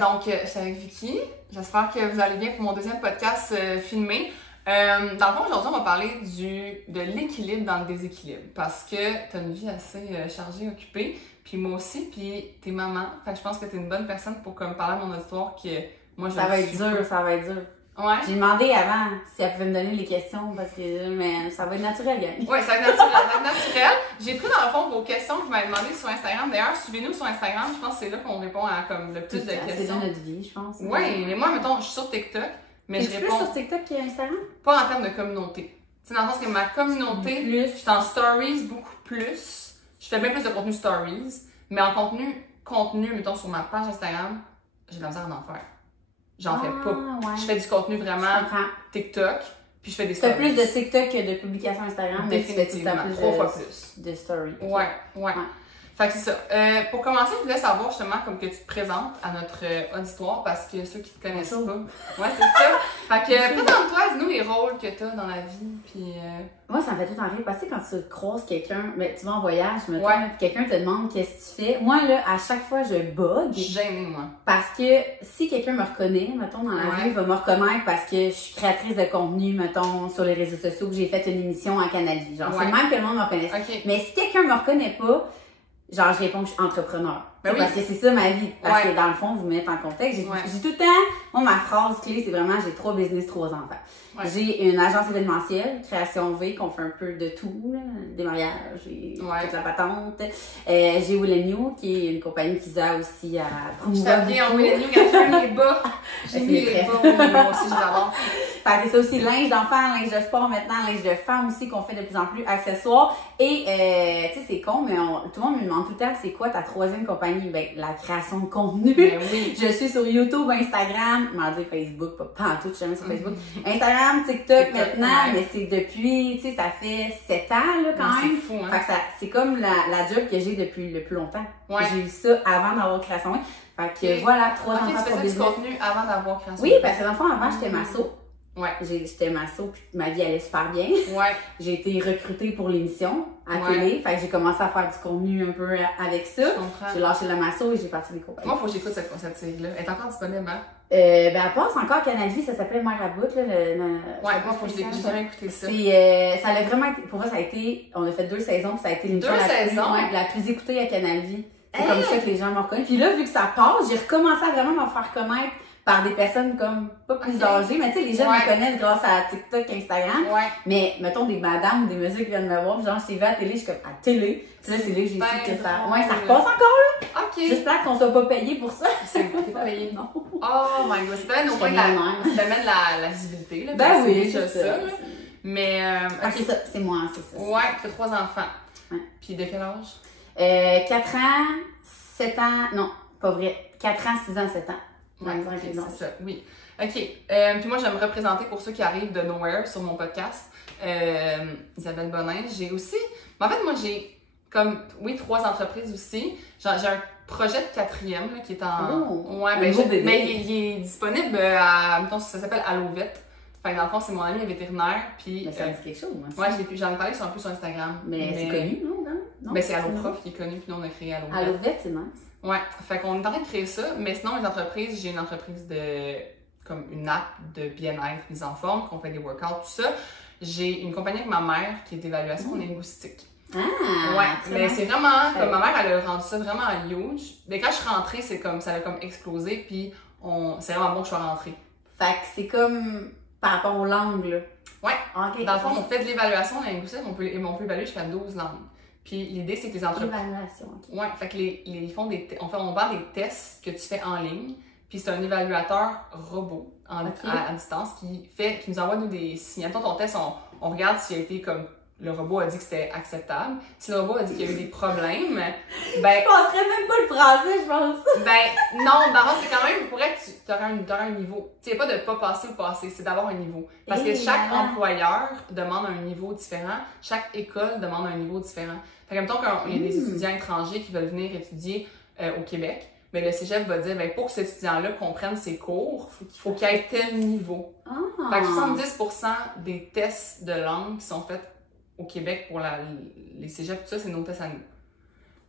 Donc, je suis avec Vicky. J'espère que vous allez bien pour mon deuxième podcast filmé. Dans le fond, aujourd'hui, on va parler de l'équilibre dans le déséquilibre. Parce que tu as une vie assez chargée, occupée. Puis moi aussi, puis t'es maman. Fait que je pense que t'es une bonne personne pour comme, parler à mon auditoire que moi, je Ça va être dur, ça va être dur. Ouais. J'ai demandé avant si elle pouvait me donner les questions parce que mais ça va être naturel, gang. Oui, ça va être naturel. J'ai pris dans le fond vos questions que vous m'avez demandées sur Instagram. D'ailleurs, suivez-nous sur Instagram. Je pense que c'est là qu'on répond à comme, le plus de questions. C'est dans notre vie, je pense. Oui, mais moi, mettons, je suis sur TikTok, mais je réponds. Plus sur TikTok qu'Instagram? Pas en termes de communauté. Tu sais, dans le sens que ma communauté, je suis en stories beaucoup plus. Je fais bien plus de contenu stories, mais en contenu, mettons, sur ma page Instagram, j'ai de la misère d'en faire. J'en fais pas. Ouais. Je fais du contenu vraiment TikTok, puis je fais des stories. Tu fais plus de TikTok que de publications Instagram, mais tu fais tout le temps plus 3 fois plus. De stories. Ouais. Fait que c'est ça. Pour commencer, je voulais savoir justement comme que tu te présentes à notre auditoire parce que ceux qui te connaissent pas. Ouais, c'est ça. Fait que présente-toi, dis-nous les rôles que tu as dans la vie. Puis, Moi, ça me fait tout en rire parce que quand tu croises quelqu'un, ben, tu vas en voyage, quelqu'un te demande qu'est-ce que tu fais. Moi, là, à chaque fois, je bug. Je suis gênée, moi. Parce que si quelqu'un me reconnaît, mettons, dans la vie, il va me reconnaître parce que je suis créatrice de contenu, mettons, sur les réseaux sociaux, que j'ai fait une émission à Canal Vie. Genre, c'est même que le monde me reconnaisse. Okay. Mais si quelqu'un me reconnaît pas, genre, je réponds que je suis entrepreneur. Ben parce que c'est ça ma vie. Parce que dans le fond, vous mettez en contexte. J'ai tout le temps, moi, ma phrase clé, c'est vraiment j'ai 3 business, 3 enfants. Ouais. J'ai une agence événementielle, Création V, qu'on fait un peu de tout, là, des mariages et toute la patente. J'ai Will & You, qui est une compagnie qui a aussi à promouvoir. Je t'aime bien en Will & You, quand les bas. J'ai mis les bas, moi aussi, j'adore. Fait que c'est aussi linge d'enfant, linge de sport maintenant, linge de femme aussi qu'on fait de plus en plus accessoires. Et tu sais, c'est con, mais tout le monde me demande tout le temps, c'est quoi ta 3e compagnie? Ben, la création de contenu. Ben oui. Je suis sur YouTube, Instagram, je m'en dis Facebook, pas en tout, je suis jamais sur Facebook. Instagram, TikTok maintenant, mais c'est depuis, tu sais, ça fait 7 ans, là, quand même. C'est fou, hein? Fait que c'est comme la job que j'ai depuis le plus longtemps. Ouais. J'ai eu ça avant d'avoir création. Fait que voilà, 3 enfants tu faisais du contenu avant d'avoir création. Oui, parce que dans le fond, avant, j'étais masso. Ouais. J'étais masso, puis ma vie allait super bien. Ouais. J'ai été recrutée pour l'émission à télé. Fait que j'ai commencé à faire du contenu un peu avec ça. J'ai lâché le masso et j'ai parti des compagnies. Moi, il faut que j'écoute cette série-là. Elle est encore disponible, hein? Ben, elle passe encore à Canal Vie, ça s'appelait Mère à bout, là. Moi, faut que j'ai jamais écouté ça. Puis, ça a vraiment été, pour moi, ça a été, on a fait 2 saisons, puis ça a été l'émission la plus écoutée à Canal Vie. C'est comme ça que les gens m'ont reconnu. Puis là, vu que ça passe, j'ai recommencé à vraiment m'en faire connaître par des personnes comme pas plus âgées, mais tu sais, les gens me connaissent grâce à TikTok, Instagram. Ouais. Mais mettons des madames ou des messieurs qui viennent me voir, genre je t'ai vu à la télé, je suis comme à télé. Puis là, c'est là que j'ai su que ça. Ouais, ça repasse encore là. OK. J'espère qu'on soit pas payé pour ça. C'est pas payé. Non. Oh my god, c'est pas nos points de la visibilité, là. Ben oui, c'est ça. Mais OK, c'est moi, c'est ça. Ouais, tu as 3 enfants. Ouais. Puis de quel âge? 4 ans, 7 ans, non, pas vrai. 4 ans, 6 ans, 7 ans. Ouais, c'est ça, oui. OK. Puis moi, je vais me représenter pour ceux qui arrivent de Nowhere sur mon podcast. Isabelle Bonin. J'ai aussi... En fait, moi, j'ai comme, 3 entreprises aussi. J'ai un projet de 4e là, qui est en... Ouais, mais il est disponible à... Mettons, ça s'appelle Allovet. Fait que dans le fond, c'est mon ami vétérinaire. Puis, mais ça me dit quelque chose, moi. Ouais, j'en ai parlé un peu sur Instagram. Mais c'est connu, non? Ben, c'est Alloprof qui est connu, puis nous, on a créé Allovet. Allovet, c'est nice. Ouais, fait qu'on est en train de créer ça, mais sinon, les entreprises, j'ai une entreprise comme une app de bien-être, mise en forme, qu'on fait des workouts, tout ça. J'ai une compagnie avec ma mère qui est d'évaluation linguistique. Ouais, mais c'est vraiment, comme ma mère, elle a rendu ça vraiment huge. Dès que je suis rentrée, c'est comme, ça a comme explosé, puis c'est vraiment bon que je sois rentrée. Fait que c'est comme par rapport aux langues, là. Ouais, okay. Dans le fond, on fait de l'évaluation linguistique, on peut évaluer jusqu'à 12 langues. Puis l'idée, c'est que les entreprises... Évaluation, OK. Ouais, fait que on vend des tests que tu fais en ligne, puis c'est un évaluateur robot à distance qui nous envoie nous des signes. Attends, ton test, on regarde s'il a été comme... Le robot a dit que c'était acceptable. Si le robot a dit qu'il y a eu des problèmes, ben... Je penserais même pas le français, je pense. Ben, non, d'abord, c'est quand même... Pour être, tu aurais un niveau. Tu sais, pas de pas passer ou passer, c'est d'avoir un niveau. Parce que chaque employeur demande un niveau différent, chaque école demande un niveau différent. Fait que, mettons qu'il y a des étudiants étrangers qui veulent venir étudier au Québec, mais le cégep va dire, ben, pour que cet étudiant-là comprenne ses cours, il faut qu'il ait tel niveau. Fait que 70% des tests de langue qui sont faits au Québec pour les cégeps, tout ça, c'est nos tests à nous.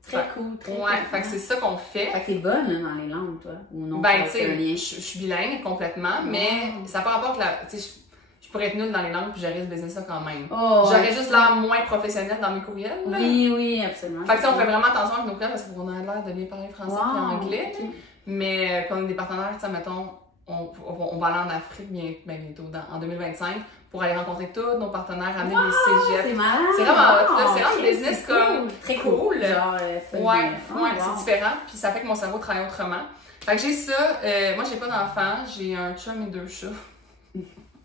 Très cool, très cool. Ouais, fait que c'est ça qu'on fait. Fait que t'es bonne là, dans les langues, toi, ou non? Ben, tu sais, je suis bilingue complètement, mais ça n'a pas rapport avec tu sais, je pourrais être nulle dans les langues puis gérer ce business-là quand même. J'aurais juste l'air moins professionnelle dans mes courriels. Là. Oui, absolument. Fait que on fait vraiment attention avec nos clients parce qu'on a l'air de bien parler français et anglais. Okay. Mais comme des partenaires, tu sais, mettons, on va aller en Afrique bientôt, en 2025, pour aller rencontrer tous nos partenaires, amener des cégeps. C'est malade! C'est vraiment hot, là. C'est vraiment un business comme très cool. Genre, c'est différent. Puis ça fait que mon cerveau travaille autrement. Fait que j'ai ça. Moi, j'ai pas d'enfants. J'ai un chum et 2 chats.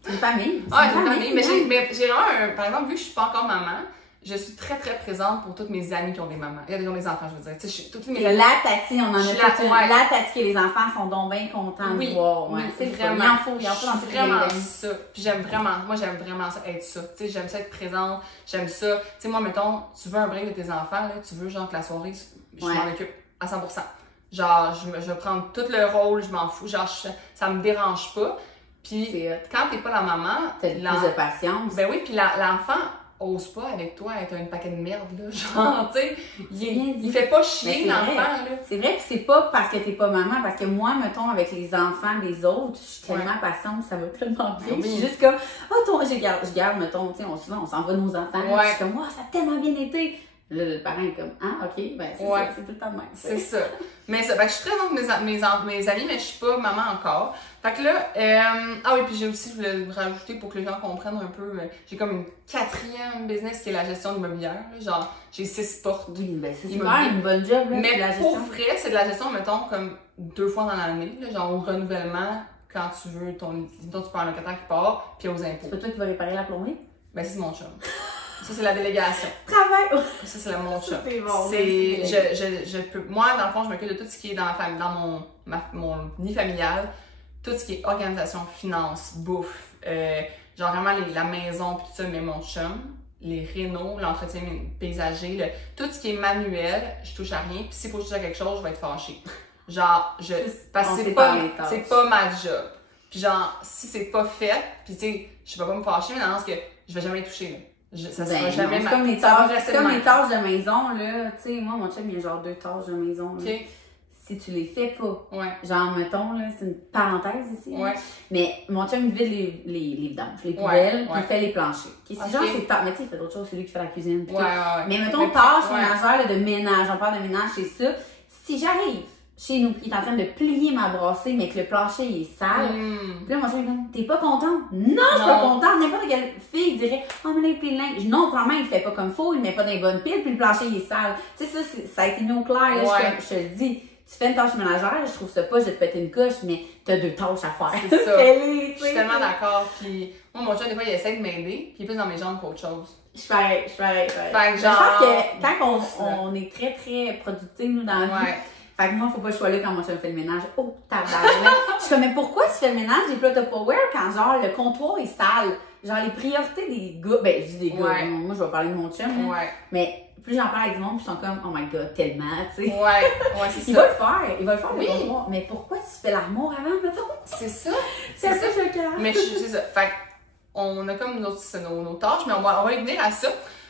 C'est une famille. Ah, c'est une famille. Mais j'ai vraiment par exemple, vu que je suis pas encore maman, je suis très très présente pour toutes mes amies qui ont des mamans. Qui ont des enfants, je veux dire. Tu sais, toutes mes... La tati, on en a toute une. La tati que les enfants sont donc bien contents de voir. Oui, c'est vraiment. Il en faut dans cette vraiment ça. Puis j'aime vraiment ça, être ça. Tu sais, j'aime ça être présente. J'aime ça. Tu sais, moi, mettons, tu veux un break de tes enfants, là, tu veux genre que la soirée, je m'en occupe à 100%. Genre, je vais prendre tout le rôle, je m'en fous. Genre, ça me dérange pas. Puis quand t'es pas la maman, t'as plus de patience. Ben oui, puis l'enfant ose pas avec toi être un paquet de merde, là. Genre, tu sais, il fait pas chier l'enfant, là. C'est vrai que c'est pas parce que t'es pas maman, parce que moi, mettons, avec les enfants des autres, je suis tellement patiente, ça va tellement bien. Je suis juste comme, je garde, mettons, tu sais, souvent, on s'envoie nos enfants, je suis comme, ça a tellement bien été. Là, le parent est comme, ok, ben c'est ça, c'est tout le temps de même. C'est ça. Mais ça, fait que je suis très dans mes amis, mais je suis pas maman encore. Fait que là, oui, puis je voulais rajouter pour que les gens comprennent un peu, j'ai comme une 4e business qui est la gestion immobilière. Genre, j'ai 6 portes. Oui, ben c'est super, une bonne job, là. Mais la gestion. Pour vrai, c'est de la gestion, mettons, comme 2 fois dans l'année, genre au renouvellement, quand tu veux, tu peux avoir un locataire qui part, puis aux impôts. C'est pas toi qui vas réparer la plomberie? Ben, c'est mon chum. Ça, c'est la délégation. Travail! Ça, c'est mon chat. C'est bon. Je peux... Moi, dans le fond, je m'occupe de tout ce qui est dans mon nid familial. Tout ce qui est organisation, finance, bouffe, genre vraiment la maison, puis tout ça, mais mon chum, les rénaux, l'entretien paysager, tout ce qui est manuel, je touche à rien. Puis s'il faut que je touche à quelque chose, je vais être fâchée. Genre, parce que c'est pas ma job. Puis genre, si c'est pas fait, puis tu sais, je vais pas me fâcher, mais dans le sens que je vais jamais y toucher, là. Ça sera jamais c'est comme les tâches de maison, là. Tu sais, moi, mon chum, il y a genre 2 tâches de maison. Là. Si tu les fais pas, genre, mettons, là, c'est une parenthèse ici. Là, mais mon chum, il vide les vidanges, les poubelles, puis il fait les planchers. Okay? Si genre, c'est tard, mais tu sais, il fait d'autres choses, c'est lui qui fait la cuisine. Mais mettons, tâches ménagères de ménage, on parle de ménage, c'est ça. Si j'arrive chez nous, il est en train de plier ma brassée, mais que le plancher il est sale. Puis là, mon chum, il dit, t'es pas contente? Non, je suis pas contente. N'importe quelle fille dirait, oh, mais là, il plie le linge. Non, premièrement, il fait pas comme faut, il met pas dans les bonnes piles, puis le plancher il est sale. Tu sais, ça a été mis au clair, là, je te le dis. Tu fais une tâche ménagère, je trouve ça pas, je vais te péter une coche, mais t'as 2 tâches à faire. C'est ça. Je suis tellement d'accord. Puis moi, mon chum, des fois, il essaie de m'aider, puis il est plus dans mes jambes qu'autre chose. Je fais. Je pense que quand on est très, très productifs, nous, dans la vie, fait que moi, faut pas que je sois là quand mon chum fait le ménage. Oh, tabarnak! Je suis comme, mais pourquoi tu fais le ménage des plats Tupperware quand, genre, le comptoir est sale? Genre, les priorités des gars, ben, je dis des gars, moi, je vais parler de mon chum, mais plus j'en parle avec du monde, puis ils sont comme, oh my god, tellement, tu sais. C'est ça. Il va le faire, le comptoir. Mais pourquoi tu fais l'armoire avant, mettons? C'est ça. C'est un peu choquant. Mais c'est ça. Fait on a comme nos tâches, mais on va y venir à ça.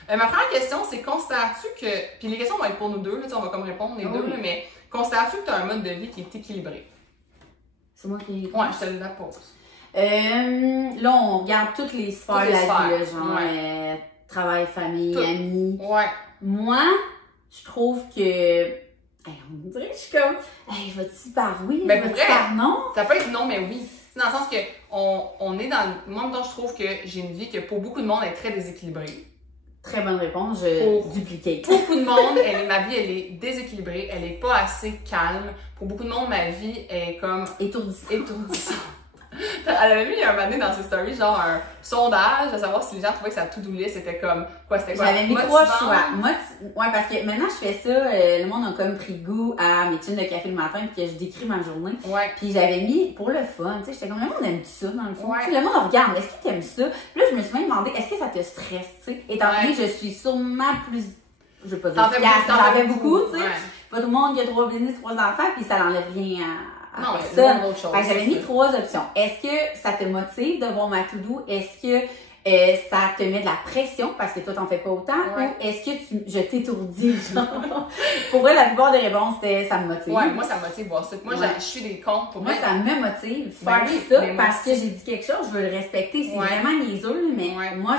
Ma première question, c'est considères-tu que, puis les questions vont être pour nous deux, là, on va comme répondre les deux, là, mais considères-tu que tu as un mode de vie qui est équilibré? C'est moi qui... Ouais, je te la pose. Là, on regarde toutes les sphères de la vie, là, genre travail, famille, amis. Moi, je trouve que... on dirait que je suis comme... je vais-tu par oui, mais je vais-tu par non? Ça peut être non, mais oui. C'est dans le sens que on est dans... Moi, en même temps, je trouve que j'ai une vie que pour beaucoup de monde est très déséquilibrée. Très bonne réponse, je dupliquer. Pour beaucoup de monde, ma vie, elle est déséquilibrée, elle est pas assez calme. Pour beaucoup de monde, ma vie est comme... étourdissante. Elle avait mis un moment donné dans ses stories, genre un sondage, à savoir si les gens trouvaient que sa to-do list c'était comme quoi, c'était quoi? J'avais mis 3 choix. Ouais, parce que maintenant je fais ça, le monde a comme pris goût à mes tunes de café le matin puis que je décris ma journée. Puis j'avais mis pour le fun, tu sais, j'étais comme, le monde aime ça dans le fond. Le monde regarde, est-ce que t'aimes ça? Puis là, je me suis même demandé, est-ce que ça te stresse, tu sais? Étant donné que je suis sûrement plus, je veux pas dire j'en fais beaucoup, tu sais. Pas tout le monde qui a 3 business, 3 enfants, puis ça n'enlève rien à personne. J'avais mis 3 options. Est-ce que ça te motive de voir ma to-do? Est-ce que ça te met de la pression parce que toi, t'en fais pas autant? Ou est-ce que je t'étourdis, genre? Pour vrai, la plupart des réponses, c'était ça me motive. Ouais, moi, ça me motive voir ça. Moi, je suis des comptes pour moi. Ça me motive faire ça parce que j'ai dit quelque chose, je veux le respecter. C'est vraiment niaiseux, mais moi,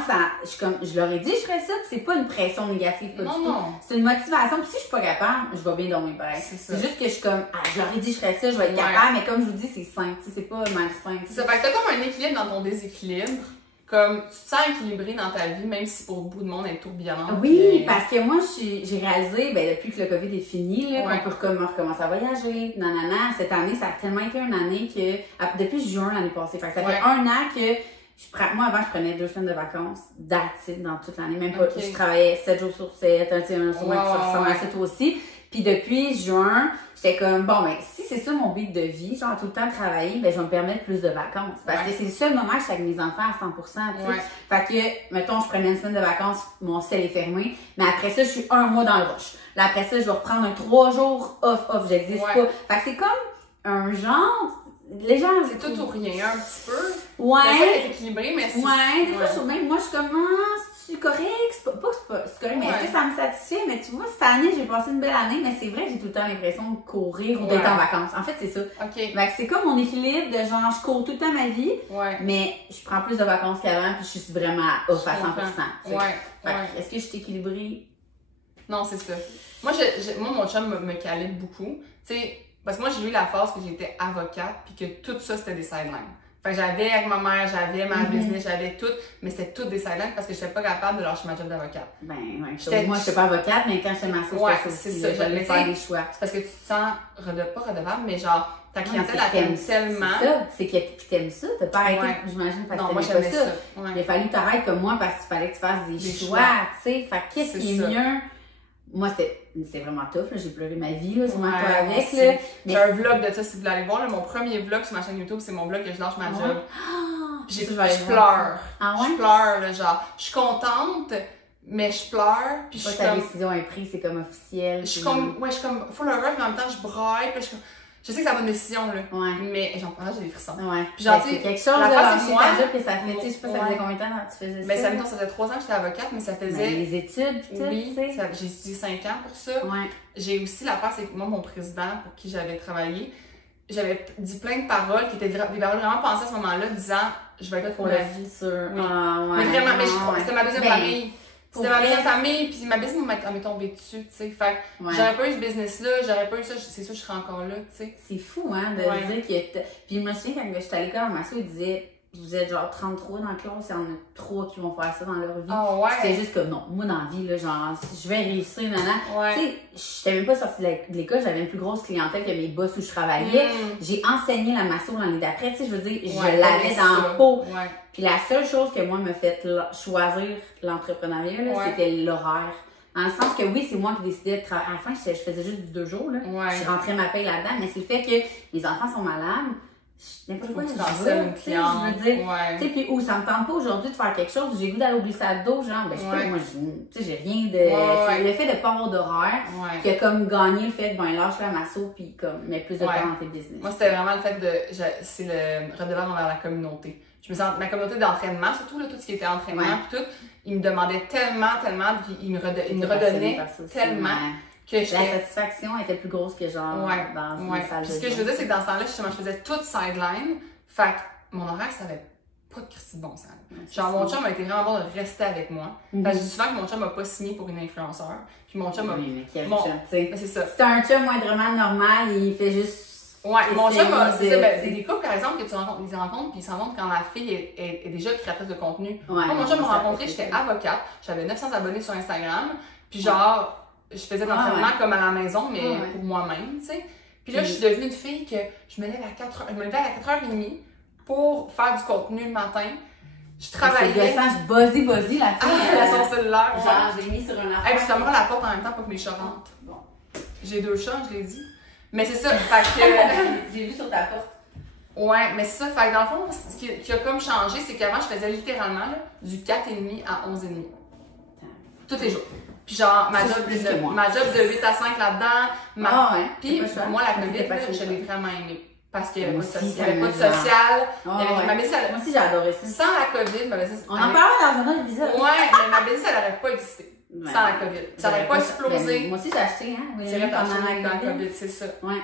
je leur ai dit, je ferais ça, puis c'est pas une pression négative, pas du tout. C'est une motivation, puis si je suis pas capable, je vais bien dormir pareil. C'est juste que je suis comme, je leur ai dit, je ferais ça, je vais être capable, mais comme je vous dis, c'est simple, c'est pas malsain. Ça fait que t'as comme un équilibre dans ton déséquilibre. Comme, tu te sens équilibré dans ta vie, même si pour beaucoup de monde, elle est tourbillonnante. Oui, parce que moi, j'ai réalisé, depuis que le COVID est fini, qu'on peut recommencer à voyager, nanana. Cette année, ça a tellement été une année que, depuis juin l'année passée, ça fait un an que moi, avant, je prenais 2 semaines de vacances, d'actifs dans toute l'année. Même pas, je travaillais 7 jours sur 7, un sur ça ressemble à ça toi aussi. Puis depuis juin, j'étais comme, si c'est ça mon but de vie, genre tout le temps travailler, je vais me permettre plus de vacances. Parce que c'est le seul moment que je suis avec mes enfants à 100%, tu sais. Fait que, mettons, je prenais une semaine de vacances, mon ciel est fermé, mais après ça, je suis 1 mois dans le rush. Là, après ça, je vais reprendre 3 jours off, j'existe pas. Fait que c'est comme un genre, les gens... C'est tout ou rien, un petit peu. Ouais. C'est équilibré, mais c'est... Ouais, des fois, sur même, moi, je suis comme, c'est correct, c'est correct, mais est-ce que ça me satisfait? Mais tu vois, cette année, j'ai passé une belle année, mais c'est vrai que j'ai tout le temps l'impression de courir ou d'être en vacances. En fait, c'est ça. Fait que c'est comme mon équilibre de genre, je cours tout le temps ma vie, mais je prends plus de vacances qu'avant, puis je suis vraiment off à 100%. Est-ce que je suis équilibrée? Non, c'est ça. Moi, mon chum me calibre beaucoup. Tu sais, parce que moi, j'ai eu la phase que j'étais avocate, puis que tout ça, c'était des sidelines. Fait que j'avais avec ma mère, j'avais ma business, j'avais tout, mais c'était tout des sidelines parce que je n'étais pas capable de lâcher ma job d'avocate. Moi, je ne suis pas avocate, mais quand je fais ma sauce, c'est ça. J'allais faire des choix. C'est parce que tu te sens pas redevable, mais genre, ta clientèle, elle t'aime tellement. C'est ça, c'est que t'aimes ça, t'as pas arrêté, j'imagine, parce que t'aimais pas ça. Il a fallu t'arrêter comme moi parce qu'il fallait que tu fasses des choix, tu sais. Fait qu'est-ce qui est mieux? Moi, c'était vraiment tough, j'ai pleuré ma vie, là, sûrement toi avec, là. J'ai un vlog de ça, si vous voulez aller voir, là, mon premier vlog sur ma chaîne YouTube, c'est mon vlog que je lâche ma job. Je pleure. Je pleure, là, genre, je suis contente, mais je pleure, puis je suis ta décision est prise, c'est comme officiel. Je suis comme full heureuse, mais en même temps, je braille, puis je sais que c'est la bonne décision, là. Mais j'en parle, j'ai des frissons. Puis genre, c'est quelque chose de lâcher ta job, puis ça fait, tu sais, je sais pas, ça faisait combien de temps tu faisais ça? Mais ça faisait 3 ans que j'étais avocate, mais ça faisait... les études, tout, oui, j'ai étudié 5 ans pour ça. J'ai aussi la part, c'est que moi, mon président, pour qui j'avais travaillé, j'avais dit plein de paroles qui étaient des paroles vraiment pensées à ce moment-là, disant « Je vais être là pour la vie. » Mais vraiment, c'était ma deuxième famille. C'était ma deuxième famille, puis ma business m'est tombée dessus, tu sais. Fait que j'aurais pas eu ce business-là, j'aurais pas eu ça, c'est sûr que je serais encore là, tu sais. C'est fou, hein, de dire que... Puis je me souviens, quand j'étais à l'école, ma soeur, il disait, vous êtes genre 33 dans la classe, il y en a 3 qui vont faire ça dans leur vie. C'est juste comme, non, moi, dans la vie, là, genre, je vais réussir, nanana. Tu sais, j'étais même pas sortie de l'école, j'avais une plus grosse clientèle que mes boss où je travaillais. J'ai enseigné la masso l'année d'après, tu sais, je veux dire, je l'avais dans la peau. Puis la seule chose que moi me fait choisir l'entrepreneuriat, c'était l'horaire. Dans le sens que oui, c'est moi qui décidais de travailler. À la fin, je faisais juste du 2 jours, là. Je rentrais ma paye là-dedans, mais c'est le fait que les enfants sont malades. N'importe quoi, je veux dire, tu sais, puis où ça me tente pas aujourd'hui de faire quelque chose, j'ai le goût d'aller au glissade d'eau, genre, je sais pas, moi, tu sais, j'ai rien de, c'est le fait de pas avoir d'horaire qui a comme gagné le fait, lâche la masso, puis comme, mettre plus de temps dans tes business. Moi, c'était vraiment le fait c'est le redevable envers la communauté. Je me sens, ma communauté d'entraînement, surtout, là, tout ce qui était entraînement, puis tout, ils me demandaient tellement, puis ils me redonnaient tellement. La satisfaction était plus grosse que genre dans une salle de gym. Ce que je veux dire, c'est que dans ce temps-là, justement, je faisais toute sideline. Fait que mon horaire, ça avait pas de Christy de bon sens. Genre, mon chum a été vraiment bon de rester avec moi. Parce que je dis souvent que mon chum m'a pas signé pour une influenceur. Puis mon chum a... mais quel chum, tu sais. C'est ça. C'est un chum moindrement normal, il fait juste... Mon chum a... C'est des couples, par exemple, que tu rencontres, puis ils se rendent compte quand la fille est déjà créatrice de contenu. Moi, mon chum m'a rencontré, j'étais avocate. J'avais 900 abonnés sur Instagram. Puis genre... Je faisais de l'entraînement comme à la maison, mais pour moi-même, tu sais. Puis là, je suis devenue une fille que je me levais à 4h30 pour faire du contenu le matin. Je travaillais. C'est le buzzy la fille. À son cellulaire. Genre, j'ai mis sur un affaire. Et puis ça me rend la porte en même temps pour que mes chats rentrent. Bon. J'ai 2 chats, je l'ai dit. Mais c'est ça, fait que... J'ai vu sur ta porte. Ouais, mais c'est ça. Fait que dans le fond, ce qui a comme changé, c'est qu'avant, je faisais littéralement là, du 4h30 à 11h30. Tous les jours. Puis genre, ma job de 8 à 5 là-dedans. Puis moi, la COVID, je l'ai vraiment aimée. parce qu'il n'y avait pas de social. Ma business, moi aussi, j'ai adoré ça. Sans la COVID, ma business... On en parlait dans un autre épisode. Ouais, mais ma business, elle n'aurait pas existé. Sans la COVID. Ça n'aurait pas explosé. Moi aussi, j'ai acheté, hein. C'est vrai, pendant la COVID, c'est ça. Ouais.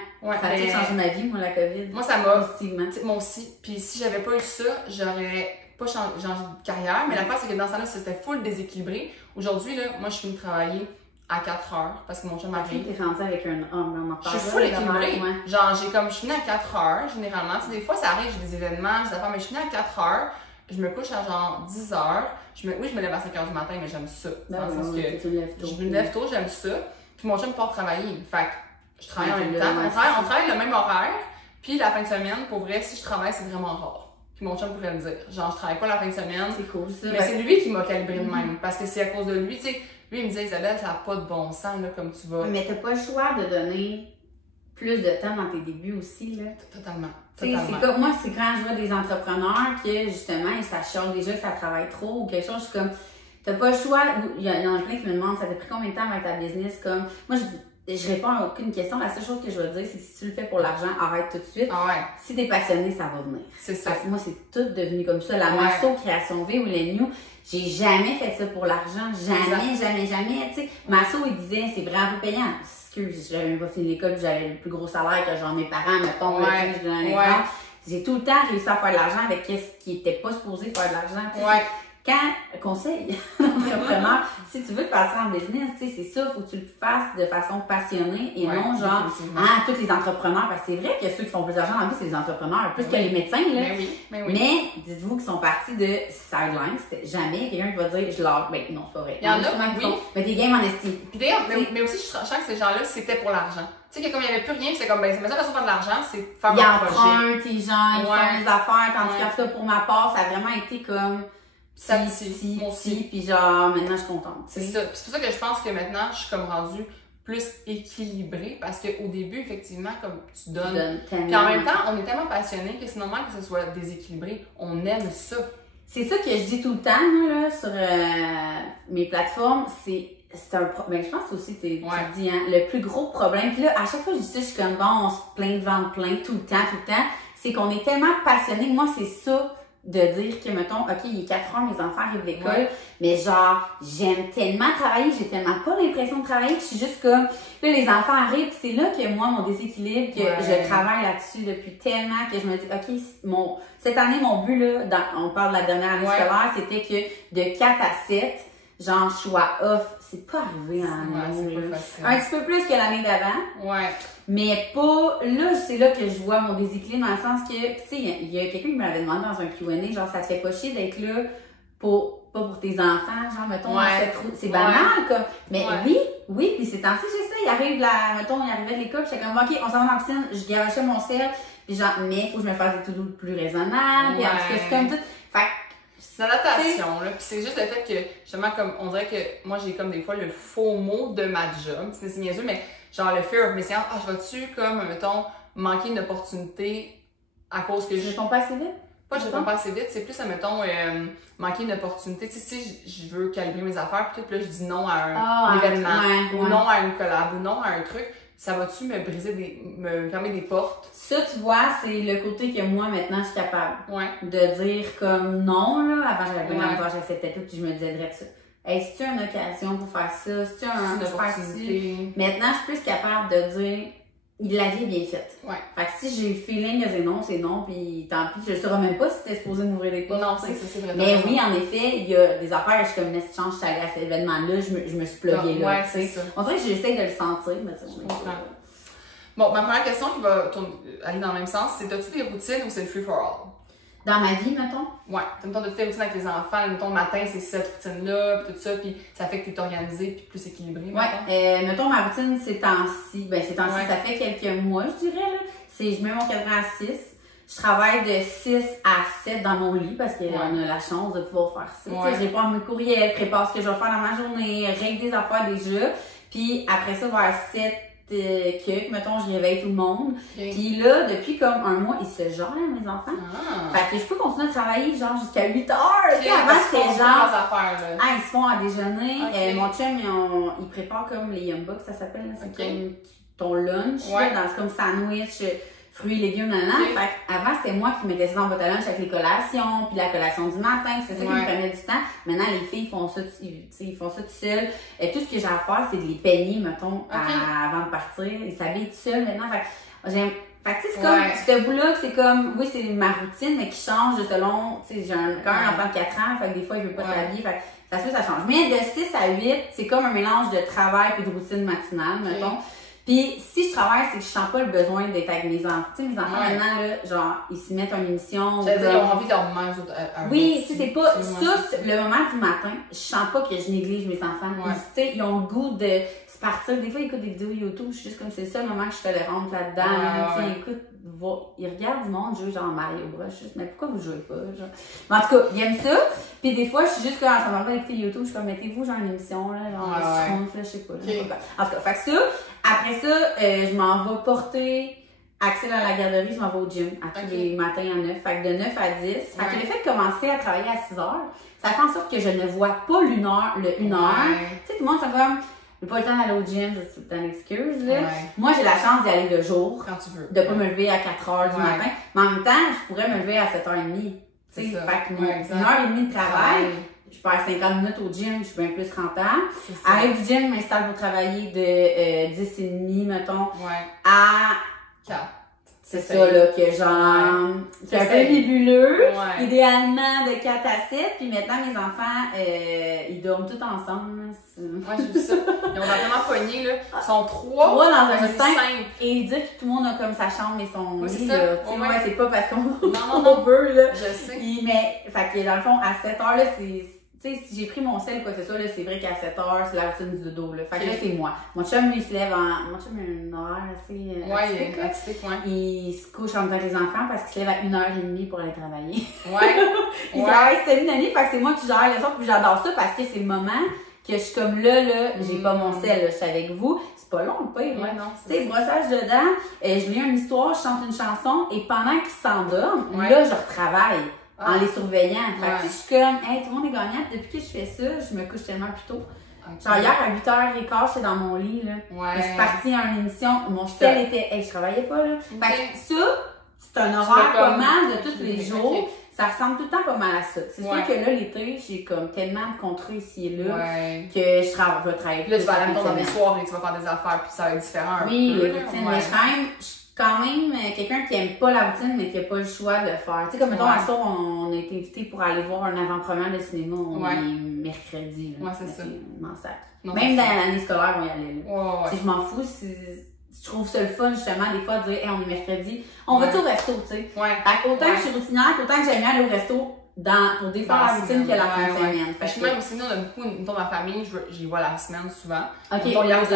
Ça a tout changé ma vie, moi, la COVID. Moi, ça m'a. Positivement. Moi aussi. Puis si j'avais pas eu ça, j'aurais pas changé de carrière. Mais l'affaire, c'est que dans ce temps-là, c'était full déséquilibré. Aujourd'hui, là, moi, je finis de travailler à 4 heures parce que mon chum m'arrive. T'es rentrée avec un homme, je suis full équilibrée. Genre, je finis à 4 heures, généralement. Tu sais, des fois, ça arrive, j'ai des événements, j'ai des affaires, mais je finis à 4 heures. Je me couche à genre 10 heures. Oui, je me lève à 5 heures du matin, mais j'aime ça. Dans le sens que je me lève tôt, j'aime ça. Puis mon chum part travailler. Fait que je travaille en même temps. On travaille le même horaire. Puis la fin de semaine, pour vrai, si je travaille, c'est vraiment rare. Puis mon chum pourrait me dire, genre, je travaille pas la fin de semaine. C'est cool ça. Mais c'est lui qui m'a calibré de même. Parce que c'est à cause de lui, tu sais. Lui, il me disait, Isabelle, ça n'a pas de bon sens, là, comme tu vas. Mais t'as pas le choix de donner plus de temps dans tes débuts aussi, là. Totalement. C'est comme moi, c'est quand je vois des entrepreneurs qui, justement, ça chiale déjà que ça travaille trop ou quelque chose, je suis comme, t'as pas le choix. Il y en a plein qui me demandent, ça t'a pris combien de temps avec ta business? Comme, moi, je réponds à aucune question. La seule chose que je vais dire, c'est que si tu le fais pour l'argent, arrête tout de suite. Ah ouais. Si t'es passionné, ça va venir. C'est ça. Parce que moi, c'est tout devenu comme ça. La Masso, Création V ou les New, j'ai jamais fait ça pour l'argent. Jamais. Tu sais, Masso, il disait, c'est vraiment payant. J'avais même pas fini l'école, j'avais le plus gros salaire que genre mes parents, mettons, je donne un exemple. J'ai tout le temps réussi à faire de l'argent avec ce qui était pas supposé faire de l'argent. Conseil d'entrepreneur, si tu veux te passer en business, tu sais, c'est ça, faut que tu le fasses de façon passionnée et non genre, tous les entrepreneurs, parce que c'est vrai que ceux qui font plus d'argent dans la vie, c'est les entrepreneurs, plus que les médecins, là. Mais dites-vous qu'ils sont partis de sidelines, c'était jamais quelqu'un qui va dire, je leur, ben non, c'est pas vrai. Il y en a, mais des games en estime. Puis d'ailleurs, mais aussi, je sens que ces gens-là, c'était pour l'argent. Tu sais, que comme il n'y avait plus rien, c'est comme, ben, c'est ma seule façon de faire de l'argent, c'est faire un projet. Ils empruntent, les gens, ils font des affaires, tandis qu'en tout cas, pour ma part, ça a vraiment été comme, puis genre, maintenant, je suis contente. C'est ça. Puis c'est pour ça que je pense que maintenant, je suis comme rendue plus équilibrée parce qu'au début, effectivement, comme tu donnes. Puis en même temps, on est tellement passionnés que c'est normal que ce soit déséquilibré. On aime ça. C'est ça que je dis tout le temps, moi, là, sur mes plateformes. C'est un problème. Je pense aussi, tu dis, hein, le plus gros problème. Puis là, à chaque fois que je dis ça, je suis comme, bon, on se plaint de vendre plein tout le temps. C'est qu'on est tellement passionnés. Moi, c'est ça. De dire que, mettons, OK, il est 4 heures, mes enfants arrivent de l'école, mais genre, j'aime tellement travailler, j'ai tellement pas l'impression de travailler que je suis juste comme, là, les enfants arrivent, c'est là que moi, mon déséquilibre, que je travaille là-dessus depuis tellement que je me dis, OK, cette année, mon but, là, on parle de la dernière année scolaire, c'était que de 4 à 7, genre, je sois off. C'est pas arrivé en année. Un petit peu plus que l'année d'avant. Ouais. Mais pas, là, c'est là que je vois mon déséquilibre dans le sens que, tu sais, il y a quelqu'un qui m'avait demandé dans un Q&A, genre, ça te fait pas chier d'être là pas pour tes enfants, genre, mettons, c'est banal, comme. Mais oui, puis c'est ainsi, j'ai ça, il arrivait de l'école, puis j'étais comme, OK, on s'en va dans la piscine, je garochais mon sel, puis genre, mais il faut que je me fasse des to-do plus raisonnables, puis en tout cas, c'est comme tout. Fait c'est une adaptation, là. Puis c'est juste le fait que, justement, comme, on dirait que moi, j'ai comme des fois le faux mot de ma job. C'est niaiseux, mais genre le fear of missing out. Ah, je vais-tu, comme, mettons, manquer une opportunité à cause que je réponds pas assez vite? Pas je réponds pas assez vite, c'est plus, mettons, manquer une opportunité. Tu sais, si je veux calibrer mes affaires, puis là, je dis non à un événement, ou non à une collab, ou non à un truc. Ça va-tu me briser me fermer des portes? Ça, tu vois, c'est le côté que moi, maintenant, je suis capable de dire comme non, là. Avant, j'avais pas l'envoi, j'acceptais tout, puis je me disais direct ça. Hey, si tu as une occasion pour faire ça, si tu as une opportunité. Maintenant, je suis plus capable de dire, la vie est bien faite. Fait que si j'ai le feeling que c'est non, puis tant pis, je ne saurais même pas si t'es supposé m'ouvrir les portes. Non, c'est vraiment. Mais oui, en effet, il y a des affaires, je suis comme, si chance, je suis allée à cet événement-là, je me suis pluguée là, tu sais. On dirait que j'essaie de le sentir, mais tu sais, je comprends. Bon, ma première question qui va aller dans le même sens, c'est as-tu des routines ou c'est le free for all? Dans ma vie, mettons? Ouais. Mettons, as-tu des routines avec les enfants? Mettons, le matin, c'est cette routine-là, puis tout ça, puis ça fait que tu es organisé puis plus équilibré. Mettons, ma routine, ces temps-ci, ça fait quelques mois, je dirais, là. Je mets mon cadran à 6. Je travaille de 6 à 7 dans mon lit parce qu'on a la chance de pouvoir faire ça. Je réponds à mes courriels, prépare ce que je vais faire dans ma journée, règle des affaires déjà. Puis après ça, vers 7, mettons, je réveille tout le monde. Puis là, depuis comme un mois, ils se gèrent, mes enfants. Fait que je peux continuer à travailler genre jusqu'à 8 heures. Avant, c'était genre. Ils se font à déjeuner. Mon chum, il prépare comme les Yum Bucks, ça s'appelle. C'est comme ton lunch. C'est comme sandwich, fruits, légumes, nanana. Fait qu'avant, c'était moi qui mettais ça dans le boîte à lunch avec les collations, puis la collation du matin, c'est ça qui me prenait du temps. Maintenant, les filles font ça, ils font ça tout seuls. Et tout ce que j'ai à faire, c'est de les peigner, mettons, avant de partir. Ils s'habillent tout seuls maintenant. Fait que tu sais, c'est comme, ce bout-là, c'est comme, oui, c'est ma routine, mais qui change selon, tu sais, j'ai quand même un enfant de 4 ans, fait que des fois, il veut pas s'habiller, fait que ça change. Mais de 6 à 8, c'est comme un mélange de travail et de routine matinale, mettons. Puis si je travaille, c'est que je sens pas le besoin d'être avec mes enfants. Tu sais, mes enfants, maintenant, là, genre, ils s'y mettent une émission. Ils ont envie de leur manger oui, tu sais, c'est pas, ça, le moment du matin, je sens pas que je néglige mes enfants. Tu sais, ils ont le goût de partir. Des fois, ils écoutent des vidéos YouTube, je suis juste comme c'est ça le moment que je tolérante là-dedans. Tu sais, ils écoutent, ils regardent du monde jouer genre Mario Bros. Juste, mais pourquoi vous jouez pas? Genre? Mais en tout cas, ils aiment ça. Puis des fois, je suis juste comme, ça m'a pas écouter YouTube, je suis comme, mettez-vous genre une émission, là, genre, je sais pas. En tout cas, fait que ça, après ça, je m'en vais porter Axel à la garderie, je m'en vais au gym à tous les matins à 9. Fait que de 9 à 10. Fait que le fait de commencer à travailler à 6 heures, ça fait en sorte que je ne vois pas le 1 heure. Tu sais, tout le monde, c'est comme, j'ai pas le temps d'aller au gym, c'est tout le temps l'excuse, là. Moi, j'ai la chance d'y aller le jour. Quand tu veux. De pas me lever à 4 heures du matin. Mais en même temps, je pourrais me lever à 7h30. Tu sais, fait que 1h30 de travail. Je perds 50 minutes au gym, je suis bien plus rentable. Arrive du gym, je m'installe pour travailler de 10h30, mettons, à 4. C'est ça, là, que genre, c'est un peu nébuleux. Idéalement, de 4 à 7. Puis maintenant, mes enfants, ils dorment tous ensemble. J'ai vu ça. Ils ont vraiment pogné, là. Ils sont 3 dans un 5. Et ils disent que tout le monde a comme sa chambre et son lit, là. C'est pas parce qu'on veut, là. Je sais. Mais, fait que dans le fond, à 7 heures, là, tu sais, si j'ai pris mon sel, quoi que ce soit, là, c'est vrai qu'à 7 heures, c'est la routine du dodo, là. Fait que là, c'est moi. Mon chum, il se lève mon chum a une horaire assez atypique, Il se couche en même temps que les enfants parce qu'il se lève à 1h30 pour aller travailler. Il travaille travaille 7 minutes, fait que c'est moi qui gère le soir, puis j'adore ça parce que c'est le moment que je suis comme là, j'ai pas mon sel, là, je suis avec vous. C'est pas long, le pire. Tu sais, brossage dedans, je lis une histoire, je chante une chanson, et pendant qu'ils s'endorment, là, je retravaille. En les surveillant. Fait que, tu sais, je suis comme, hey, tout le monde est gagnant. Depuis que je fais ça, je me couche tellement plus tôt. Genre, hier, à 8h15, j'étais dans mon lit, là. Je suis partie à une émission. Mon sel était, je travaillais pas, là. Fait que ça, c'est un horaire pas mal de tous les jours. Ça ressemble tout le temps pas mal à ça. C'est sûr que là, l'été, j'ai comme tellement de contrats ici et là que je vais travailler plus. Là, tu vas aller dans des soirs et tu vas faire des affaires, puis ça va être différent. Oui, les routines. Mais je suis quand même quelqu'un qui aime pas la routine, mais qui a pas le choix de le faire. Tu sais, comme mettons, à soir, on a été invités pour aller voir un avant-première de cinéma. On est mercredi. Là. C'est ça. Même dans l'année scolaire, on y allait. Là. Je m'en fous. Je trouve ça le fun, justement, des fois, de dire, hey, on est mercredi. On va-tu au resto, tu sais? Autant que je suis routinière, autant que j'aime bien aller au resto pour défaire la routine que la fin de semaine. Même aussi, nous, on a beaucoup, dans ma famille, j'y vois la semaine souvent. Hier, c'était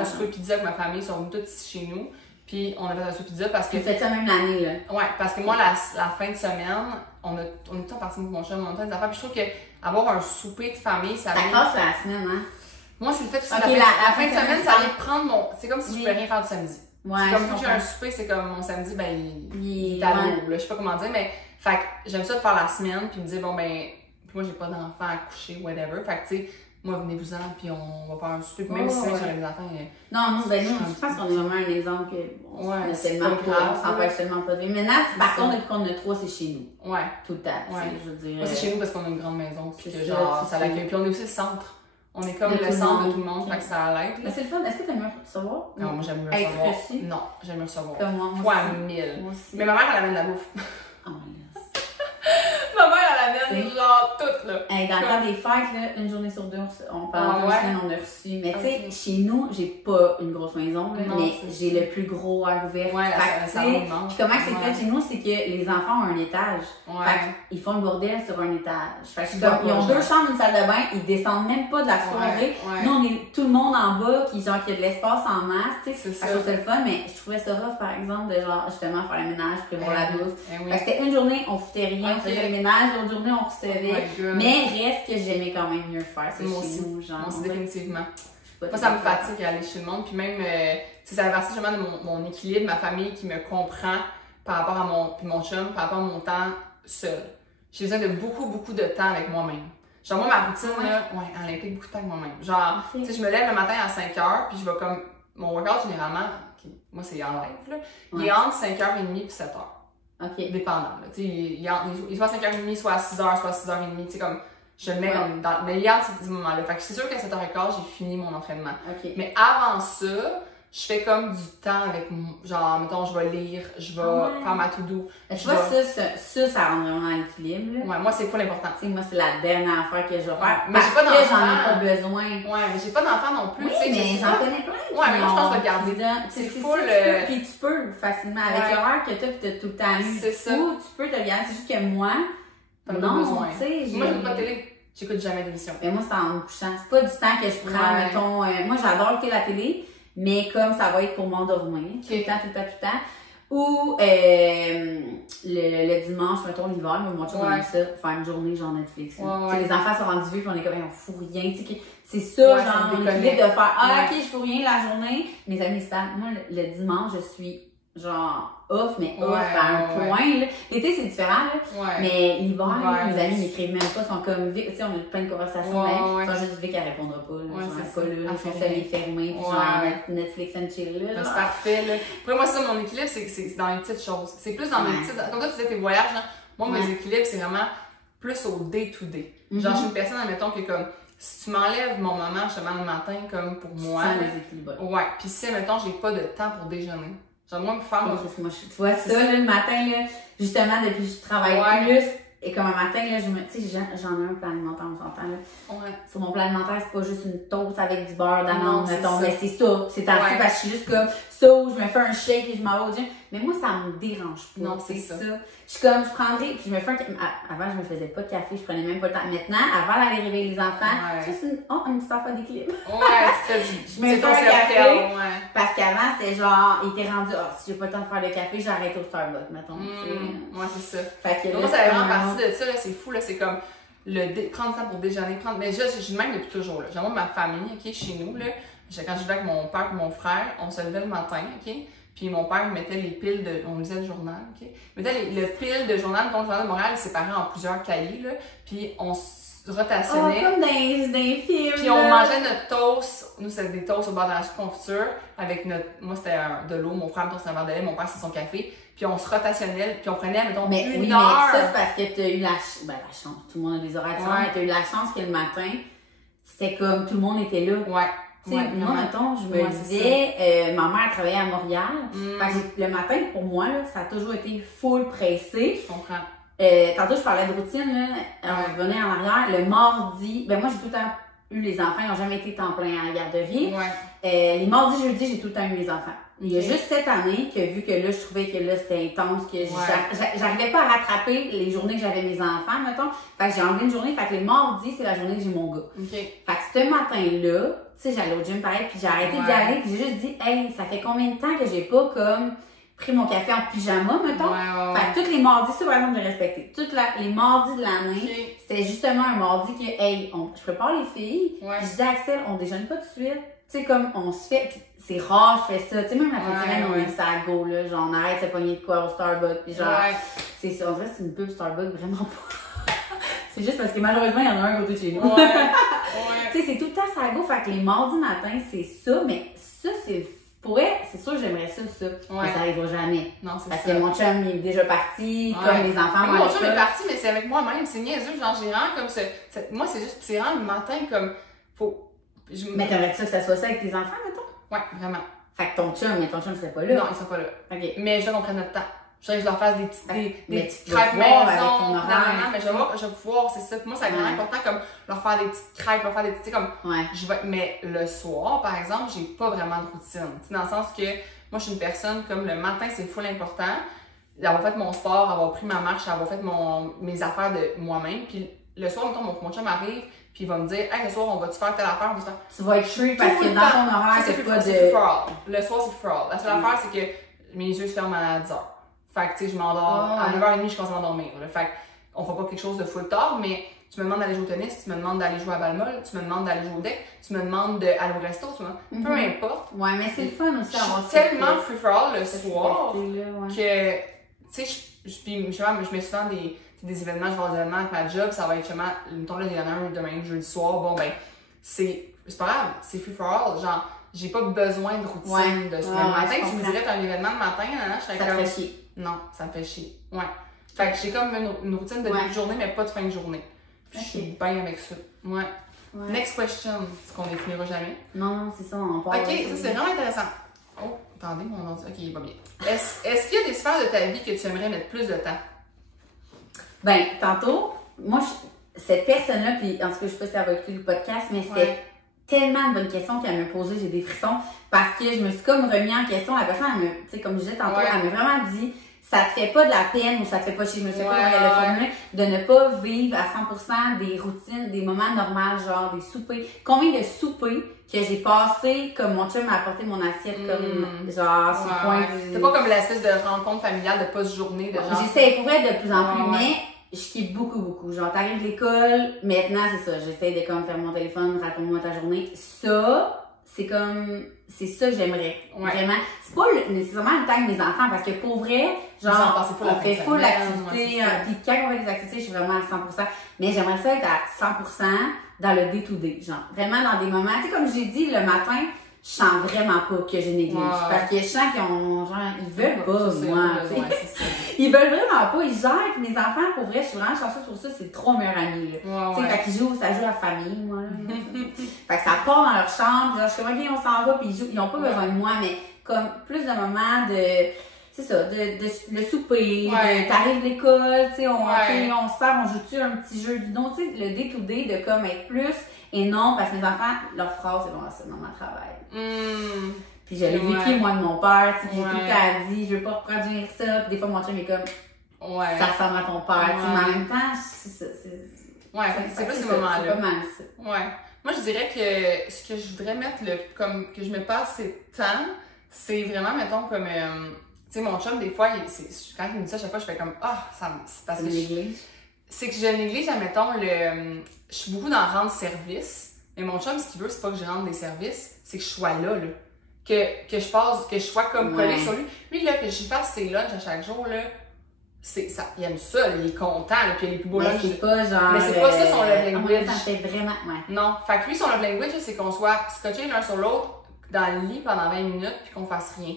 un souper pizza avec ma famille, ils sont venus tous ici chez nous. Puis on avait un souper pizza parce que. Tu fais ça même l'année, là. Ouais, parce que moi, la fin de semaine, on est tout le temps partis avec mon chum, on a des affaires. Puis je trouve qu'avoir un souper de famille, ça casse la semaine, hein? Moi, c'est le fait que la fin de semaine, ça vient prendre mon. C'est comme si je pouvais rien faire du samedi. C'est comme quand j'ai un souper, c'est comme mon samedi, il est à l'eau, là. Je sais pas comment dire, mais. Fait que j'aime ça de faire la semaine, puis me dire, bon, puis moi, j'ai pas d'enfant à coucher, whatever. Fait que, tu sais, moi, venez-vous-en, puis on va faire un souper. Même si j'aurais des enfants. Non, nous, je pense qu'on est vraiment un exemple que. On tellement pas, on s'empêche tellement pas de vivre. Maintenant, par contre, depuis qu'on a 3, c'est chez nous. Tout le temps, je veux dire. Moi, c'est chez nous parce qu'on a une grande maison, puis que genre, ça l'accueille. Puis on est aussi le centre. On est comme le centre de tout le monde, fait que ça l'aide. Mais c'est le fun. Est-ce que t'aimes mieux recevoir? Non, moi, j'aime mieux recevoir. Non, j'aime mieux recevoir. Comme moi. Fois 1000. Mais ma mère, elle amène de la bouffe. Oh, ma mère, elle amène genre tout, là. Dans le temps des fêtes, là, une journée sur 2, on parle de semaines, on a reçu. Mais tu sais, chez nous, j'ai pas une grosse maison, là, mais j'ai le plus gros air ouvert. Comment c'est fait chez nous, c'est que les enfants ont un étage. Fait ils font le bordel sur un étage. Fait ils ont 2 chambres, une salle de bain, ils descendent même pas de la soirée. Nous, on est tout le monde en bas, qui a de l'espace en masse, tu sais. Je trouve ça le fun, mais je trouvais ça rough, par exemple, de genre, justement, faire le ménage, prévoir la bouffe. C'était une journée, on foutait rien, on faisait le ménage, l'autre journée, on recevait. Mais reste que j'aimais quand même mieux faire ça chez nous, genre. Moi aussi, définitivement. Moi, ça me fatigue d'aller chez le monde. Puis même, ça fait partie justement de mon équilibre, ma famille qui me comprend par rapport à mon chum, par rapport à mon temps seul. J'ai besoin de beaucoup de temps avec moi-même. Genre, moi, ma routine, là, elle implique beaucoup de temps avec moi-même. Genre, tu sais, je me lève le matin à 5h, puis je vais comme. Mon workout, généralement, OK? Moi, c'est en live, là. Il est entre 5h30 et 7h. OK. Dépendant, là. Tu sais, il est soit à 5h30, soit à 6h, soit à 6h30. Tu sais, comme, je le mets comme dans. Mais il y a ces moments-là. Fait que c'est sûr qu'à 7h15, j'ai fini mon entraînement. OK. Mais avant ça, je fais comme du temps avec, genre, mettons, je vais lire, je vais faire ma to-do. Tu vois, ça rend vraiment à l'équilibre. Ouais, moi, c'est pas l'important. Tu sais, moi, c'est la dernière affaire que je vais faire. Mais j'ai pas d'enfant. J'en ai pas besoin. Ouais, mais j'ai pas d'enfant non plus. Oui, mais j'en connais plein. Ouais, mais moi, je pense que je vais le garder. C'est full. Puis tu peux facilement, avec l'horaire que t'as, pis t'as tout le temps eu. C'est ça. Tu peux te le garder. C'est juste que moi, non, tu sais. Moi, j'écoute pas de télé. J'écoute jamais d'émission. Mais moi, c'est en me couchant. C'est pas du temps que je prends, mettons. Moi, j'adore écouter la télé. Mais comme ça va être pour m'endormir, tout le temps. Ou le dimanche, mettons l'hiver, mais moi, je aime ça, faire une journée genre Netflix. Les enfants sont rendus vieux, puis on est comme, on fout rien. C'est ça, genre, on est de faire, OK, je fous rien la journée. Mes amis savent, moi, le dimanche, je suis genre off, mais off à un point. L'été, c'est différent, là. Mais l'hiver, mes amis m'écrivent même pas, sont comme Vic, tu sais, on a plein de conversations. Ils sont juste Vic, elle répondra pas. Là, genre, pas là, ils sont les fermés, puis genre Netflix and chill. Là, c'est parfait, là. Après, moi, ça, mon équilibre, c'est dans les petites choses. C'est plus dans mes petites. Comme toi, tu disais tes voyages, genre, moi, mes équilibres, c'est vraiment plus au day-to-day. Genre, je suis une personne, admettons, que comme. Si tu m'enlèves mon moment, justement, le matin, comme pour moi. Ouais. Puis si, admettons, j'ai pas de temps pour déjeuner. Genre, moi, me faire. Tu vois, ça, là, le matin, là, justement, depuis que je travaille plus, et comme un matin, là, tu sais, j'en ai un plan alimentaire, on s'entend, là. Sur mon plan alimentaire, c'est pas juste une toast avec du beurre d'amande, mettons, mais c'est ça. C'est assez parce que je suis juste comme ça, où je me fais un shake et je m'en vais au gym. Mais moi, ça me dérange pas. Non, c'est ça. Je suis comme, je prendrais, puis je me fais avant, je me faisais pas de café, je prenais même pas le temps. Maintenant, avant d'aller réveiller les enfants, ça, c'est une petite affaire d'équilibre. Je me fais un café. Parce qu'avant, c'était genre, il était rendu, si j'ai pas le temps de faire le café, j'arrête au Starbucks, mettons. Ouais, c'est ça. Fait que moi, ça fait vraiment partie de ça, là, c'est fou, là, c'est comme prendre le temps pour déjeuner, mais je suis même depuis toujours, là. J'avoue, ma famille, OK, chez nous, là, quand je vivais avec mon père et mon frère, on se levait le matin, OK? Puis mon père, il mettait les piles de. On lisait le journal, OK? Il mettait le pile de journal, donc le journal de Montréal, il séparait en plusieurs cahiers, là. Puis on se rotationnait. Comme dans les films. Puis on mangeait notre toast. Nous, c'était des toasts au bord de la confiture. Avec notre. Moi, c'était de l'eau. Mon frère, c'était un verre de lait. Mon père, c'était son café. Puis on se rotationnait. Puis on prenait, mettons, une heure. Mais ça, c'est parce que t'as eu la chance. Tout le monde a des horaires différents, mais t'as eu la chance que le matin, c'était comme tout le monde était là. Moi, mettons, je me disais, ma mère travaillait à Montréal. Fait que le matin, pour moi, là, ça a toujours été full pressé. Je comprends. Tantôt, je parlais de routine, là. On revenait en arrière. Le mardi, moi, j'ai tout le temps eu les enfants. Ils n'ont jamais été temps plein à la garderie. Les mardis, jeudis, j'ai tout le temps eu les enfants. Il y a juste cette année que, vu que là, je trouvais que là, c'était intense, que j'arrivais pas à rattraper les journées que j'avais mes enfants, mettons. Fait que j'ai enlevé une journée. Fait que les mardis, c'est la journée que j'ai mon gars. Fait que ce matin-là, tu sais, j'allais au gym pareil, puis j'ai arrêté d'y aller, puis j'ai juste dit, hey, ça fait combien de temps que j'ai pas, comme, pris mon café en pyjama, mettons? Fait que tous les mardis, ça, par exemple, j'ai respecté. Les mardis de l'année, c'était justement un mardi que, hey, je prépare les filles, puis je dis à Axel, on déjeune pas tout de suite. Tu sais, comme, on se fait, pis c'est rare, je fais ça. Tu sais, même la fin de semaine, on est ça à go, là. Genre, on arrête de se pogner de quoi au Starbucks, pis genre, c'est ça. On dirait que c'est une pub Starbucks, vraiment pas. C'est juste parce que malheureusement, il y en a un à côté de chez nous. Tu sais, c'est tout le temps ça à go. Fait que les mardis matin, c'est ça, mais ça, c'est sûr que j'aimerais ça. Mais ça arrivera jamais. Non, c'est parce que mon chum, il est déjà parti, comme les enfants. Mon chum est parti, mais c'est avec moi-même. C'est niaiseux, genre, j'ai vraiment comme moi, c'est juste, c'est vraiment le matin, comme, Mais t'aimerais ça que ça soit ça avec tes enfants, mettons? Ouais, vraiment. Fait que ton chum serait pas là. Non, il serait pas là. OK. Mais je veux qu'on prenne notre temps. Je voudrais que je leur fasse des petites crêpes maison. Mais je vais pouvoir, c'est ça. Pour moi, c'est vraiment important, comme, leur faire des petites crêpes, leur faire des petites, comme, mais le soir, par exemple, j'ai pas vraiment de routine. T'sais, dans le sens que, moi, je suis une personne, comme, le matin, c'est full important. D'avoir fait mon sport, avoir pris ma marche, avoir fait mes affaires de moi-même. Puis, le soir, mettons, mon chum arrive, puis il va me dire, hey, le soir, on va-tu faire telle affaire? Tu vas être free parce que dans ton horaire, c'est pas de. Le soir, c'est free. La seule affaire, c'est que mes yeux se ferment à 10h. Fait que, tu sais, je m'endors. À 9h30, je commence à m'endormir. Fait qu'on fera pas quelque chose de full tard, mais tu me demandes d'aller jouer au tennis, tu me demandes d'aller jouer à balle-molle, tu me demandes d'aller jouer au deck, tu me demandes d'aller au resto, peu importe. Ouais, mais c'est le fun aussi d'avoir ça. Je suis tellement free-for-all le soir que, tu sais, je mets souvent des événements, je vais avoir des événements avec ma job, ça va être justement, mettons là, il y en a un demain, jeudi soir, bon ben, c'est pas grave, c'est free for all, genre, j'ai pas besoin de routine de se lever le matin. Tu me dirais, t'as un événement le matin, je serais comme... Ça te fait chier. Non, ça me fait chier. Ouais. Fait que j'ai comme une routine de début de journée, mais pas de fin de journée. Puis je suis bien avec ça. Ouais. Next question, est-ce qu'on les finira jamais? Non, c'est ça, on parle. Ok, ça c'est vraiment intéressant. Oh, attendez, mon ordi. Ok, il va bien. Est-ce qu'il y a des sphères de ta vie que tu aimerais mettre plus de temps? Ben, tantôt, moi, cette personne-là, puis en tout cas, je sais pas si elle va écouter le podcast, mais c'était tellement de bonnes questions qu'elle me posait, j'ai des frissons, parce que je me suis comme remis en question. La personne, elle me, tu sais, comme je disais tantôt, elle m'a vraiment dit, ça te fait pas de la peine ou ça te fait pas chier, je me sais pas comment elle a formulé, de ne pas vivre à 100% des routines, des moments normaux, genre des soupers. Combien de soupers que j'ai passé, comme mon chum m'a apporté mon assiette, comme genre sur le point du... C'est pas comme l'espèce de rencontre familiale de post-journée, de genre... J'essaie pour être de plus en plus, mais je kiffe beaucoup. Genre, t'arrives de l'école, maintenant, c'est ça, j'essaie de comme faire mon téléphone, raconte-moi ta journée. Ça, c'est comme... C'est ça que j'aimerais, vraiment. C'est pas nécessairement le temps de mes enfants, parce que pour vrai, genre, on fait full l'activité, puis quand on fait des activités, je suis vraiment à 100%. Mais j'aimerais ça être à 100% dans le day-to-day, genre. Vraiment dans des moments, tu sais, comme j'ai dit, le matin, je sens vraiment pas que je néglige. Parce que je sens qu'ils ont, genre, ils veulent pas, moi, ils veulent vraiment pas, ils gèrent, puis mes enfants, pour vrai, je suis vraiment chanceuse pour ça, c'est trop meilleurs amis, là. Tu sais, fait qu'ils jouent, ça joue à la famille, moi. Fait que ça part dans leur chambre, genre, je suis comme, ok, on s'en va, puis ils ont pas besoin de moi, mais comme plus de moments de, c'est ça, le souper, t'arrives de l'école, tu sais, on sort, on joue-tu un petit jeu du nom, tu sais, le day-to-day de comme être plus, et non, parce que mes enfants, leur phrase, c'est bon, ça, maman travaille. Puis je l'ai vécu, moi, de mon père, tu sais, j'ai tout le temps dit, je veux pas reproduire ça, puis des fois, mon chum est comme, ça ressemble à ton père, tu sais, mais en même temps, c'est ça, c'est plus ce moment-là. C'est pas mal ça. Moi, je dirais que ce que je voudrais mettre, comme que je mets pas assez de temps, c'est vraiment, mettons, comme, tu sais, mon chum, des fois, quand il me dit ça, à chaque fois, je fais comme, c'est parce que c'est que je néglige, admettons, je suis beaucoup dans rendre service, mais mon chum, ce qu'il veut, c'est pas que je rende des services, c'est que je sois là. Que je sois comme collée sur lui. Lui, là, que je fasse ses lunchs à chaque jour, là, il aime ça, il est content, là, puis il a les plus beaux lunchs. Mais c'est pas genre. Mais c'est pas ça son love language. Ça fait vraiment. Non. Fait que lui, son love language, c'est qu'on soit scotchés l'un sur l'autre dans le lit pendant 20 minutes, puis qu'on fasse rien.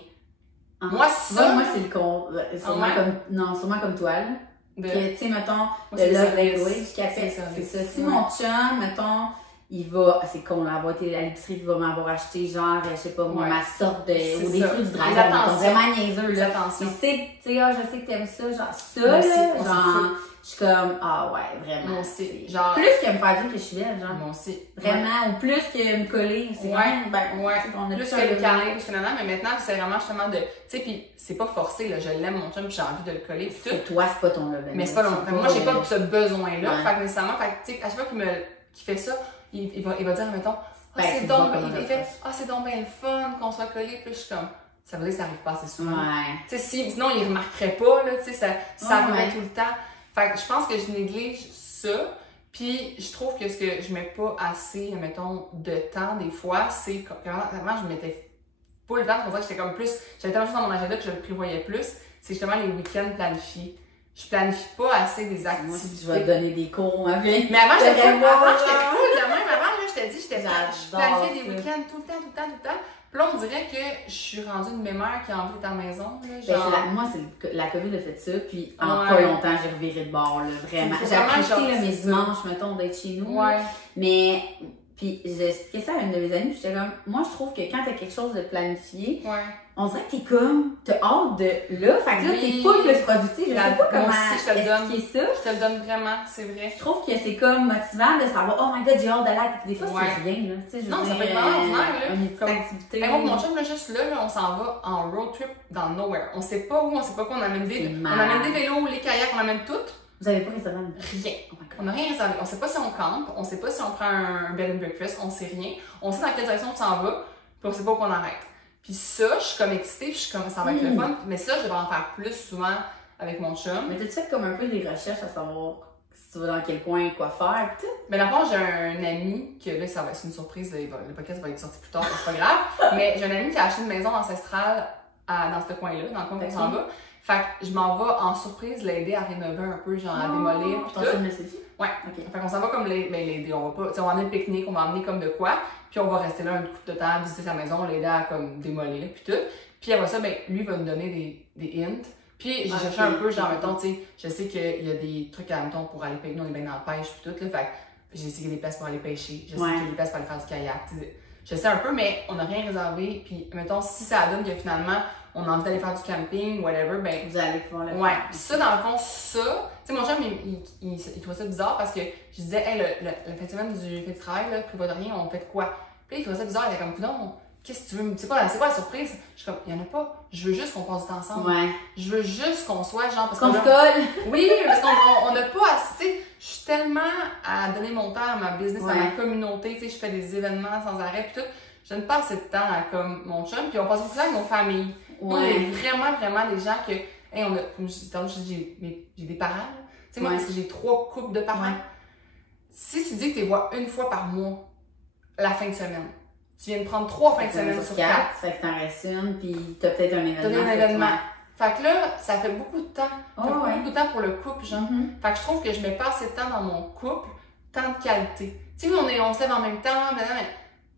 Moi, ça. Moi, c'est le con. Sûrement comme toi, là. Tu sais, mettons, le love language qui a fait. C'est ça. Si mon chum, mettons, il va, c'est con, là, avoir été à l'épicerie, il va m'avoir acheté, genre, je sais pas, moi, ma sorte de, ou des fruits du dragon, vraiment niaiseux, là. Mais c'est, tu sais, je sais que t'aimes ça, genre, ça, là, genre, je suis comme, vraiment. Moi aussi. Genre. Plus que me faire dire que je suis belle, genre. Moi aussi. Vraiment, ou plus que me coller, c'est plus que le câlin, plus que non, mais maintenant, c'est vraiment justement de, tu sais, pis c'est pas forcé, là, je l'aime, mon chum, pis j'ai envie de le coller, pis tout. Toi, c'est pas ton love. Mais c'est pas long. Moi, j'ai pas ce besoin-là, fait que nécessairement, tu sais, à chaque fois qu'il fait ça, il va dire, mettons, c'est donc, il fait, c'est donc bien le fun qu'on soit collés, puis je suis comme, ça veut dire que ça arrive pas assez souvent. Tu sais, sinon, il remarquerait pas, là, tu sais, ça arriverait tout le temps. Fait que je pense que je néglige ça, puis je trouve que ce que je mets pas assez, mettons, de temps, des fois, c'est vraiment, je mettais pas le temps, c'est pour ça que j'étais comme plus, j'avais tellement de choses dans mon agenda que je le prévoyais plus, c'est justement les week-ends planifiés. Je planifie pas assez des activités. Je vais te donner des cours avec. Mais avant, j'étais cool de même. Avant, là, je t'ai dit, je planifiais des week-ends tout le temps. Puis là, on dirait que je suis rendue une mère qui a envie d'être à la maison. Là, genre... moi, la COVID a fait ça, puis en pas longtemps, j'ai reviré de bord, là, vraiment. J'ai apprécié mes dimanches, mettons, d'être chez nous. Mais, puis j'ai expliqué ça à une de mes amies, puis j'étais comme, moi, je trouve que quand t'as quelque chose de planifié, on dirait que t'as hâte de là, fait que là, t'es full plus productif. Je sais pas comment expliquer ça. Je te le donne vraiment, c'est vrai. Je trouve que c'est comme motivant de savoir, oh my god, j'ai hâte d'aller. Des fois, c'est rien, là. Tu sais, non, ça peut être vraiment ordinaire, là. Une activité. Moi, mon chum, là, juste là, on s'en va en road trip dans nowhere. On sait pas où, on sait pas quoi. On amène des vélos, les kayaks, on amène tout. Vous avez pas réservé? Rien. On n'a rien réservé. On sait pas si on campe, on sait pas si on prend un bed and breakfast, on sait rien. On sait dans quelle direction on s'en va, puis on sait pas où on arrête. Puis ça, je suis comme excitée, puis je suis comme, ça va être le fun. Mais ça, je devrais en faire plus souvent avec mon chum. Mais t'as-tu fait comme un peu des recherches à savoir si tu vas dans quel coin, quoi faire, tout? Mais d'abord, j'ai un ami, que là, ça va être une surprise, le podcast va être sorti plus tard, c'est pas grave. Mais j'ai un ami qui a acheté une maison ancestrale dans ce coin-là, dans le coin où on s'en va. Fait que je m'en vais en surprise l'aider à rénover un peu, genre à démolir. Ton chum le sait-tu? Ouais. Fait qu'on s'en va comme l'aider. On va pas, on va amener le pique-nique, on va amener comme de quoi. puis on va rester là un couple de temps, visiter sa maison, l'aider à comme démolir, puis tout. Puis après ça, ben, lui va nous donner des hints. Puis j'ai cherché un peu, genre, mettons, tu sais, je sais qu'il y a des trucs, mettons, pour aller pêcher, nous on est bien dans la pêche, puis tout, là, fait que j'ai essayé des places pour aller pêcher, je sais qu'il y a des places pour aller faire du kayak, t'sais. Je sais un peu, mais on n'a rien réservé, puis mettons, si ça donne que finalement, on a envie d'aller faire du camping, whatever, ben... Vous allez pouvoir le faire. Ouais, puis ça, dans le fond, ça... Tu sais, mon chum, il trouvait ça bizarre parce que je disais, hey, la fin de semaine du travail, là, prévoit de rien, on fait quoi? Puis il trouvait ça bizarre, il était comme, non, qu'est-ce que tu veux? C'est quoi la surprise? Je suis comme, il y en a pas. Je veux juste qu'on passe du temps ensemble. Ouais. Je veux juste qu'on soit genre. Parce qu'on se colle. Oui, parce qu'on n'a pas assez. Tu sais, je suis tellement à donner mon temps à ma business, à ma communauté. Tu sais, je fais des événements sans arrêt, puis tout. Je donne pas assez de temps à comme mon chum, puis on passe beaucoup de temps avec nos familles. Nous, on est vraiment, vraiment des gens que. Hey, on a. Comme je dis, j'ai des parents. Tu sais, moi, parce que j'ai 3 couples de parents. Si tu dis que tu les vois une fois par mois, la fin de semaine. Tu viens de prendre 3 fins de semaine sur 4. Fait que t'en restes une, puis t'as peut-être un événement. Fait que là, ça fait beaucoup de temps. Beaucoup de temps pour le couple, genre. Fait que je trouve que je mets pas assez de temps dans mon couple, temps de qualité. Tu sais, on se lève en même temps,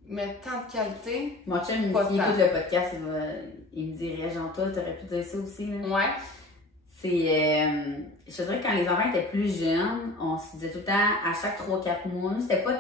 mais temps de qualité. Mon chum, s'il écoute le podcast, il me dirait, genre, toi, t'aurais pu dire ça aussi, là. Ouais. C'est, je te dirais que quand les enfants étaient plus jeunes, on se disait tout le temps, à chaque 3-4 mois, c'était pas... du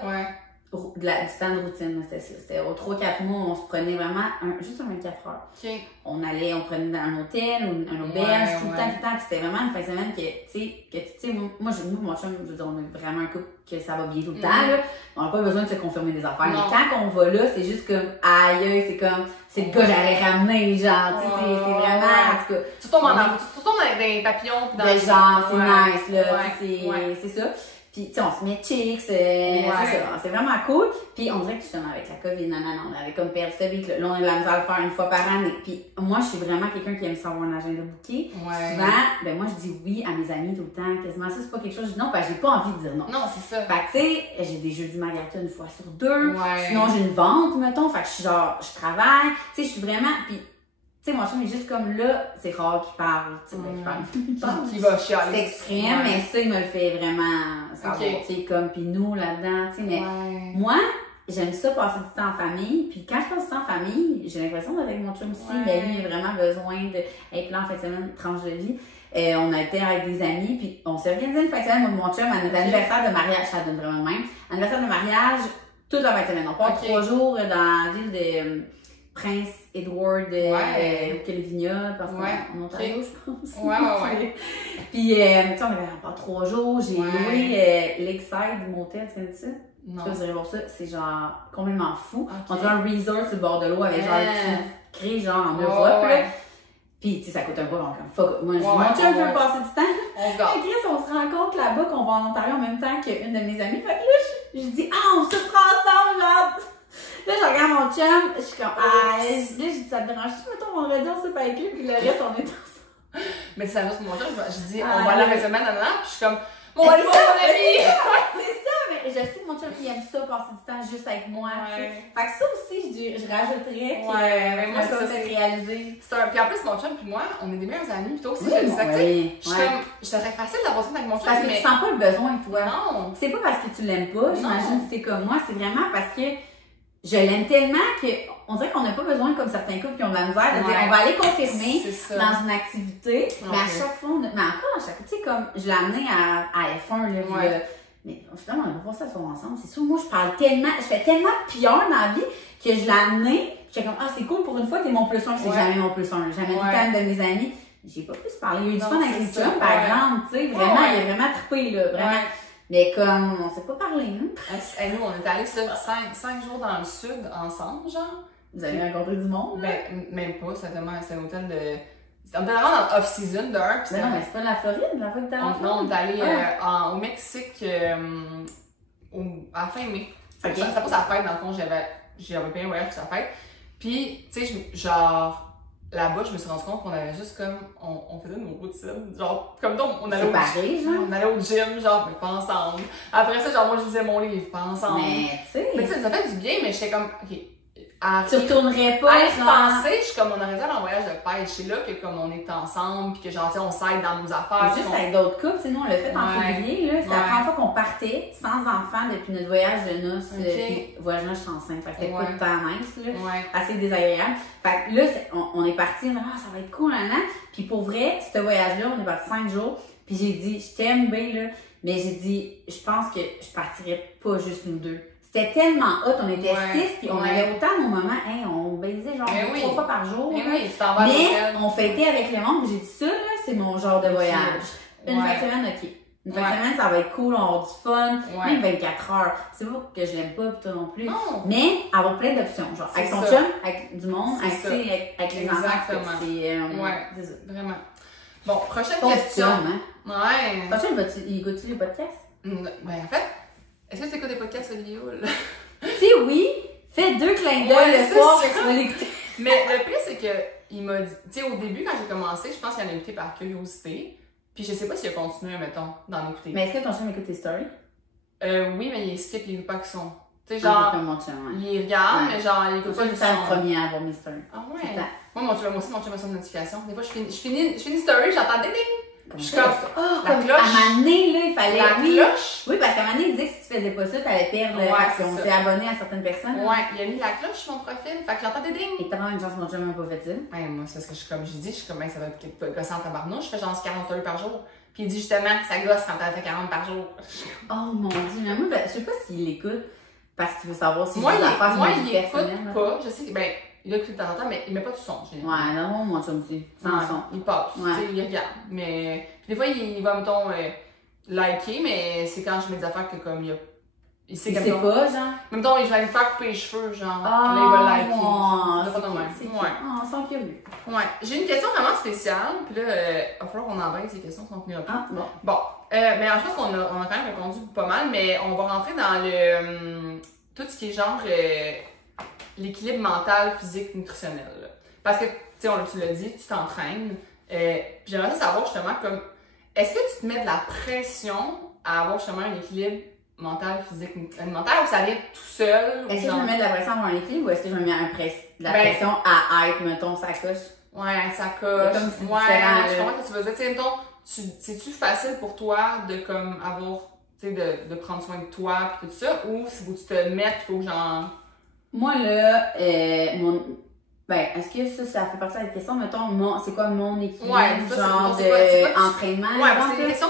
temps de routine, c'était ça. C'était aux 3-4 mois, on se prenait vraiment juste un 24 heures. Okay. On prenait dans un hôtel ou un auberge, tout le temps. Puis c'était vraiment une fin de semaine que, tu sais, moi, mon chum, je veux dire, on a vraiment un couple que ça va bien tout le temps, là. On n'a pas besoin de se confirmer des affaires. Non. Mais quand on va là, c'est juste comme, aïe, c'est comme, c'est le gars j'allais ramener, genre, tu sais, c'est vraiment, en tout cas. Tu tombes dans des papillons, puis dans les genre, c'est nice, là, c'est ça. Puis, tu sais, on se met chicks, c'est vraiment cool. Puis, on dirait que justement, avec la COVID, non, on avait comme perdu ça vite. Là, on a de la misère à le faire une fois par an. Puis, moi, je suis vraiment quelqu'un qui aime savoir un agenda booké. Souvent, ben moi, je dis oui à mes amis tout le temps. Quasiment ça, c'est pas quelque chose. Je dis non, ben j'ai pas envie de dire non. Non, c'est ça. Fait que, tu sais, j'ai des jeudis margarita une fois sur 2. Sinon, j'ai une vente, mettons. Fait que je suis genre, je travaille. Tu sais, je suis vraiment. Puis, tu sais, mon chum est juste comme là, c'est rare qu'il parle. Tu sais, qu'il va chialer. S'exprime, mais ça, il me le fait vraiment savoir. Tu sais, comme, pis nous là-dedans, tu sais, mais moi, j'aime ça passer du temps en famille. Puis quand je passe du temps en famille, j'ai l'impression d'être avec mon chum aussi, mais lui, il a vraiment besoin de être là en fin de semaine, tranche de vie. On a été avec des amis, puis on s'est organisé une fin de semaine, moi et mon chum, à notre anniversaire de mariage, ça donne vraiment même. Anniversaire de mariage, toute la fin de semaine. On part 3 jours dans la ville de Prince Edward Calvinia, parce qu'on est en Ontario, je pense. Ouais. Puis, tu sais, on avait pas 3 jours. J'ai loué Lakeside Motel, tu connais ça? Non. Vous irez voir ça, c'est genre complètement fou. On dirait un resort sur le bord de l'eau avec genre créé genre en Europe. Puis, tu sais, ça coûte un peu, donc fuck. Moi, mon chum veut passer du temps. On se rencontre là-bas qu'on va en Ontario en même temps qu'une de mes amies. Fait que là, je dis, on se prend ensemble, genre. Là, je regarde mon chum, je suis comme, là, je dis, ça te dérange-tu, mettons, vendredi, on soupe avec lui, puis le reste, on est ensemble. Mais c'est ça, mon chum, je dis, on va aller la semaine, puis je suis comme, mon ami! C'est ça, mais je sais que mon chum, il aime ça, passer du temps juste avec moi, tu sais. Fait que ça aussi, je rajouterais que moi, ça c'est réalisé. Puis en plus, mon chum puis moi, on est des meilleurs amis, plutôt aussi, je dis ça, tu sais. Je suis comme, je serais facile d'avoir ça avec mon chum, parce que tu sens pas le besoin, toi. Non. C'est pas parce que tu l'aimes pas, j'imagine que c'est comme moi, c'est vraiment parce que je l'aime tellement qu'on dirait qu'on n'a pas besoin, comme certains couples qui ont de la misère, de dire on va aller confirmer dans une activité, mais à chaque fois, mais encore à chaque fois, tu sais, comme je l'ai amené à F1, là, mais finalement, on n'a pas passé à soir ensemble, c'est sûr. Moi, je fais tellement pire dans la vie que je l'ai amené, j'étais comme, c'est cool, pour une fois, t'es mon plus 1, c'est jamais mon plus 1. Jamais tout le temps de mes amis. J'ai pas plus parlé. Il y a eu du fun avec les chums, par exemple, tu sais, vraiment, il a vraiment trippé, là, vraiment. Mais comme, on s'est pas parlé, hein? Nous, on est allés sur 5 jours dans le sud ensemble, genre. Vous avez rencontré du monde? Ben, même pas, c'est un hôtel de... On était vraiment dans off-season de un. Mais non, mais c'est pas de la Floride, la fois que t'es en Floride? Non, on est allé au Mexique à la fin mai. Okay. Ça passe à la fête, dans le fond, j'avais payé un voyage pour sa fête. Puis, tu sais, genre... Là-bas, je me suis rendu compte qu'on avait juste comme, on faisait nos routines, genre, comme on allait on allait au gym, genre, mais pas ensemble. Après ça, genre, moi, je lisais mon livre, pas ensemble. Mais tu sais, ça fait du bien, mais j'étais comme, ok, Tu retournerais pas, à y penser, je suis comme, on aurait dû aller en voyage de pêche. C'est là que, comme on est ensemble, puis que genre, on s'aide dans nos affaires. Juste avec d'autres couples, nous, on l'a fait en février, là. C'est la première fois qu'on partait sans enfants depuis notre voyage de noces. Puis, voyage, je suis enceinte. Fait que c'était pas de temps nice, là. Assez désagréable. Fait que là, on est parti, on a dit, ça va être cool, là. Puis pour vrai, ce voyage-là, on est parti 5 jours. Puis j'ai dit, je t'aime, B, là. Mais j'ai dit, je pense que je partirais pas juste nous deux. C'était tellement hot, on était 6, puis on avait autant nos moments, hey, on baisait genre 3 fois par jour. Mais on fêtait avec le monde, j'ai dit ça, là, c'est mon genre de voyage. Une fin de semaine, ok. Une fin de semaine, ça va être cool, on va avoir du fun, même 24 heures. C'est pas que je l'aime pas, pis toi non plus. Non. Mais avoir plein d'options, genre avec ton chum, avec du monde, avec les enfants. C'est ça, vraiment. Bon, prochaine question. Ouais. Prochaine, il écoute-tu les podcasts? Ben, en fait, est-ce que tu écoutes des podcasts, Olivier? Si oui, fais 2 clins d'œil le soir et tu vas l'écouter. Mais le pire, c'est qu'il m'a dit, tu sais, au début, quand j'ai commencé, je pense qu'il en a écouté par curiosité. Puis je sais pas s'il a continué, mettons, d'en écouter. Mais est-ce que ton chum écoute tes stories? Oui, mais il skip, il écoute pas que son. Tu sais, genre, il regarde, mais genre, il écoute pas que son. Je suis le premier à avoir mes stories. Ah ouais? Moi aussi, mon chum a son notification. Des fois, je finis story, j'entends ding ding! Je suis comme, la cloche. À un moment donné, là, il fallait. La cloche. Oui, parce qu'à un moment donné, il disait que si tu faisais pas ça, t'allais perdre. Si on s'est abonné à certaines personnes. Ouais, il a mis la cloche sur mon profil. Fait que j'entends des ding. Et t'as pas une chance que mon chum n'a pas fait ça. Ouais, moi, c'est ce que je suis comme, j'ai dit, je suis comme, ça va être gossant en tabarnouche. Je fais genre 40 heures par jour. Puis il dit justement que ça gosse quand t'as fait 40 par jour. Oh mon dieu, mais moi, je sais pas s'il l'écoute parce qu'il veut savoir si moi, il écoute pas. Je sais que, ben, il écoute de temps en temps, mais il met pas de son. Ouais, non, mon chum aussi. Sans son. Il passe, tu sais, il regarde. Mais, des fois, il va, mettons, liker, mais c'est quand je mets des affaires que, comme, il sait comme pas, genre. Même temps, il va lui faire couper les cheveux, genre. Là, il va liker. C'est pas de même. Ouais. Ah, sans curieux. Ouais. J'ai une question vraiment spéciale, puis là, il va falloir qu'on envoie ces questions, sinon on finira pas. Bon. Bon. Mais en fait, on a quand même répondu pas mal, mais on va rentrer dans le. Tout ce qui est genre. L'équilibre mental, physique, nutritionnel. Là. Parce que, tu sais, tu l'as dit, tu t'entraînes. J'aimerais savoir justement, comme, est-ce que tu te mets de la pression à avoir justement un équilibre mental, physique, mental, ou ça vient tout seul? Est-ce que je me mets de la pression à avoir un équilibre ou est-ce que je me mets de la pression à être, mettons, sa coche? Ouais, sa coche. Comme si je comprends ce que tu veux dire. Tu sais, mettons, c'est-tu facile pour toi de, comme, avoir, tu sais, de prendre soin de toi et tout ça, ou si tu te mets, il faut que genre. Moi, là, est-ce que ça fait partie de la question? Mettons, c'est quoi mon équilibre, genre d'entraînement? Ouais, parce que les questions,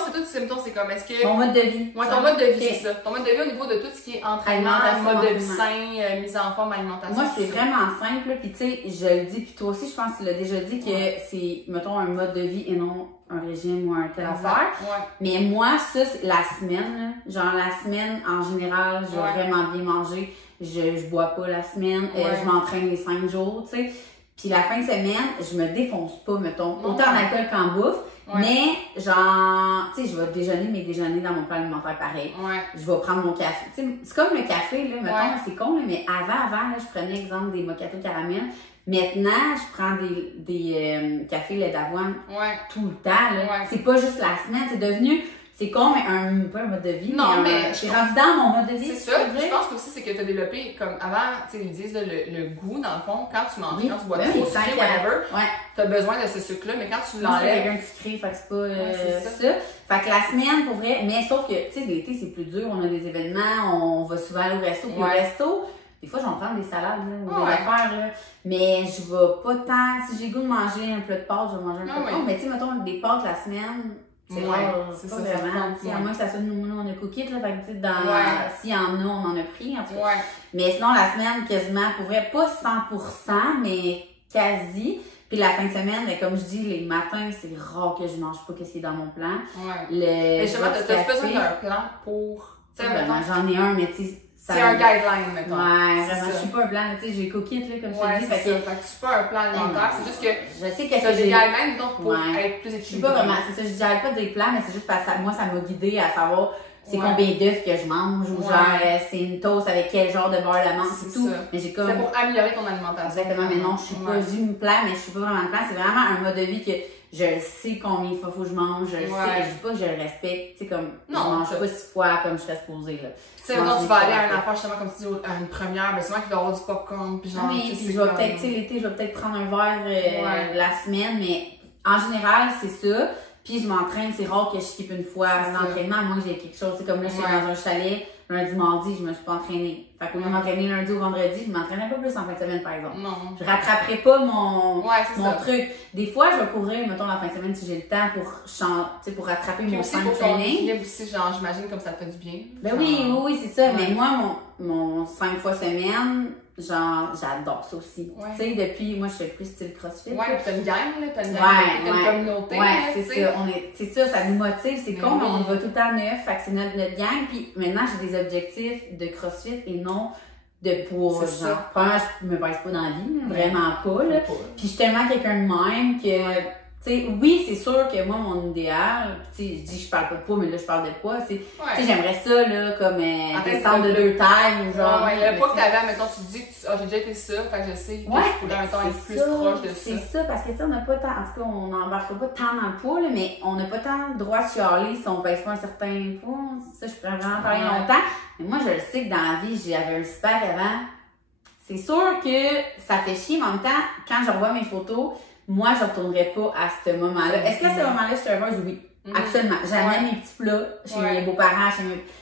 c'est comme, est-ce que. Mon mode de vie. Ouais, ton mode de vie, c'est ça. Ton mode de vie au niveau de tout ce qui est entraînement, mode de vie sain, mise en forme, alimentation. Moi, c'est vraiment simple, puis tu sais, je le dis, puis toi aussi, je pense que tu l'as déjà dit, que c'est, mettons, un mode de vie et non un régime ou un tel affaire. Ouais. Mais moi, ça, c'est la semaine, genre la semaine, en général, je vais vraiment bien manger. Je bois pas la semaine, je m'entraîne les 5 jours, tu sais. Puis la fin de semaine, je me défonce pas, mettons, autant en alcool qu'en bouffe. Mais genre, tu sais, je vais déjeuner mes déjeuners dans mon plan alimentaire pareil. Je vais prendre mon café. Tu sais, c'est comme le café, là, mettons, c'est con, là, mais avant, là, je prenais exemple des mocatos caramel. Maintenant, je prends des cafés lait d'avoine tout le temps, là. C'est pas juste la semaine, c'est devenu. C'est con, mais pas un mode de vie. Non, mais je suis rendue dans mon mode de vie. C'est ça. Je pense que aussi, c'est que tu as développé, comme avant, tu sais, ils disent le goût, dans le fond, quand tu manges, quand tu bois trop sucré, whatever, tu as besoin de ce sucre-là, mais quand tu l'enlèves. C'est quelqu'un sucré, fait que c'est pas ça. Fait que la semaine, pour vrai, mais sauf que, tu sais, l'été, c'est plus dur, on a des événements, on va souvent aller au resto, puis au resto, des fois, j'en prends des salades, là, ou des affaires, là. Mais je vais pas tant, si j'ai le goût de manger un plat de pâtes, je vais manger un plat de pâtes. Mais tu sais, mettons, des pâtes la semaine. C'est pas vraiment. À moins que ça soit nous, on a cookit, là. Fait que, tu sais, s'il y en a, on en a pris, en tout cas. Mais sinon, la semaine, quasiment, pour vrai, pas 100%, mais quasi. Puis la fin de semaine, mais comme je dis, les matins, c'est rare que je mange pas ce qui est dans mon plan. Mais justement, t'as besoin d'un plan pour. J'en ai un, mais tu sais. C'est un guideline, mettons. Ouais, vraiment, je suis pas un plan, tu sais, j'ai cookit, là, comme je te dis. Fait que tu suis pas un plan alimentaire, c'est juste que. Je sais que c'est des guidelines, donc, pour être plus équilibré. Je suis pas vraiment, c'est ça, je dirais pas des plans, mais c'est juste parce que moi, ça m'a guidée à savoir c'est combien d'œufs que je mange, ou genre, c'est une toast avec quel genre de beurre de menthe, c'est tout. Mais j'ai c'est pour améliorer ton alimentation. Exactement, mais non, je suis pas du plan, mais je suis pas vraiment de plan, c'est vraiment un mode de vie que je sais combien il faut que je mange, je sais, je dis pas que je le respecte, tu sais, comme, je mange pas 6 fois comme je serais supposée, là. Tu sais, maintenant, tu vas aller à un affaire, justement, comme tu dis, à une première, ben, c'est moi qui dois avoir du popcorn, puis genre, puis je vais peut-être, tu sais, l'été, je vais peut-être prendre un verre la semaine, mais en général, c'est ça. Puis je m'entraîne, c'est rare que je skip une fois l'entraînement, moi j'ai quelque chose, c'est comme là, je suis dans un chalet, lundi, mardi, je me suis pas entraînée. Fait que au lieu de m'entraîner lundi ou vendredi, je m'entraîne un peu plus en fin de semaine, par exemple. Non. Je rattraperai pas mon truc. Des fois, je vais courir, mettons, la fin de semaine si j'ai le temps pour rattraper mon temps de training. Aussi, genre, j'imagine comme ça te fait du bien. Ben oui, c'est ça. Mais moi, mon 5 fois semaine, genre, j'adore ça aussi. Tu sais, depuis, moi, je fais plus style CrossFit. Ouais, pis t'as une gang, là, t'as une communauté. Ouais, c'est ça, ça nous motive. C'est con, mais on y va tout le temps neuf. Fait que c'est notre gang. Puis maintenant, j'ai des objectifs de CrossFit et non de pour genre, premièrement, je me baisse pas dans la vie, là, vraiment pas, là. Puis je suis tellement quelqu'un de même que, tu sais, oui, c'est sûr que moi, mon idéal, tu sais, je dis je parle pas de poids, mais là, je parle de poids, tu sais, j'aimerais ça, là, comme descendre de 2 tailles ou genre. Le poids que t'avais, mettons, tu dis que j'ai déjà été ça, fait que je sais que je pourrais, mettons, être plus proche de ça. C'est ça, parce que, tu sais, on n'a pas tant, en tout cas, on n'embarquera pas tant dans le poids, là, mais on n'a pas tant le droit de chialer si on pèse pas un certain poids. Ça, je pourrais vraiment en parler longtemps. Mais moi, je le sais que dans la vie, j'avais un super avant. C'est sûr que ça fait chier, mais en même temps, quand je revois mes photos, moi, je ne retournerais pas à ce moment-là. Est-ce qu'à ce moment-là, j'étais heureuse? Oui. Absolument. J'aimais mes petits plats chez mes beaux-parents.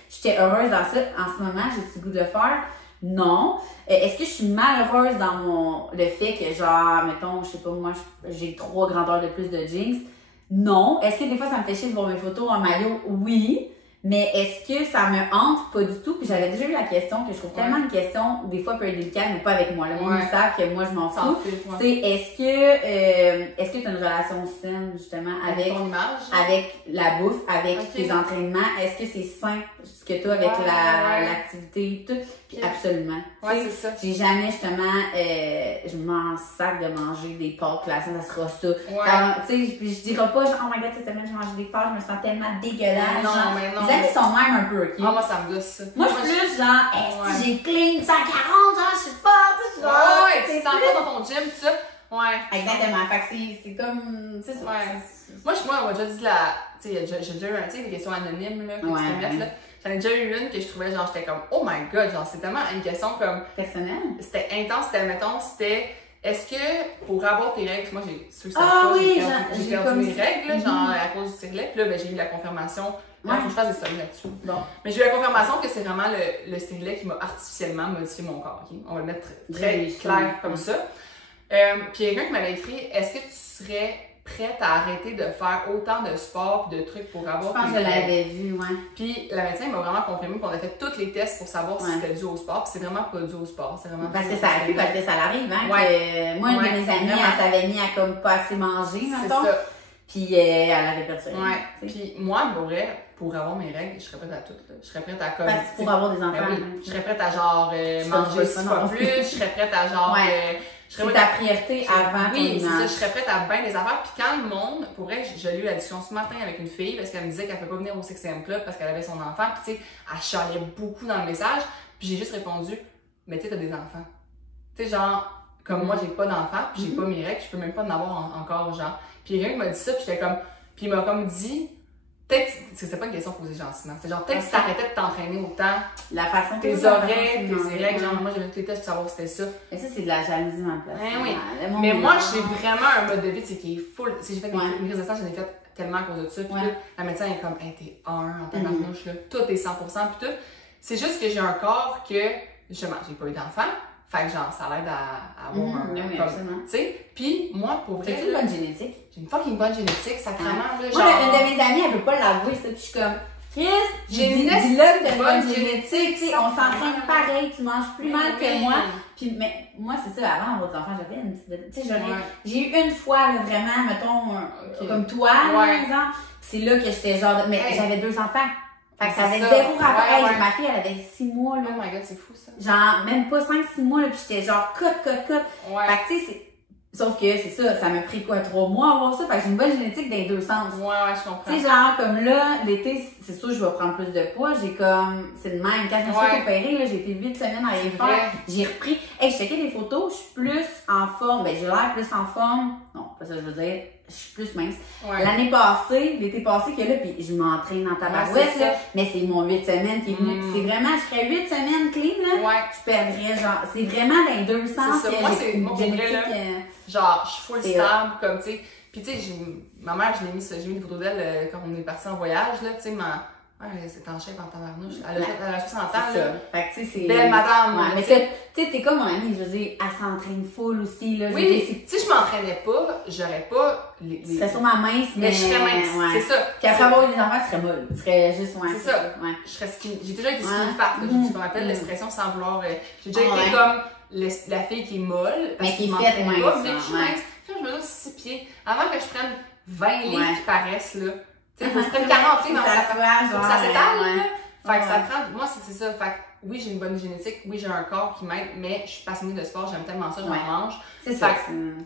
J'étais heureuse dans ça. En ce moment, j'ai le goût de le faire. Non. Est-ce que je suis malheureuse dans le fait que, genre, mettons, je sais pas, moi, j'ai 3 grandeurs de plus de jeans? Non. Est-ce que des fois, ça me fait chier de voir mes photos en maillot? Oui. Mais est-ce que ça me hante? Pas du tout. Puis j'avais déjà eu la question, que je trouve tellement une question, des fois, peu délicate, mais pas avec moi. Le monde savent que moi, je m'en fous. C'est est-ce que tu as une relation saine, justement, avec ton image? Avec la bouffe, avec tes entraînements? Est-ce que c'est sain, ce que tu as avec l'activité, tout? Puis absolument. Ouais, c'est ça. J'ai jamais, justement, je m'en sac de manger des pâtes, la semaine, ça sera ça. Tu sais, je dirais pas, genre, oh my god, cette semaine, j'ai mangé des pâtes, je me sens tellement dégueulasse. Non, mais non. Les amis sont même un peu, ok? Ah, moi, ça me gosse ça. Moi, je suis plus genre, est-ce que j'ai clean 140, genre, je suis pas, tu sais, genre. Ouais, tu t'en vas dans ton gym, tout ça. Ouais. Exactement. Fait que c'est comme, tu sais, Moi, on m'a déjà dit tu sais, j'ai déjà eu, tu sais, des questions anonymes, là, que tu peux mettre, là. J'en ai déjà eu une que je trouvais, genre, j'étais comme, oh my god, genre, c'est tellement une question comme. Personnelle? C'était intense, c'était, est-ce que pour avoir tes règles, moi, j'ai perdu mes règles, là, genre, à cause du stérilet, puis là, ben, j'ai eu la confirmation. Là, faut que je fasse des stories là-dessus. Bon. Mais j'ai eu la confirmation que c'est vraiment le stérilet qui m'a artificiellement modifié mon corps, ok? On va le mettre très clair comme ça. Puis il y a quelqu'un qui m'avait écrit, est-ce que tu serais prête à arrêter de faire autant de sport et de trucs pour avoir. Je pense que je l'avais vu, ouais. Puis la médecin m'a vraiment confirmé qu'on a fait tous les tests pour savoir si c'était dû au sport. Puis c'est vraiment pas dû au sport. C'est vraiment parce que ça arrive, parce que ça l'arrive, hein. Que moi, une de mes amies, elle s'avait mis à comme pas assez manger, mettons. C'est ça. Puis elle avait perdu ça. Ouais. Puis moi, pour avoir mes règles, je serais prête à tout. Là. Je serais prête à comme. Parce que pour avoir des enfants. Ben oui. Je serais prête à genre manger 6 fois plus. Je serais prête à genre. C'est ta priorité avant ton image. Oui, c'est ça, je serais prête à bien des affaires. Puis quand le monde, pour vrai, j'ai eu la discussion ce matin avec une fille parce qu'elle me disait qu'elle ne peut pas venir au 6e club parce qu'elle avait son enfant. Puis tu sais, elle chialait beaucoup dans le message. Puis j'ai juste répondu, mais tu sais, t'as des enfants. Tu sais, genre, comme moi, j'ai pas d'enfants, puis j'ai pas mes règles, je peux même pas en avoir encore, genre. Puis quelqu'un m'a dit ça, puis j'étais comme. Puis il m'a comme dit, peut-être, c'était pas une question posée gentiment. C'est genre, peut-être si t'arrêtais de t'entraîner autant, la façon tes oreilles, tes règles, genre, moi j'avais tous les tests pour savoir si c'était ça. Mais ça, c'est de la jalousie en place. Oui. Mais moi, j'ai vraiment un mode de vie, c'est qui est full. Si j'ai fait mes prises de sang, j'en ai fait tellement à cause de ça. Puis là, la médecin est comme, hey, t'es en tabarnouche, là. Tout est 100%, puis tout. C'est juste que j'ai un corps que, justement, j'ai pas eu d'enfant. Fait que genre, ça l'aide à avoir un. Oui, absolument. Tu sais, puis moi, pour vrai. J'ai une bonne génétique. J'ai une fucking bonne génétique, sacrément. Moi, une de mes amies, elle veut pas l'avouer, ça, puis je suis comme, Chris, j'ai une bonne génétique, tu sais, on s'entraîne pareil, tu manges plus mal que moi. Puis, mais moi, c'est ça, avant, vos enfants, j'avais une petite. Tu sais, j'ai eu une fois, là, vraiment, mettons, comme toi, par exemple. C'est là que j'étais genre, mais j'avais 2 enfants. Fait que ça avait 0 rapport. Ma fille, elle avait 6 mois, là. Oh my god, c'est fou, ça. Genre, même pas 5-6 mois, là, pis j'étais genre, cut. Fait que, tu sais, c'est. Sauf que c'est ça, ça m'a pris quoi, 3 mois à avoir ça. Fait que j'ai une bonne génétique dans les 2 sens. Ouais, je comprends. Tu sais, genre, comme là, l'été, c'est sûr, je vais prendre plus de poids. J'ai comme. C'est de même. Quand je me suis opérée, là, j'ai été 8 semaines à rien faire. J'ai repris. Hey, je checkais les photos, je suis plus en forme. Ben, j'ai l'air plus en forme. Non, pas ça, je veux dire. je suis plus mince. Ouais. L'été passé que là, puis je m'entraîne en tabarouette, là, mais c'est mon 8 semaines qui est venu. C'est vraiment, je ferais 8 semaines clean, là, je perdrais genre, c'est vraiment dans les deux sens. C'est ça, moi, c'est mon génétique. Genre, je suis full stable, comme, tu sais. Puis, tu sais, ma mère, j'ai mis des photos d'elle quand on est parti en voyage, là, tu sais, ouais, c'est en shape en tabarnouche. Elle a 60 ans, là. Fait que, tu sais, c'est. Belle madame. Ouais, mais tu sais, t'es comme mon amie, je veux dire, elle s'entraîne full aussi, là. Oui, si je m'entraînais pas, j'aurais pas Tu serais sûrement mince, mais. je serais mince, c'est ça. Puis après avoir eu des enfants, tu serais molle. Tu serais juste, c'est ça. Ouais. Je serais skinny. J'ai déjà été skinny fat, là. Je me rappelle l'expression sans vouloir. J'ai déjà été comme la fille qui est molle. Mais qui est faite mince. Mais je suis mince. Puis je me donne 6 pieds. Avant que je prenne 20 livres qui paraissent, là. Tu sais, faut que je prenne 40 livres dans ça s'étale, là. Fait que ça prend. Moi, c'est ça. Fait que oui, j'ai une bonne génétique. Oui, j'ai un corps qui m'aide, mais je suis passionnée de sport. J'aime tellement ça, j'en mange. C'est ça.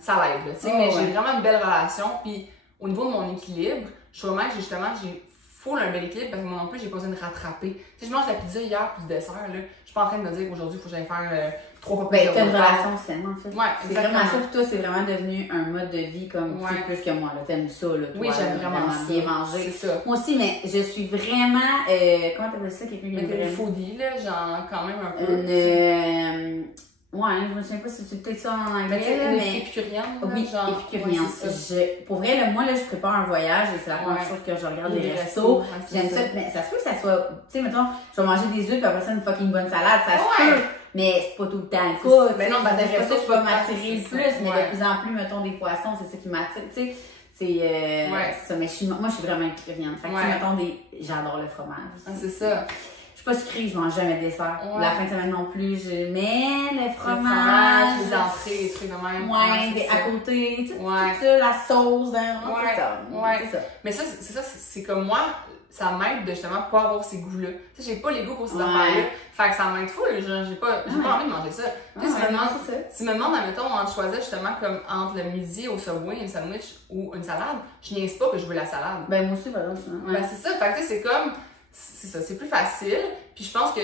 Ça l'aide, là. Tu sais, mais j'ai vraiment une belle relation. Puis au niveau de mon équilibre, je suis vraiment, j'ai full un bel équilibre parce que moi non plus, j'ai pas besoin de rattraper. Tu sais, je mange la pizza hier puis du dessert, là. Je suis pas en train de me dire qu'aujourd'hui, il faut que j'aille faire 3 fois plus de t'as une relation saine, en fait. Ouais, c'est vraiment ça. Puis toi, c'est vraiment devenu un mode de vie comme tu sais, plus que moi, là. T'aimes ça, là. Oui, j'aime vraiment bien manger. C'est ça. Moi aussi, mais je suis vraiment, comment t'appelles ça, quelqu'un qui est une foodie, là, genre, quand même un peu. Ouais, je me souviens pas si tu peut-être ça en anglais, mais épicurienne. Oui, genre, épicurienne. Pour vrai, là, moi, là, je prépare un voyage et c'est la première chose que je regarde les restos. J'aime ça, mais ça se peut que ça soit, tu sais, mettons, je vais manger des œufs puis après ça, une fucking bonne salade, ça se peut. Mais c'est pas tout le temps le cas. Mais non, c'est pas ça qui va m'attirer le plus, mais de plus en plus, mettons, des poissons, c'est ça qui m'attire, tu sais. C'est ça, mais moi, je suis vraiment épicurienne. Fait que, mettons, j'adore le fromage. C'est ça. Je suis pas sucrée, je mange jamais de dessert. La fin de semaine non plus, mais le fromage, les entrées, les trucs de même. À côté, tout ça, la sauce, c'est ça. Mais ça, c'est comme moi, ça m'aide de justement pas avoir ces goûts-là. Tu sais, j'ai pas les goûts pour ces affaires-là. Fait que ça m'aide fou, genre, j'ai pas envie de manger ça. Tu sais, si tu me demandes, admettons, on choisir justement comme entre le midi au Subway, un sandwich ou une salade, je niaise pas que je veux la salade. Ben, moi aussi, par exemple. Ben, c'est ça. Fait que tu sais, c'est comme. C'est ça, c'est plus facile. Puis je pense que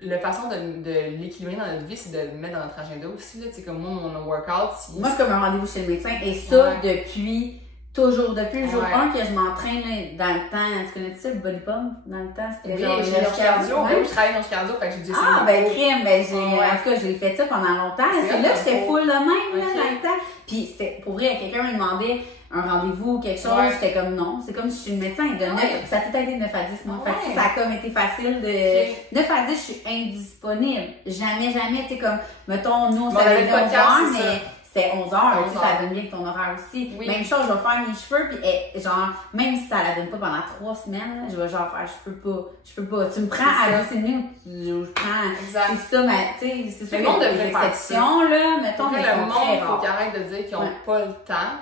la façon de l'équilibrer dans notre vie, c'est de le mettre dans notre agenda aussi. Tu sais, comme moi, mon workout. Moi, c'est comme un rendez-vous chez le médecin. Et ça, depuis toujours, depuis le jour 1 que je m'entraîne dans le temps. Tu connais ça, le body pump? Dans le temps, c'était genre le cardio. Oui, je travaille dans le cardio, fait que j'ai dit ça. Ah, ben, crème, ben, en tout cas, j'ai fait ça pendant longtemps. C'est là que j'étais full de même, là, dans le temps. Puis, c'était, pour vrai, quelqu'un me demandait un rendez-vous ou quelque chose, j'étais comme non. C'est comme si je suis une médecin. Ça a tout été de 9 à 10, moi. Fait que ça a comme été facile de. 9 à 10, je suis indisponible. Jamais, tu sais, comme, mettons, nous, on s'avait dit 11 heures, mais c'était 11 heures. Tu sais, ça donne bien ton horaire aussi. Oui. Même chose, je vais faire mes cheveux, puis genre, même si ça la donne pas pendant 3 semaines, je vais genre faire, je peux pas. Tu me prends à 10 minutes, je prends. C'est ça, mais tu sais, c'est sûr qu'il y a des exceptions, là. Mettons, mais le monde, il faut qu'ils arrêtent de dire qu'ils n'ont pas le temps.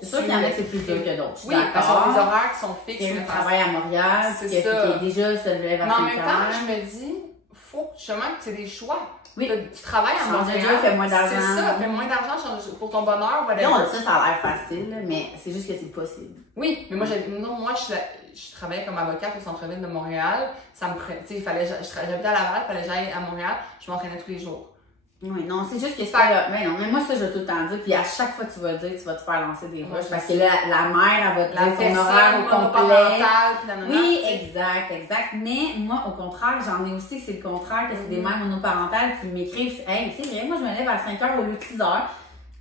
C'est sûr qu'il y en a c'est plus dur que d'autres. Oui, parce qu'ils ont des horaires qui sont fixes. Il y a un travail à Montréal, c'est qui est déjà se lève à 5 heures. Mais en même temps, je me dis, faut justement que c'est des choix. Oui. Tu travailles à Montréal. Fais moins d'argent. C'est ça, fais moins d'argent pour ton bonheur. Non, ça a l'air facile, mais c'est juste que c'est possible. Oui, mais moi, je travaillais comme avocate au centre-ville de Montréal. Ça me prenait, tu sais, j'habitais à Laval, il fallait que j'aille à Montréal. Je m'entraînais tous les jours. Oui, non, c'est juste que c'est pas. Mais non, mais moi, ça, je vais tout le temps dire. Puis à chaque fois que tu vas le dire, tu vas te faire lancer des roches. Parce que là, la mère, elle va te dire son horaire au complet. Oui, exact. Mais moi, au contraire, j'en ai aussi que c'est le contraire, que c'est des mères monoparentales qui m'écrivent hey, c'est vrai, moi, je me lève à 5 heures au lieu de 6 heures.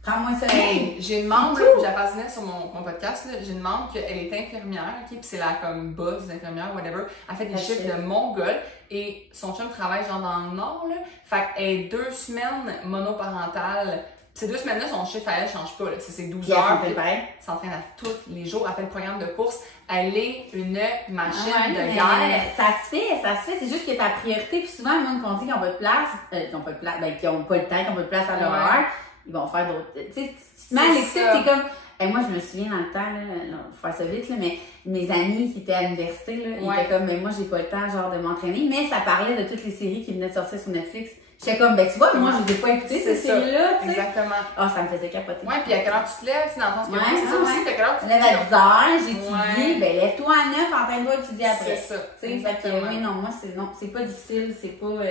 Prends-moi ça. Hey, j'ai une membre, que j'appassinais sur mon podcast, j'ai une membre qu'elle est infirmière, puis c'est la comme boss des infirmières, whatever. Elle fait des chiffres de Mongol et son chum travaille genre dans le nord, là. Fait qu'elle est 2 semaines monoparentale. Ces 2 semaines-là, son chiffre à elle change pas, là. C'est 12 heures. Elle s'entraîne à tous les jours. Elle fait le programme de course. Elle est une machine de guerre. Ça se fait. C'est juste que ta priorité, puis souvent, le monde qu'on dit qu'ils n'ont pas de place, qu'ils n'ont pas le temps, qu'ils n'ont pas de place à leur horaire, ils vont faire d'autres. Tu sais, tu te mets à l'écoute, t'es comme. Moi, je me souviens dans le temps, là, faut faire ça vite, là, mais mes amis qui étaient à l'université, là, ils étaient comme, mais moi, j'ai pas le temps, genre, de m'entraîner. Mais ça parlait de toutes les séries qui venaient de sortir sur Netflix. J'étais comme, ben tu vois, moi, je les ai pas écoutées, ces séries-là, tu sais. Exactement. Ah, ça me faisait capoter. Ouais, puis à quelle heure tu te lèves, dans le sens que c'est ça aussi, à quelle heure tu te lèves à 10 heures, j'étudie, ben lève-toi à 9, entraîne-toi, étudier après. C'est ça. Tu sais, fait que, oui, non, moi, c'est pas difficile, c'est pas.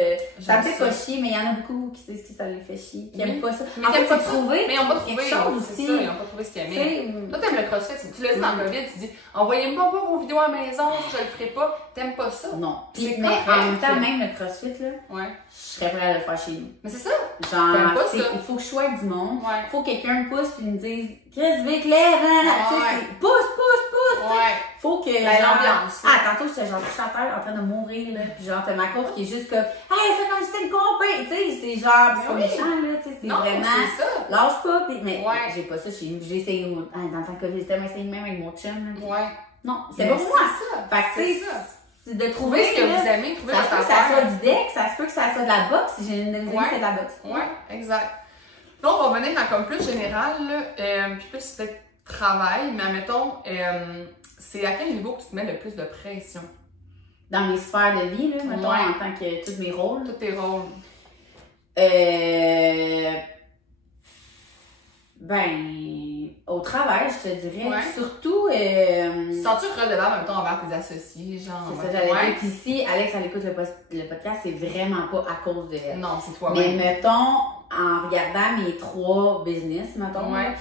Ça me fait pas chier, mais il y en a beaucoup qui disent que ça les fait chier, qui aiment pas ça. Mais en fait, c'est trouver. Mais ils ont pas trouvé quelque chose aussi. C'est ça, ils ont pas trouvé ce qu'ils aimaient. Toi, t'aimes le crossfit, tu l'as dit dans le COVID, tu dis, envoyez-moi pas vos vidéos à la maison, je le ferai pas. T'aimes pas ça? Non. Mais en même temps, même le crossfit, là, je serais prête à le faire chez nous. Mais c'est ça. Genre, il faut que je sois avec du monde. Il faut que quelqu'un me pousse et me dise Chris, vite, lève, pousse. Faut que. L'ambiance. Tantôt, j'étais genre touche à terre en train de mourir, là. Puis genre, t'as ma cour qui est juste comme hey, fais comme si c'était une compé. Tu sais, c'est genre, c'est pas méchant, là. Tu sais, c'est vraiment. C'est ça. Lâche pas. Mais j'ai pas ça chez nous. J'ai essayé. Dans le temps que j'étais tellement essayé même avec mon chum. Non, c'est pas moi. Fait que, tu sais. C'est de trouver ce que vous aimez, trouver ça se peut que ça soit du deck, ça se peut que ça soit de la boxe. J'ai une de mes amies qui fait de la boxe. Ouais, exact. Là, on va venir à comme plus général, puis plus peut-être travail, mais admettons, c'est à quel niveau que tu te mets le plus de pression? Dans mes sphères de vie, là, mettons, en tant que tous mes rôles. Tous tes rôles. Ben, au travail, je te dirais. Surtout. Sens-tu redevable, mettons, envers tes associés, genre? C'est ça, j'allais dire. Puis si Alex, elle écoute le podcast, c'est vraiment pas à cause de elle. Non, c'est toi. Mais mettons, en regardant mes 3 business, mettons, ben,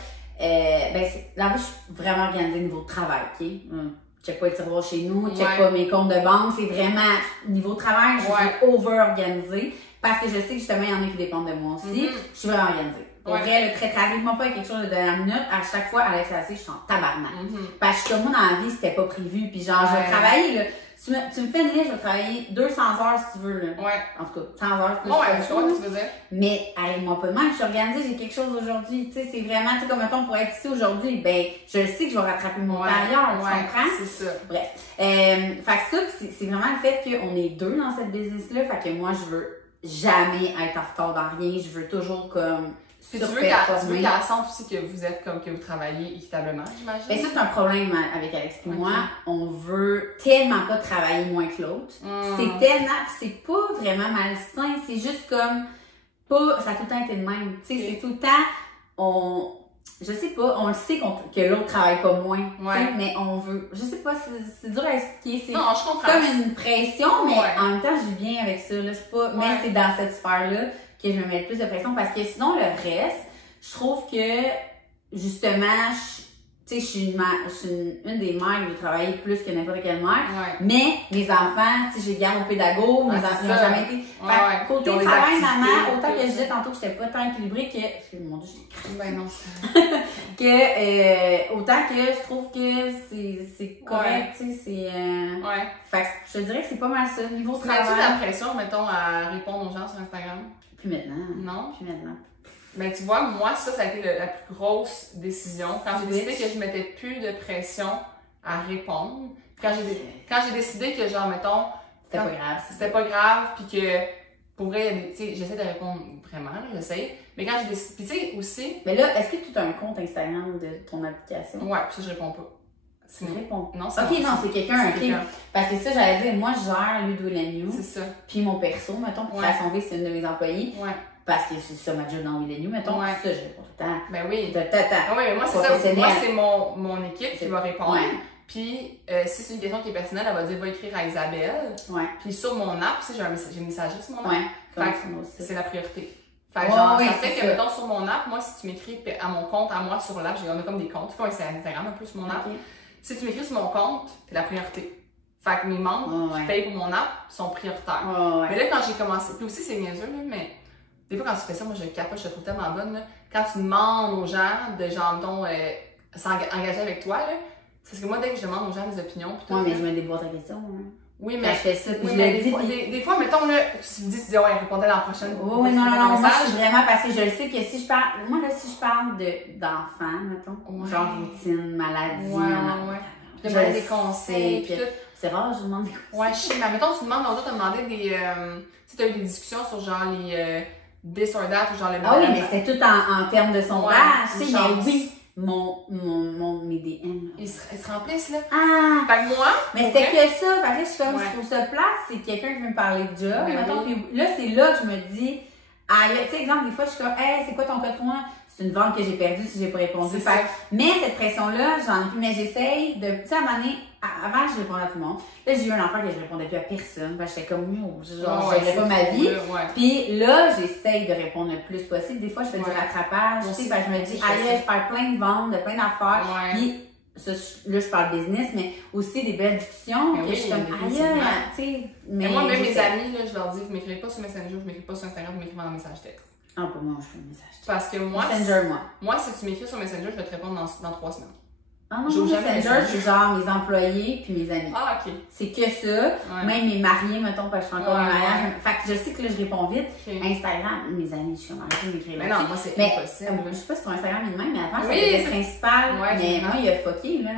là, je suis vraiment organisée au niveau de travail, OK? Check pas les tiroirs chez nous, check pas mes comptes de banque, c'est vraiment, niveau travail, je suis over-organisée. Parce que je sais que justement, il y en a qui dépendent de moi aussi. Je suis vraiment organisée. Pour vrai, le très arrive-moi pas quelque chose de dernière minute, à chaque fois, Alex Assé, je suis en tabarnak. Parce que moi, dans la vie, c'était pas prévu. Puis genre, je vais travailler, là. Tu me fais une liste, je vais travailler 200 heures si tu veux, là. En tout cas, 100 heures, plus je vois ce que tu veux dire. Mais, arrive-moi pas de même, je suis organisée, j'ai quelque chose aujourd'hui. Tu sais, c'est vraiment, tu sais, comme mettons, pour être ici aujourd'hui, ben, je sais que je vais rattraper mon temps ailleurs, tu comprends? C'est ça. Bref. Fait que ça, c'est vraiment le fait qu'on est 2 dans cette business-là. Fait que moi, je veux jamais être en retard dans rien. Je veux toujours comme. Puis tu veux qu'elle sente aussi que vous êtes comme que vous travaillez équitablement, j'imagine? Ben ça, c'est un problème avec Alex et moi. On veut tellement pas travailler moins que l'autre. C'est tellement, c'est pas vraiment malsain, c'est juste comme pas, ça a tout le temps été le même. Tu sais, c'est tout le temps, je sais pas, on le sait que l'autre travaille pas moins, mais on veut, je sais pas, c'est dur à expliquer. Non, je comprends. C'est comme une pression, mais en même temps, je vis bien avec ça, là, c'est pas, mais c'est dans cette sphère-là que je me mets plus de pression parce que sinon, le reste, je trouve que, justement, tu sais, je suis une des mères qui veut travailler plus que n'importe quelle mère. Mais mes enfants, tu sais, je les garde au pédago, mes enfants n'ont jamais été. Côté travail, maman, autant que je disais tantôt que j'étais pas tant équilibrée que. Mon Dieu, j'ai ben non, que autant que je trouve que c'est correct, tu sais, c'est. Fait que je te dirais que c'est pas mal ça. Niveau travail. Tu as-tu la pression, mettons, à répondre aux gens sur Instagram? Plus maintenant. Non? Plus maintenant. Ben, tu vois, moi, ça a été la plus grosse décision. Quand j'ai décidé que je mettais plus de pression à répondre, quand j'ai décidé que, genre, mettons... C'était pas grave. C'était pas grave, puis que, pour vrai, tu sais, j'essaie de répondre vraiment, là, j'essaie. Mais quand j'ai décidé... Puis tu sais, aussi... Mais là, est-ce que tu as un compte Instagram de ton application? Ouais, puis ça, je réponds pas. Tu réponds? Non, c'est OK, non, c'est quelqu'un, OK. Parce que ça, j'allais dire, moi, je gère Ludo New. C'est ça. Puis mon perso, mettons, pour Création V, c'est une de mes employées. Parce que c'est ça ma job dans Will New, mettons. Ça, je réponds tout le temps. Ben oui. Oui, moi, c'est ça. Moi, c'est mon équipe qui va répondre. Puis, si c'est une question qui est personnelle, elle va dire, va écrire à Isabelle. Puis sur mon app, j'ai une messagerie sur mon app. Fait c'est la priorité. Fait genre, ça fait que, mettons, sur mon app, moi, si tu m'écris à mon compte, à moi, sur l'app, on a comme des comptes. C'est Instagram un peu sur mon app. Si tu m'écris sur mon compte, c'est la priorité. Fait que mes membres qui payent pour mon app sont prioritaires. Mais là, quand j'ai commencé, puis aussi, c'est niaiseux, là, mais des fois, quand tu fais ça, moi, je capote, je te trouve tellement bonne, là. Quand tu demandes aux gens de, genre, mettons, s'engager avec toi, là, c'est parce que moi, dès que je demande aux gens des opinions, puis mais je me déboîte la question, Oui, mais. Quand je fais ça, puis des fois, mettons, là, tu me dis, répondez à la prochaine. Oui, non, moi, je suis vraiment, parce que je le sais que si je parle, moi, là, si je parle d'enfants, mettons, genre routine, maladie, puis demander des conseils, puis tout. C'est rare, je demande des conseils. Ouais, je sais, mais mettons, tu demandes, l'autre, tu as demandé des. Tu sais, tu as eu des discussions sur genre les this or that, ou genre les. Ah oui, mais c'était tout en termes de sondage, tu sais, mais oui. Mes DM. Ils se remplissent, là. Ah! Fait que moi. Mais c'était que ça. Fait que là, je suis comme, je trouve ça place, c'est quelqu'un qui veut me parler de job. Mettons, puis là, c'est là que je me dis, tu sais, exemple, des fois, je suis comme, hey, c'est quoi ton code point? C'est une vente que j'ai perdue si j'ai pas répondu. Mais cette pression-là, j'en ai plus, mais j'essaye de, tu sais, à un moment donné, avant, je répondais à tout le monde. Là, j'ai eu un enfant que je répondais plus à personne. J'étais comme, genre, je vivais pas ma vie. Puis là, j'essaye de répondre le plus possible. Des fois, je fais du rattrapage. Tu sais, je me dis, je perds plein de ventes, de plein d'affaires. Puis, ça, là, je parle business, mais aussi des belles discussions. Que je suis comme, tu sais. Mais moi, même mes amis, là, je leur dis, vous m'écrivez pas sur Messenger, vous m'écrivez pas sur Instagram, vous m'écrivez en message texte. Ah, pour moi, je fais un message texte. Parce que moi, Messenger, moi, si tu m'écris sur Messenger, je vais te répondre dans 3 semaines. Ah non, Messenger, c'est genre mes employés puis mes amis. Ah, ok. C'est que ça. Même mes mariés, mettons, parce que je suis encore en mariage. Fait que je sais que là, je réponds vite. Instagram, mes amis, je suis comme arrêtez de m'écrire là. Mais non, moi, c'est impossible. Je sais pas si ton Instagram est le même, mais avant, c'était le principal. Mais moi, il a fucké, là.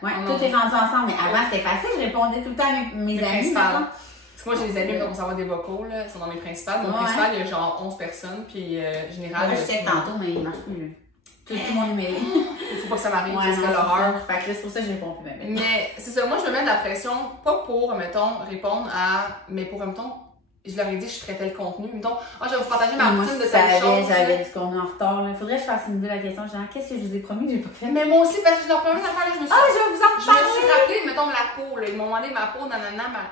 Tout est rendu ensemble. Mais avant, c'était facile. Je répondais tout le temps à mes amis. Parce que moi, j'ai des amis, on s'envoie des vocaux, là. Ils sont dans mes principales. Mon principal, il y a genre 11 personnes. Puis, général. Je check tantôt, mais il marche plus, là. Tout mon numéro. Il faut pas que ça m'arrive, c'est l'horreur. C'est pour ça que je réponds plus même. Mais c'est ça, moi je me mets de la pression, pas pour, mettons, répondre à. Mais pour, mettons, je leur ai dit que je ferais tel contenu. Mettons, je vais vous partager ma routine de telle chose. J'avais dit qu'on est en retard. Il faudrait que je fasse une idée de la question. Genre, qu'est-ce que je vous ai promis que j'ai pas fait? Mais moi aussi, parce que je leur promets d'affaires, là, je me suis. Je vais vous en parler! Je me suis rappelé, mettons, la peau, là. Ils m'ont demandé ma peau, nanana.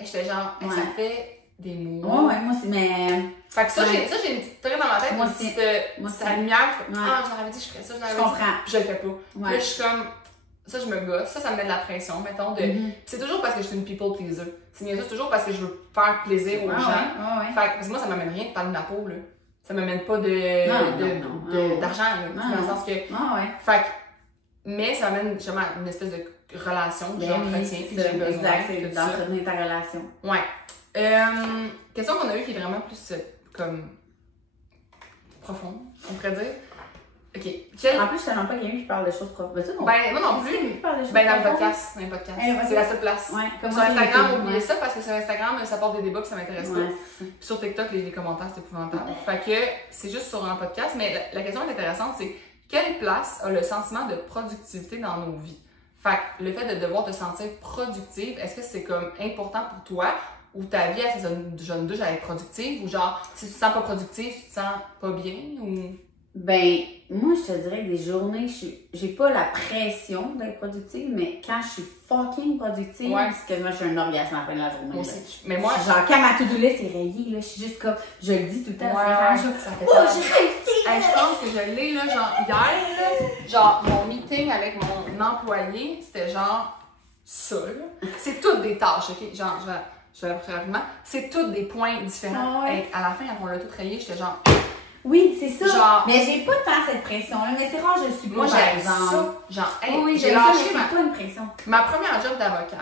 J'étais genre, ça fait des mots. Ouais, moi aussi, mais. Fait que ça, j'ai une petite traîne dans ma tête, moi une petite lumière. Je leur avais dit, je ferais ça, je leur avais dit. Comprends. Je le fais pas. Puis là, je suis comme, ça, je me gosse. Ça me met de la pression, mettons. C'est toujours parce que je suis une people pleaser. C'est bien sûr, toujours parce que je veux faire plaisir aux gens. Fait que moi, ça m'amène rien de parler de ma peau, là. Ça m'amène pas d'argent, là. Dans le sens que. Fait que, mais ça m'amène justement une espèce de relation que j'entretiens puis que j'ai besoin. Exact, c'est d'entretenir ta relation. Ouais. Question qu'on a eue qui est vraiment plus comme profonde, on pourrait dire. Ok. En plus, je te demande pas quelqu'un qui parle de choses profondes. Ben, moi non plus. Dans le podcast. C'est la seule place. Sur Instagram, oubliez ça parce que sur Instagram, ça porte des débats et ça m'intéresse pas. Puis sur TikTok, les commentaires, c'est épouvantable. Fait que c'est juste sur un podcast. Mais la question est intéressante, c'est quelle place a le sentiment de productivité dans nos vies? Fait que le fait de devoir te sentir productive, est-ce que c'est comme important pour toi? Ou ta vie, elle se donne deux à être productive? Ou genre, si tu te sens pas productive, tu te sens pas bien? Ou... Ben, moi, je te dirais que des journées, j'ai pas la pression d'être productive, mais quand je suis fucking productive, c'est que moi, je suis un orgasme à la fin de la journée. Moi aussi. Mais moi, genre, quand ma to-do list est rayée, là, je suis juste comme, je le dis tout le temps, ça fait je pense que je l'ai, là, genre, hier, là, genre, mon meeting avec mon employé, c'était genre, ça, là. C'est toutes des tâches, ok? Genre, je vais l'apprendre rapidement. C'est toutes des points différents. Et à la fin, quand on l'a tout rayé, j'étais genre... Oui, c'est ça. Genre, mais j'ai pas tant cette pression-là. Mais c'est rare, je le suis pas, moi, par exemple. Ça. Genre, j'ai lâché pas une pression. Ma première job d'avocate,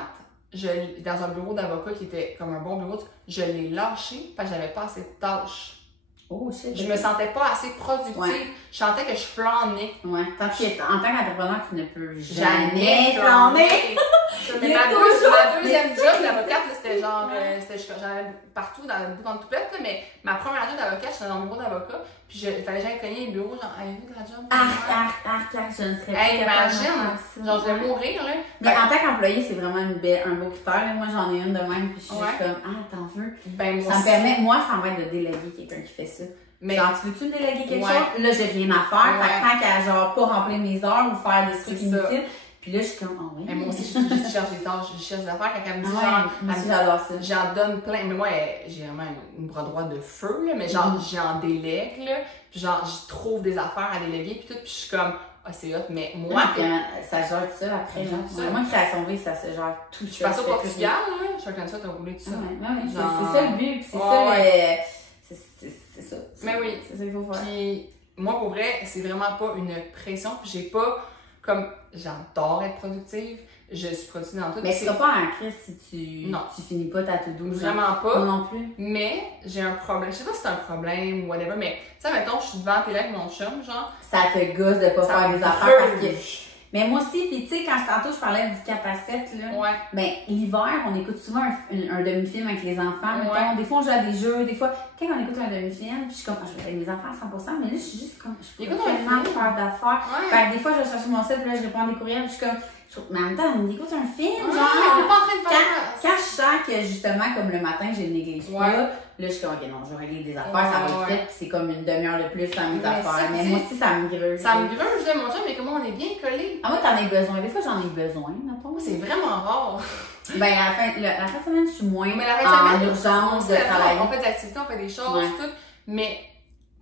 dans un bureau d'avocat qui était comme un bon bureau, je l'ai lâché parce que j'avais pas assez de tâches. Oh shit. Je me sentais pas assez productive. Je sentais que je flânais. En tant qu'entrepreneur, tu ne peux jamais flâner. Mais ma deuxième job d'avocate, c'était genre, j'en avais partout, dans le tout pète, mais ma première job d'avocate, j'étais dans mon bureau d'avocat, puis il fallait que j'aille cogner les bureaux, genre, avez-vous de la job? Je ne serais pas imagine! Genre, je vais mourir, là. Mais en tant qu'employé, c'est vraiment un beau critère. Moi, j'en ai une de même, puis je suis juste comme, t'en veux? Ben, ça me permet, moi, ça m'aide de déléguer quelqu'un qui fait ça. Mais genre, tu veux-tu me déléguer quelque chose? Là, j'ai rien à faire. Fait que tant qu'à, genre, pas remplir mes heures ou faire des trucs inutiles. Puis là, je suis comme, oh oui. Moi aussi, je cherche des tâches, je cherche des affaires. Quand elle me dit, genre, moi aussi, j'adore ça. J'en donne plein. Mais moi, j'ai vraiment une bras droit de feu, là. Mais genre, j'en délègue, là. Puis genre, je trouve des affaires à déléguer. Puis tout. Puis je suis comme, c'est hot. Mais moi. Ça gère tout ça après. Moi, création vie, ça se gère tout ça. Je passe au Portugal, là. Je suis comme ça, t'as roulé tout ça. C'est ça le but. C'est ça c'est ça. Mais oui. C'est ça qu'il faut faire. Puis moi, pour vrai, c'est vraiment pas une pression. Puis j'ai pas. Comme j'adore être productive, je suis productive dans tout. Mais tu seras pas en crise si tu finis pas ta to-do. Vraiment pas. Moi non plus. Mais j'ai un problème. Je sais pas si c'est un problème ou whatever, mais tu sais, mettons, je suis devant la télé avec mon chum, genre. Ça te gosse de pas faire des affaires parce que. Mais moi aussi, puis tu sais, quand tantôt je parlais du 4 à 7, là, ben l'hiver, on écoute souvent un demi-film avec les enfants. Mettons, des fois, on joue à des jeux, des fois, quand on écoute un demi-film, puis je suis comme, je vais avec mes enfants à 100%, mais là, je suis juste comme, je peux tellement faire d'affaires. Fait que des fois, je vais chercher mon site, puis là, je réponds à des courriels, puis je suis comme, mais en même temps, on écoute un film, genre, on est pas en train de faire quand je sens que justement, comme le matin, je le néglige pas, là, je suis comme, ok, non, je vais régler des affaires, ça va être fait, puis c'est comme une demi-heure de plus dans mes affaires. Mais moi aussi, ça me gruge. Ça me gruge, là, mon chum, mais comment on est bien collés. Ah, moi, t'en as besoin. Des fois, j'en ai besoin, mettons. C'est vraiment rare. Ben, à la fin de semaine, je suis moins mais la fin de semaine, en urgence de travailler. On fait des activités, on fait des choses, tout. Mais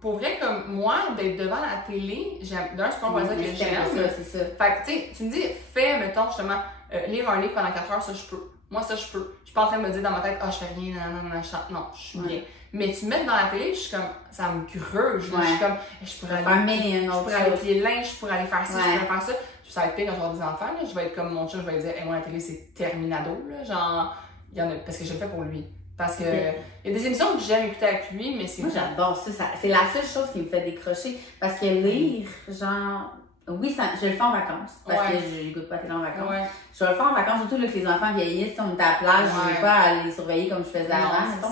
pour vrai, comme moi, d'être devant la télé, d'un, c'est pas un voisin que j'aime. C'est ça. Fait que, tu sais, tu me dis, fais, mettons, justement, lire un livre pendant 4 heures, ça, je peux. Moi, ça, je peux. Je suis pas en train de me dire dans ma tête, je fais rien, non, je suis bien. Mais tu me mets dans la télé, je suis comme, ça me gruge. Je suis comme, je pourrais aller plier le linge, je pourrais aller faire ça, je pourrais faire ça. Ça va être pire quand j'aurai des enfants, là. Je vais être comme mon chum, je vais lui dire, moi, la télé, c'est terminado, là. Genre, il y en a, parce que je le fais pour lui. Parce que, il y a des émissions que j'aime écouter avec lui, mais c'est. Moi, j'adore ça. C'est la seule chose qui me fait décrocher. Parce que lire, genre, oui, je le fais en vacances. Parce que je n'écoute pas télé en vacances. Je vais le faire en vacances, surtout là, que les enfants vieillissent. On est à la plage, je ne vais pas aller surveiller comme je faisais avant.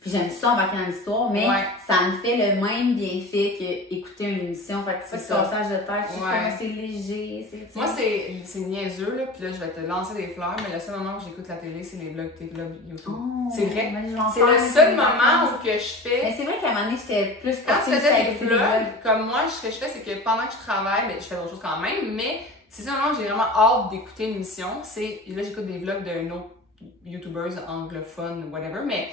Puis j'aime ça embarquer dans l'histoire, mais ça me fait le même bienfait qu'écouter une émission. Fait que c'est passage de tête, c'est léger. Moi, c'est niaiseux, là, puis là, je vais te lancer des fleurs, mais le seul moment où j'écoute la télé, c'est les vlogs, tes vlogs YouTube. C'est vrai. C'est le seul moment où que je fais. Mais c'est vrai qu'à un moment donné, j'étais plus quand tu faisais des vlogs, comme moi, ce que je fais, c'est que pendant que je travaille, je fais d'autres choses quand même, mais c'est ça, moment où j'ai vraiment hâte d'écouter une émission. Là, j'écoute des vlogs d'un autre YouTuber anglophone, whatever, mais.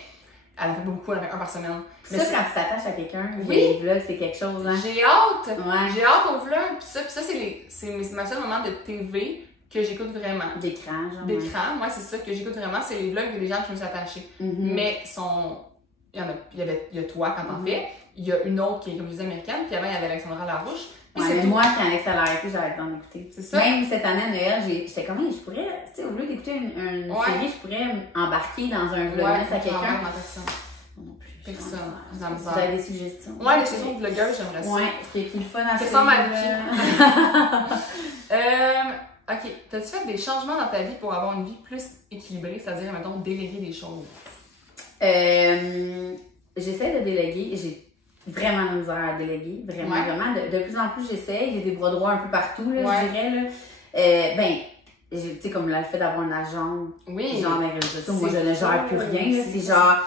Elle en fait beaucoup, elle en fait un par semaine. Mais ça, quand tu t'attaches à quelqu'un, les vlogs, c'est quelque chose, hein? J'ai hâte! J'ai hâte aux vlogs. Puis ça c'est ma seul moment de TV que j'écoute vraiment. D'écran, genre. D'écran, moi, c'est ça que j'écoute vraiment. C'est les vlogs des gens qui me sont attachés. Mais il y a toi quand t'en fais. Il y a une autre qui est, comme je disais, américaine. Puis avant, il y avait Alexandra Larouche. Mais moi, quand Alex a arrêté, j'avais le temps d'écouter. C'est ça. Même cette année à Noël, j'étais comme, je pourrais, tu sais, au lieu d'écouter une série, je pourrais embarquer dans un vlogmas à quelqu'un. Non plus. Personne. Vous avez des suggestions? Ouais, les suggestions de blogueurs, j'aimerais ça. Ouais, qui est le fun à faire. Ça ma vie. Ok. T'as-tu fait des changements dans ta vie pour avoir une vie plus équilibrée, c'est-à-dire, mettons, déléguer des choses? J'essaie de déléguer. J'ai vraiment de misère à déléguer. Vraiment. De plus en plus, j'essaie. J'ai des bras droits un peu partout, là, je dirais. Là. Tu sais, comme le fait d'avoir un agent. Genre, moi, je ne gère plus rien. Là. C'est genre,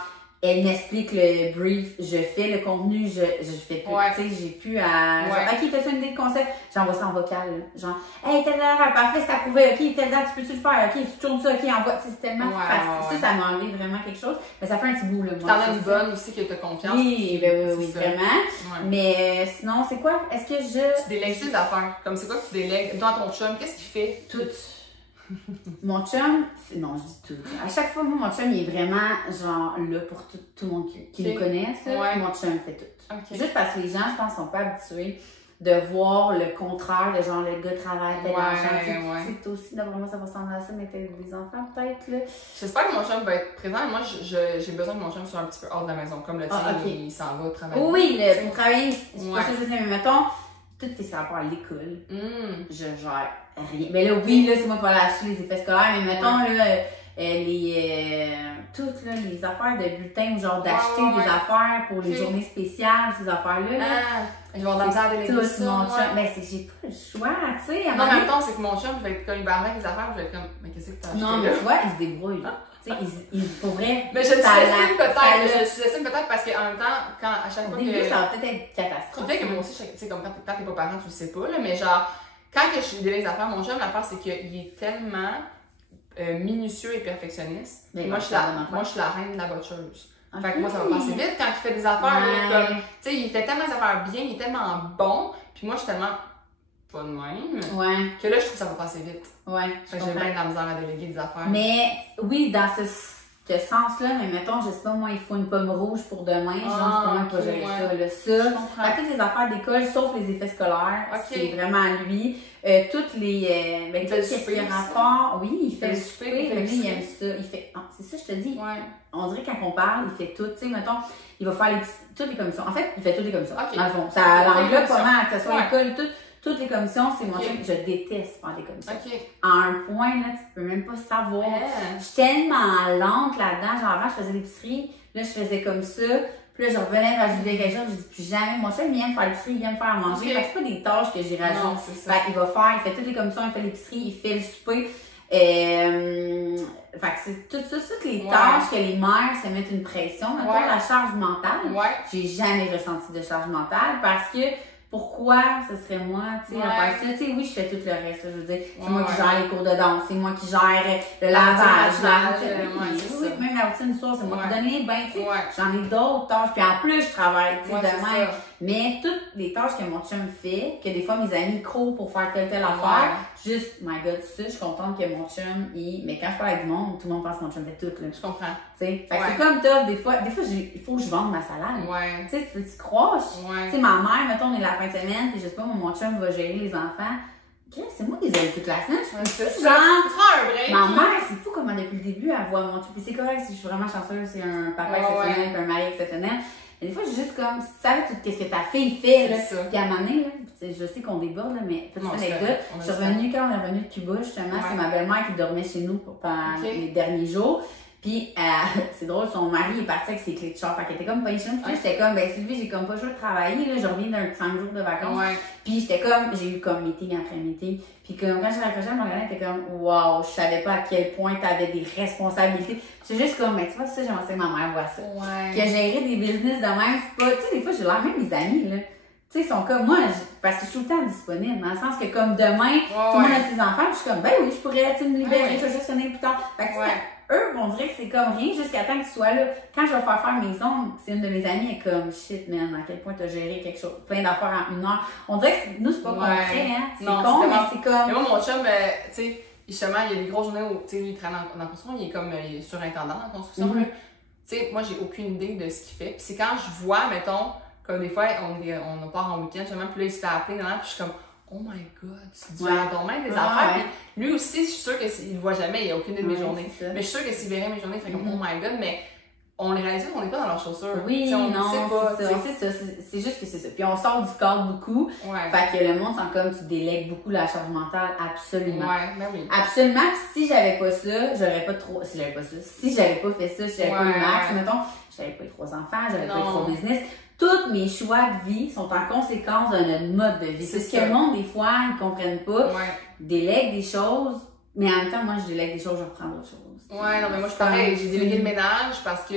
elle m'explique le brief, je fais le contenu, je fais plus. Tu sais, j'ai plus à. Genre, ok, t'as fait une idée de concept, j'envoie ça en vocal. Là. Genre, hey, telle heure, parfait, c'est approuvé, ok, telle date, tu peux-tu le faire, ok, tu tournes ça, ok, envoie. C'est tellement facile. Ça m'a enlevé vraiment quelque chose. Mais ça fait un petit bout, là. T'en as une bonne aussi que t'as confiance. Oui, vraiment. Mais sinon, c'est quoi? Est-ce que Tu délègues des affaires. Comme c'est quoi que tu délègues? Toi, ton chum, qu'est-ce qu'il fait? Tout. Mon chum, non, je dis tout. À chaque fois, moi, mon chum, il est vraiment, genre, là pour tout le monde qui le connaisse. Mon chum fait tout. Juste parce que les gens, je pense, sont pas habitués de voir le contraire, de genre, le gars travaille, tel argent. Tu sais, aussi, d'après moi, ça va ressembler à ça, mais t'as des enfants, peut-être, là. J'espère que mon chum va être présent. Moi, j'ai besoin que mon chum soit un petit peu hors de la maison. Comme le tien, il s'en va travailler. Oui, pour travailler, c'est pas ça que je veux dire, mais mettons, tout est sur rapport à l'école. Je gère rien. Mais là, oui, là, c'est moi qui vais aller acheter les effets scolaires, mais mettons, là, toutes là, les affaires de bulletins, ou genre d'acheter des affaires pour les journées spéciales, ces affaires-là. Je vais avoir de la misère à déléguer ça. Mon chum, mais j'ai pas le choix, tu sais. Non, mais en même temps, c'est que mon chum, je vais être comme, il va avec les affaires, je vais être comme, mais qu'est-ce que t'as acheté? Non, mais tu vois, il se débrouille. Tu sais, il pourrait. Mais je sous-estime peut-être parce qu'en même temps, à chaque fois que. Ça va peut-être être catastrophique. Peut-être que moi aussi, tu sais, comme quand t'es pas parent, tu le sais pas, là, mais genre, quand que je délègue les affaires, mon chum, l'affaire, c'est qu'il est tellement minutieux et perfectionniste. Moi, je suis la reine de la botcheuse. Fait que moi, ça va passer vite quand il fait des affaires, comme, tu sais, il fait tellement des affaires bien, il est tellement bon, puis moi, je suis tellement pas de même, que là, je trouve que ça va passer vite. Fait que j'ai bien de la misère à déléguer des affaires. Mais, oui, dans ce sens-là, mais mettons, je sais pas, moi, il faut une pomme rouge pour demain, genre, comment pas gérer ça, là, ça. Toutes les affaires d'école, sauf les effets scolaires, c'est vraiment à lui. Toutes les, il fait le souper, rapports, oui, il fait le souper, lui, il aime ça, il fait, c'est ça, je te dis, on dirait quand on parle, il fait tout, tu sais, mettons, il va faire toutes les commissions, en fait, il fait toutes les commissions, dans le fond, ça l'englobe comment, que ce soit l'école, toutes les commissions, c'est mon chum. Je déteste faire des commissions. À un point, là, tu peux même pas savoir. Je suis tellement lente là-dedans. Genre, avant, je faisais l'épicerie. Là, je faisais comme ça. Puis là, je revenais rajouter quelque chose. Je dis plus jamais. Mon chum, il aime faire l'épicerie, il aime faire à manger. Fait que c'est pas des tâches que j'y rajoute. Il va faire, il fait toutes les commissions, il fait l'épicerie, il fait le souper. Fait que c'est tout ça, toutes les tâches que les mères se mettent une pression. Mettons la charge mentale. J'ai jamais ressenti de charge mentale parce que pourquoi ce serait moi, tu sais, à faire ça? Tu sais, oui, je fais tout le reste, je veux dire. C'est moi qui gère les cours de danse, c'est moi qui gère le lavage, même la routine du soir, c'est moi qui donne les bains, tu sais. J'en ai d'autres tâches, puis en plus, je travaille, tu sais, demain. Mais toutes les tâches que mon chum fait, que des fois mes amis courent pour faire telle affaire, juste, my God, ça, je suis contente que mon chum, mais quand je parle avec du monde, tout le monde pense que mon chum fait tout, là. Je comprends. Tu sais, fait que c'est comme top, des fois, il faut que je vende ma salade. Tu sais, tu crois? Tu sais, ma mère, mettons, on est la fin de semaine, puis je sais pas, mon chum va gérer les enfants. C'est moi qui les ai toute la semaine. Ma mère, c'est fou comment depuis le début, elle voit mon chum. Puis c'est correct, si je suis vraiment chanceuse, c'est un papa exceptionnel, puis un mari exceptionnel. Mais des fois, j'ai juste comme, si tu savais tout ce que ta fille fait, là, puis à un moment donné, là, je sais qu'on déborde, là, mais petite anecdote, je suis revenue, quand on est revenu de Cuba, justement, c'est ma belle-mère qui dormait chez nous pendant les derniers jours. Puis, c'est drôle, son mari est parti avec ses clés de char. Fait qu'elle était comme pas échouée. Puis là, j'étais comme, ben Sylvie, j'ai comme pas le choix de travailler. Là, je reviens d'un 5 jours de vacances. Puis j'étais comme, j'ai eu comme meeting après meeting. Puis comme, quand j'ai raccroché, elle me regardait, elle était comme, wow, je savais pas à quel point t'avais des responsabilités. C'est juste comme, mais tu vois, ça, j'aimerais ça que ma mère voit ça. Qui a géré des business de même, c'est pas, tu sais, des fois, j'ai l'air même mes amis, là. Tu sais, ils sont comme moi, parce que je suis tout le temps disponible, dans le sens que comme demain, tout le monde a ses enfants, puis je suis comme, ben oui, je pourrais, tu me libérer, je vais juste finir plus tard. Fait que eux, on dirait que c'est comme rien jusqu'à temps que tu sois là. Quand je vais faire mes ongles, c'est une de mes amies, elle est comme, shit, man, à quel point t'as géré quelque chose, plein d'affaires en 1 heure. On dirait que nous, c'est pas concret, hein. C'est con, mais c'est comme. Mais moi, mon chum, tu sais, justement, il y a des grosses journées où, tu sais, il travaille dans la construction, il est comme surintendant dans la construction, là. Tu sais, moi, j'ai aucune idée de ce qu'il fait. Puis c'est quand je vois, mettons, comme des fois, on part en week-end, justement, puis là, il se fait appeler, puis je suis comme, oh my god, tu gères ton main des affaires. Puis lui aussi, je suis sûre qu'il ne voit jamais, il n'a aucune de mes journées. Mais je suis sûre que s'il verrait mes journées, il ferait comme, oh my god, mais on les réalise qu'on n'est pas dans leurs chaussures. Oui, non, c'est ça. C'est juste que c'est ça. Puis on sort du cadre beaucoup. Fait que le monde sent comme tu délègues beaucoup la charge mentale, absolument. Ben oui. Absolument. Puis si j'avais pas ça, j'aurais pas trop. Si j'avais pas ça, si j'avais pas fait ça, si j'avais pas eu Max, mettons, j'avais pas eu 3 enfants, j'avais pas eu 3 business. Tous mes choix de vie sont en conséquence de notre mode de vie. C'est ce que le monde, des fois, ils comprennent pas. Délègue des choses, mais en même temps, moi, je délègue des choses, je reprends d'autres choses. Non, mais moi, je suis pareil. J'ai délégué le ménage parce que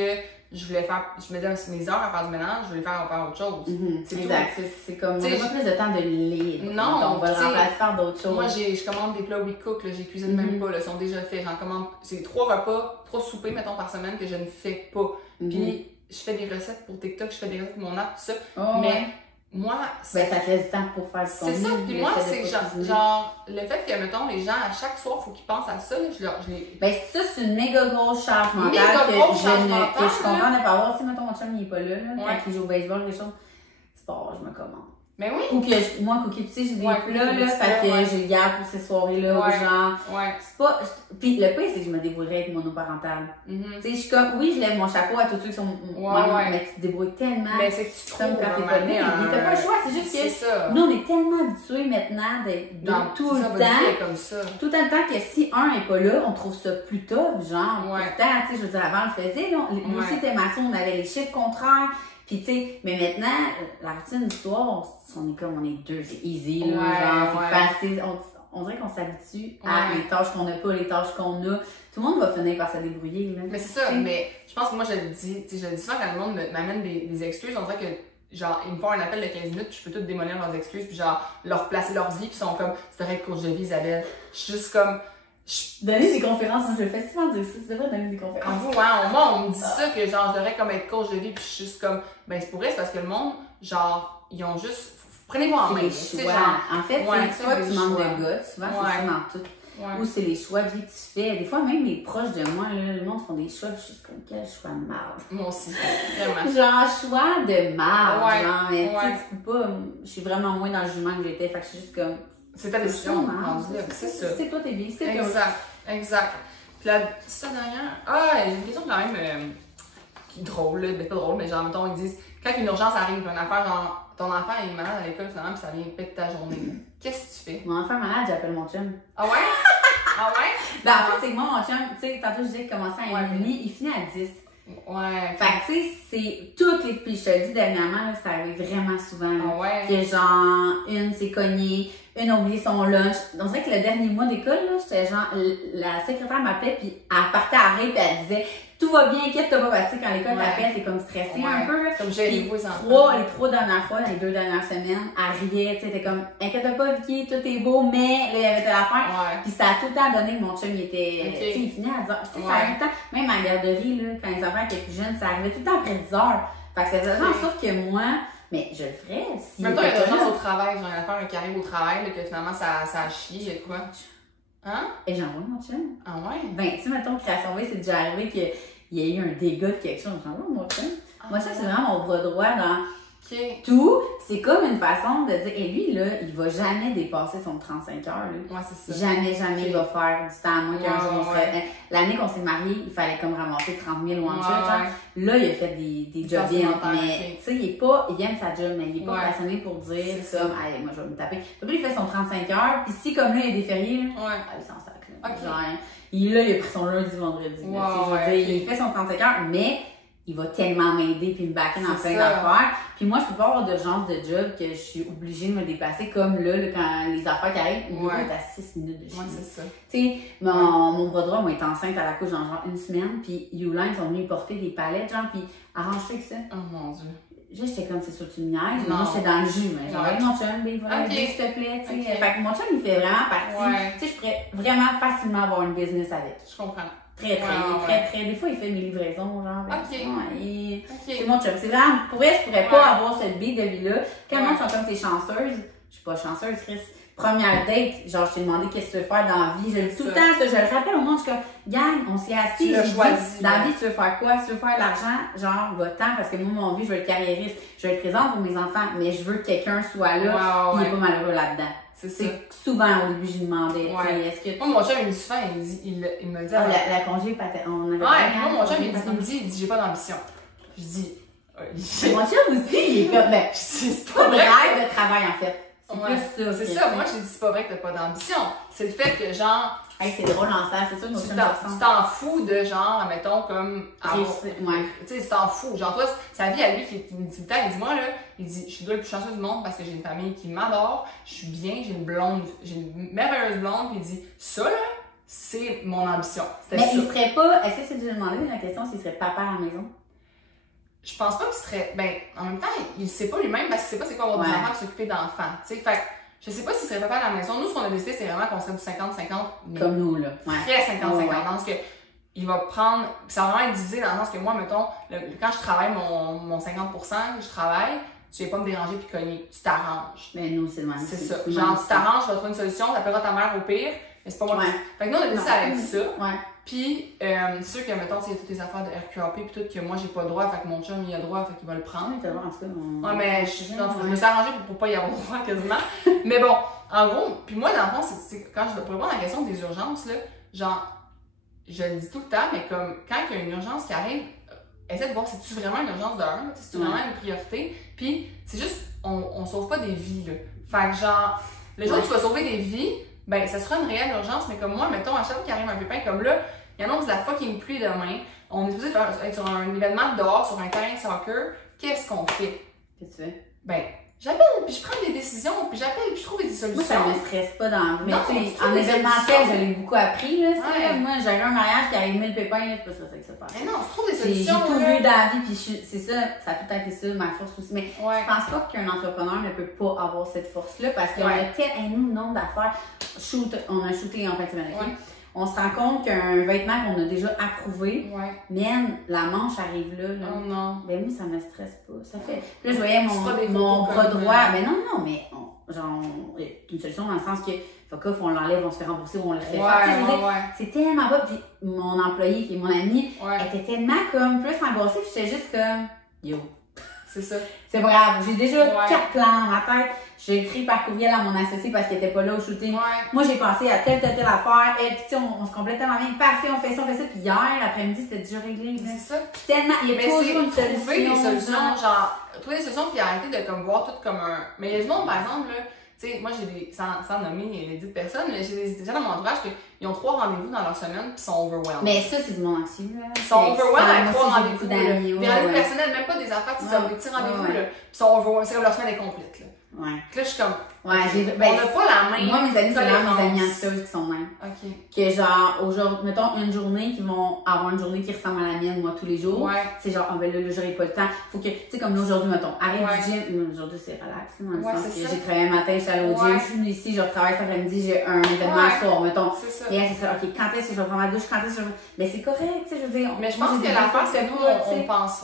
je voulais faire, je me disais mes heures à faire du ménage, je voulais faire autre chose. C'est exact. C'est comme, on n'a pas plus de temps de lire. Non, on va le remplacer par d'autres choses. Moi, je commande des plats WeCook, je les cuisine même pas, ils sont déjà faits. J'en commande, c'est 3 repas, 3 soupers, mettons, par semaine que je ne fais pas. Puis, je fais des recettes pour TikTok, je fais des recettes pour mon app, tout ça. Mais moi, ça te laisse du temps pour faire ce qu'on c'est ça. Puis moi, c'est genre, le fait que, mettons, les gens, à chaque soir, il faut qu'ils pensent à ça. Je les... Ben, ça, c'est une méga grosse charge mentale que je suis contente de pas avoir. Tu sais, mettons, mon chum, il est pas là, quand il joue au baseball, quelque chose. C'est pas, je me commande. Mais oui. Ou que moi, Cookie, tu sais, j'ai des plats, là, fait que je les garde pour ces soirées-là, aux gens. C'est pas. Puis le pire, c'est que je me débrouillerais avec monoparental. Tu sais, je suis comme, oui, je lève mon chapeau à tous ceux qui sont. Mais tu te débrouilles tellement. Mais c'est que tu trouves quand t'es pas bien. Mais t'as pas le choix, c'est juste que. Nous, on est tellement habitués maintenant d'être tout le temps. Comme ça. Tout le temps que si un est pas là, on trouve ça plus top, genre. Pourtant, tu sais, je veux dire, avant, on le faisait, là. Nous aussi, t'es maçon, on avait les chiffres contraires. Puis, tu sais, mais maintenant, la routine du soir, on est deux, c'est easy, là, genre, c'est facile. On dirait qu'on s'habitue à les tâches qu'on n'a pas, les tâches qu'on a. Tout le monde va finir par se débrouiller, là. Mais c'est ça, mais je pense que moi, je le dis souvent quand le monde m'amène des excuses, on dirait que, genre, ils me font un appel de 15 minutes, puis je peux tout démolir leurs excuses, puis genre, leur placer leur vie, puis ils sont comme, c'est vrai que course de vie, Isabelle. Je suis juste comme, donner des conférences, je le fais souvent dire ça, tu devrais donner des conférences. Moi, on me dit ça, que genre, je devrais comme être coach de vie, puis je suis juste comme, ben c'est pour vrai, c'est parce que le monde, genre, ils ont juste, prenez-vous en main. C'est les choix. Genre, en fait, soit tu manques de gars, souvent c'est ça dans tout. Ou c'est les choix de vie que tu fais. Des fois, même les proches de moi, là, le monde font des choix, je suis comme, quel choix de marde. Moi aussi, vraiment. Genre, choix de marde. Genre, mais tu peux pas, je suis vraiment moins dans le jugement que j'étais, fait que je suis juste comme, c'est ta décision, c'est ça. C'est toi, t'es bien, c'est Exact. Puis la petite dernière, j'ai une question quand même qui est drôle, là, pas drôle, mais genre, mettons, ils disent, quand une urgence arrive, une affaire, genre, ton enfant est malade à l'école, finalement, puis ça vient péter ta journée. Qu'est-ce que tu fais? Mon enfant est malade, j'appelle mon chum. Ah ouais? Ben, en fait, c'est que moi, mon chum, tu sais, tantôt, je disais qu'il commençait à 1h30, il finit à 10. Fait que, tu sais, c'est toutes les. Puis je te le dis dernièrement, là, ça arrive vraiment souvent. Que genre, une s'est cognée, une a oublié son lunch. On dirait que le dernier mois d'école, là, j'étais genre, la secrétaire m'appelait, puis elle partait à rire, puis elle disait, tout va bien, inquiète-toi pas, parce que quand l'école t'appelle, t'es comme stressée un peu. Comme j'ai les trois dernières fois, dans les 2 dernières semaines, elle riait, tu sais, t'es comme, inquiète-toi pas, Vicky, tout est beau, mais là, il y avait de l'affaire. Puis ça a tout le temps donné que mon chum, il était, tu sais, il finit à 10 heures. Tu sais, ça arrive tout le temps, même à la garderie, là, quand les enfants étaient plus jeunes, ça arrivait tout le temps après 10 heures. Fait que ça faisait en sorte que moi, mais je le ferais si. Même temps, il y a des gens au travail, genre, il y a affaire qui arrive au travail, là, que finalement, ça chie, il y a quoi? Hein? Et j'en vois mon chum. Ah ouais? Ben, tu sais, mettons, Création V, c'est déjà arrivé qu'il y a eu un dégât de quelque chose. J'en vois mon chum. Moi, ça, c'est vraiment mon bras droit dans tout. C'est comme une façon de dire, et lui, là, il va jamais dépasser son 35 heures, là. Ouais, c'est ça. Jamais il va faire du temps à moins qu'un jour on serait. L'année qu'on s'est mariés, il fallait comme ramasser 30 000 one shot, genre. Là, il a fait des jobs bien, mais, tu sais, il aime sa job, mais il est pas passionné pour dire, comme, allez, moi, je vais me taper. Donc, lui, il fait son 35 heures, puis si, comme là, il y a des fériés, là, il s'en sac, là. Genre, il a pris son lundi, vendredi, il fait son 35 heures, mais il va tellement m'aider puis me backer dans plein d'affaires. Puis moi, je peux pas avoir d'urgence de job que je suis obligée de me déplacer comme là quand les affaires qui arrivent, il est à 6 minutes de chez nous. C'est ça. Tu sais, mon bras droit, moi, est enceinte à la couche dans genre une semaine, puis Uline, ils sont venus porter des palettes, genre, puis arrange-toi avec ça. Oh mon Dieu. J'étais comme, c'est sûr, tu me niaises, mais moi, j'étais dans le jus, mais genre, avec mon chum, s'il te plaît, tu sais. Fait que mon chum, il fait vraiment partie. Tu sais, je pourrais vraiment facilement avoir une business avec. Je comprends. Très. Des fois, il fait mes livraisons, genre. C'est C'est mon chum. C'est vraiment, pour vrai, je pourrais pas avoir cette bille de vie-là. Quand moi, sont comme t'es chanceuse, je suis pas chanceuse, Chris. Première date, genre, je t'ai demandé qu'est-ce que tu veux faire dans la vie. Je le dis tout le temps, ça, je le rappelle au monde, je suis comme, gang, on s'est assis. Tu l'as choisi. Dans la vie, tu veux faire quoi? Si tu veux faire de l'argent, genre, va-t'en, parce que moi, mon vie, je veux être carriériste. Je veux être présente pour mes enfants, mais je veux que quelqu'un soit là, il est pas malheureux là-dedans. C'est ça. Souvent, au début, je lui demandais, est-ce que. Moi, mon chum, il me dit souvent, il me dit. La congé, on avait moi, mon chum, il me dit, j'ai pas d'ambition. Je dis. Mon chum aussi, il est comme, ben, c'est pas vrai. Rêve de travail, en fait. C'est plus ça. C'est ça, moi, j'ai dit, c'est pas vrai que t'as pas d'ambition. C'est le fait que, genre. Hey, c'est drôle en ça, c'est ça, nos tu t'en fous de genre, admettons, comme. Tu sais, tu t'en fous. Genre, toi, sa vie à lui, il me dit tout le temps, il dit, moi, là, il dit, je suis le plus chanceux du monde parce que j'ai une famille qui m'adore, je suis bien, j'ai une merveilleuse blonde, puis il dit, ça, là, c'est mon ambition. Mais il serait pas, est-ce que c'est dû demander la question s'il serait papa à la maison? Je pense pas qu'il serait. Ben, en même temps, il sait pas lui-même parce qu'il sait pas c'est quoi avoir des enfants et s'occuper d'enfants. Tu sais, fait je sais pas s'il serait papa à la maison. Nous, ce qu'on a décidé, c'est vraiment qu'on serait du 50-50. Comme nous, là. Très 50-50. Dans le sens que il va prendre. Ça va vraiment être divisé dans le sens que moi, mettons, quand je travaille mon 50%, je travaille, tu viens pas me déranger puis cogner. Tu t'arranges. Mais nous, c'est le même. C'est ça. Genre, tu t'arranges, tu vas trouver une solution, t'appelleras ta mère au pire, mais c'est pas moi qui. Fait que nous, on a décidé avec ça. Puis, c'est sûr que, mettons, il y a toutes les affaires de RQAP puis tout, que moi, j'ai pas le droit, fait que mon chum, il a le droit, fait qu'il va le prendre. Oui, t'as le droit, en tout cas. Ouais, mais je me suis arrangée pour pas y avoir droit quasiment. Mais bon, en gros, puis moi, dans le fond, quand je pour répondre à la question des urgences, là, genre, je le dis tout le temps, mais comme, quand il y a une urgence qui arrive, essaie de voir si c'est vraiment une urgence de un, si c'est vraiment une priorité, puis c'est juste, on sauve pas des vies, là. Fait que, genre, le jour où tu vas sauver des vies, ben, ça sera une réelle urgence, mais comme moi, mettons, à chaque fois qu'il arrive un pépin comme là, il annonce de la fucking pluie demain, on est supposé être sur un événement dehors, sur un terrain de soccer, qu'est-ce qu'on fait? Qu'est-ce que tu fais? Ben, j'appelle, puis je prends des décisions, puis j'appelle, puis je trouve des solutions. Moi, ça me stresse pas dans mais tu sais, en événementiel, je l'ai beaucoup appris, là, moi, j'avais un mariage qui arrive 1000 pépins, là, je sais pas si ça se passe. Mais non, je trouve des solutions. J'ai tout vu dans la vie, puis c'est ça a tout été ça, ma force aussi, mais je pense pas qu'un entrepreneur ne peut pas avoir cette force-là, parce qu'on a nous, le nombre d'affaires, on a shooté en fin de semaine, on se rend compte qu'un vêtement qu'on a déjà approuvé, man, la manche arrive là. Oh non. Ben moi, ça me stresse pas. Ça fait. Là, je voyais mon bras droit. Mais non, mais genre, il y a une solution dans le sens que, fuck off, on l'enlève, on se fait rembourser ou on le refait. C'est tellement pas. Puis mon employé, qui est mon ami, était tellement comme plus angoissée, puis j'étais juste comme, yo. C'est ça. C'est pas grave. J'ai déjà 4 plans dans ma tête. J'ai écrit par courriel à mon associé parce qu'il était pas là au shooting. Moi, j'ai pensé à telle affaire. Et puis, tu sais, on se complète tellement bien. Parfait, on fait ça. Puis hier, l'après-midi, c'était déjà réglé. C'est ça. Tellement, il y a toujours une solution. Trouver des solutions, genre, trouver des solutions puis arrêter de comme voir tout comme un. Mais il y a du monde, par exemple, là, tu sais, moi, j'ai des. Sans nommer les 10 personnes, mais j'ai des gens dans mon entourage qui ont 3 rendez-vous dans leur semaine puis sont overwhelmed. Mais ça, c'est du monde anxieux, là. Ils sont overwhelmed avec 3 rendez-vous. Des rendez-vous personnels, même pas des affaires, des petits rendez-vous, là. Puis sont overwhelmed. C'est comme leur semaine est complète, là. Puis là, je suis comme, Ouais, on n'a pas la même. Moi, mes amis, c'est vraiment mes amis anxieuses qui sont même. OK. Que genre, aujourd'hui, mettons une journée qui vont avoir une journée qui ressemble à la mienne, moi, tous les jours. Ouais. C'est genre, ben là, j'aurai pas le temps. Faut que, tu sais, comme là, aujourd'hui, mettons, arrive du gym. Aujourd'hui, c'est relax, dans le sens que j'ai travaillé un matin, je suis allée au gym, je suis venue ici, je retravaille cet après-midi, j'ai un événement le soir, mettons. C'est ça. Et c'est ça, OK, quand est-ce que je vais prendre ma douche, quand est-ce que je vais. Mais c'est correct, tu sais, je veux dire. Mais je pense que l'affaire, c'est que nous,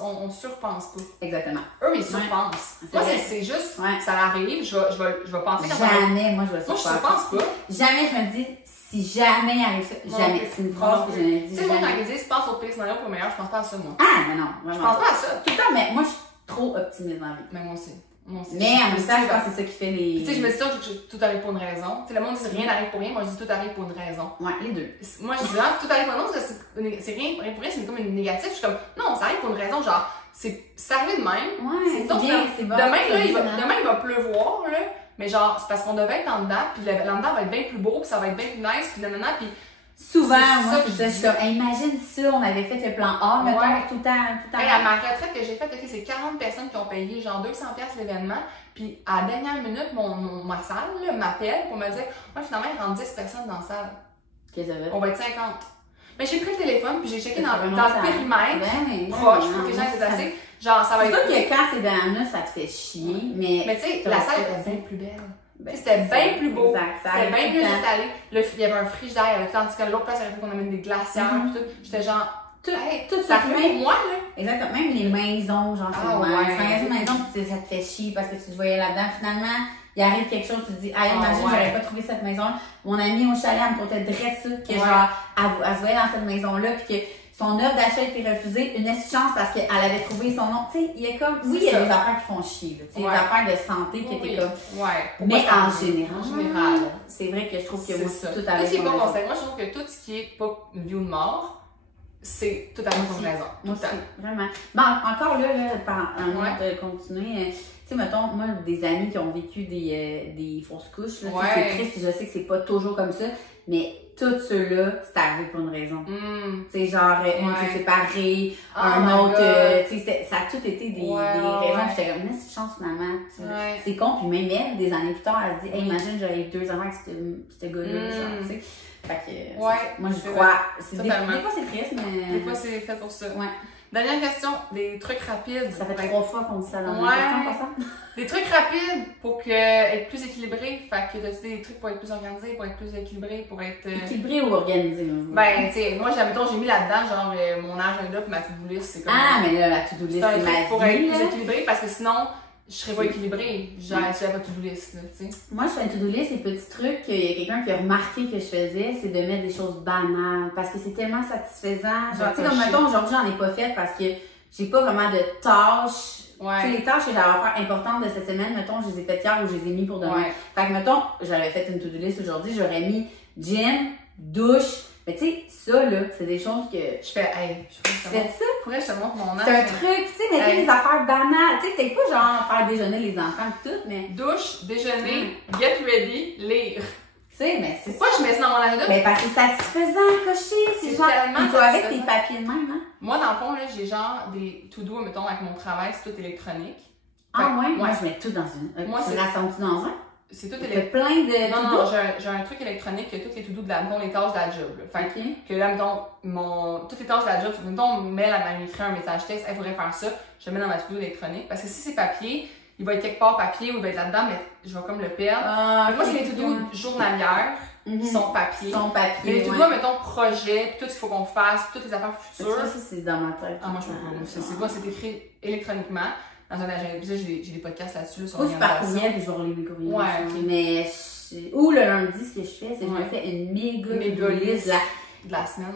on surpense pas. Exactement. Eux, ils surpensent. Moi, c'est juste, ça arrive, je vais penser comme ça. Jamais, moi, je vais surpenser. Moi, je surpense pas. Jamais, je me dis, si jamais il arrive ça, jamais. C'est une phrase que je ne dis. Tu sais, moi, quand ils disent, pense au pire scénario pour le meilleur, je pense pas à ça, moi. Ah, mais non, vraiment. Je pense pas à ça. Tout le temps, mais moi, je suis trop optimiste dans la vie. Mais moi aussi. Mais en même temps, je pense que c'est ça qui fait les. Tu sais, je me dis ça, tout arrive pour une raison. Tu sais, le monde dit rien n'arrive pour rien, moi je dis tout arrive pour une raison. Ouais, les deux. Moi je dis tout arrive pour une raison, parce que c'est rien pour rien, c'est comme une négative. Je suis comme, non, ça arrive pour une raison, genre, c'est arrivé de même. Ouais, c'est bien, c'est bon. Demain, il va pleuvoir, là. Mais genre, c'est parce qu'on devait être en dedans, puis l'en dedans va être bien plus beau, puis ça va être bien plus nice, puis nanana, puis. Souvent, moi, je suis comme, imagine ça, on avait fait le plan A, mettons, tout le temps. À ma retraite que j'ai faite, c'est 40 personnes qui ont payé genre 200$ l'événement. Puis à la dernière minute, ma salle m'appelle pour me dire, finalement, il rentre 10 personnes dans la salle. Qu'est-ce que ça veut? On va être 50. Mais j'ai pris le téléphone, puis j'ai checké dans le périmètre proche pour que les gens étaient assez. Genre, ça va être. C'est sûr que quand c'est dans là, ça te fait chier, mais. Mais tu sais, la salle était bien plus belle. C'était bien plus beau. C'était bien mieux installé. Il y avait un frigidaire, tandis que l'autre place, il y avait qu'on amène des glacières, tout. J'étais genre, tout ça fait pour moi, là. Exactement. Même les maisons, genre, c'est une maison, ça te fait chier parce que tu te voyais là-dedans. Finalement, il arrive quelque chose, tu te dis, imagine, j'aurais pas trouvé cette maison-là. Mon amie au chalet, elle me contait direct ça, que genre, elle se voyait dans cette maison-là, puis que son offre d'achat a été refusée, une chance parce qu'elle avait trouvé son nom. Tu sais, il y a comme. Oui, il y a des affaires qui font chier, tu sais, des affaires de santé qui étaient comme. Mais en général, c'est vrai que je trouve que moi, tout à l'heure. Tout ce qui est pas conseil, moi, je trouve que tout ce qui est pas une vie ou une mort, c'est tout à fait son raison. Moi aussi, vraiment. Bon, encore là, avant de continuer, tu sais, mettons, moi, des amis qui ont vécu des fausses couches, là, c'est triste, je sais que c'est pas toujours comme ça, mais tous ceux-là, c'est arrivé pour une raison. Tu sais, genre, une s'est séparée, un autre, tu sais, ça a tout été des raisons. J'étais comme, mais c'est chance finalement. C'est con, puis même elle, des années plus tard, elle se dit, hey, imagine, j'aurais eu 2 enfants avec ce gars-là, genre, tu sais. Fait que, moi, je crois. Des fois, c'est triste, mais. Des fois, c'est fait pour ça. Ouais. Dernière question, des trucs rapides. Ça fait 3 fois qu'on dit ça dans la question, pas ça? Des trucs rapides pour être plus équilibré. Fait que t'as-tu des trucs pour être plus organisé, pour être plus équilibré, pour être. Équilibré ou organisé? Ben, tu sais, moi, j'ai mis là-dedans, genre, mon agenda et ma to-do list, c'est comme. Ah, mais là, la to-do list, c'est ma vie. Pour être plus équilibré, parce que sinon, je serais pas équilibrée. J'avais pas de to-do list, tu sais. Moi, je fais une to-do list, ces petits trucs, il y a quelqu'un qui a remarqué que je faisais, c'est de mettre des choses banales. Parce que c'est tellement satisfaisant. Genre, tu sais, comme mettons, aujourd'hui, j'en ai pas fait parce que j'ai pas vraiment de tâches. Tu sais, les tâches que j'avais à faire importantes de cette semaine, mettons, je les ai faites hier ou je les ai mis pour demain. Fait que, mettons, j'avais fait une to-do list aujourd'hui, j'aurais mis gym, douche. Mais tu sais, ça, là, c'est des choses que. Je fais, tu fais ça? Pourrais je te montre mon âge? C'est un truc, tu sais, mettre des affaires banales. Tu sais, peut-être pas genre faire déjeuner les enfants et tout, mais. Douche, déjeuner, get ready, lire. Tu sais, mais c'est. Pourquoi je mets ça dans mon agenda? Ben, parce que c'est satisfaisant à cocher. C'est genre. Tellement. Tu avec tes papiers de même, hein? Moi, dans le fond, là, j'ai genre des to-do, mettons, avec mon travail, c'est tout électronique. Ah, ouais? Moi, je mets tout dans une. Moi, tu rassembles-tu dans un? C'est tout électronique. Plein de. Non, j'ai un truc électronique que toutes les to-do de les tâches de la job. Là. Fait que là, mettons, toutes les tâches de la job, mettons, Mel, elle m'a écrit un message texte, elle faudrait faire ça, je le mets dans ma to-do électronique. Parce que si c'est papier, il va être quelque part papier ou il va être là-dedans, mais je vais comme le perdre. Moi, c'est mes to-do journalières qui sont papier. Mais les to-do, mettons, projet, puis tout ce qu'il faut qu'on fasse, puis toutes les affaires futures. Ça, c'est dans ma tête. Ah, moi, je peux pas. C'est écrit électroniquement. Dans un agenda. Puis ça, j'ai des podcasts là-dessus. Ou c'est par courriel, puis je vais relire mes courriels. Mais ou le lundi, ce que je fais, c'est que je me fais une méga liste de la semaine.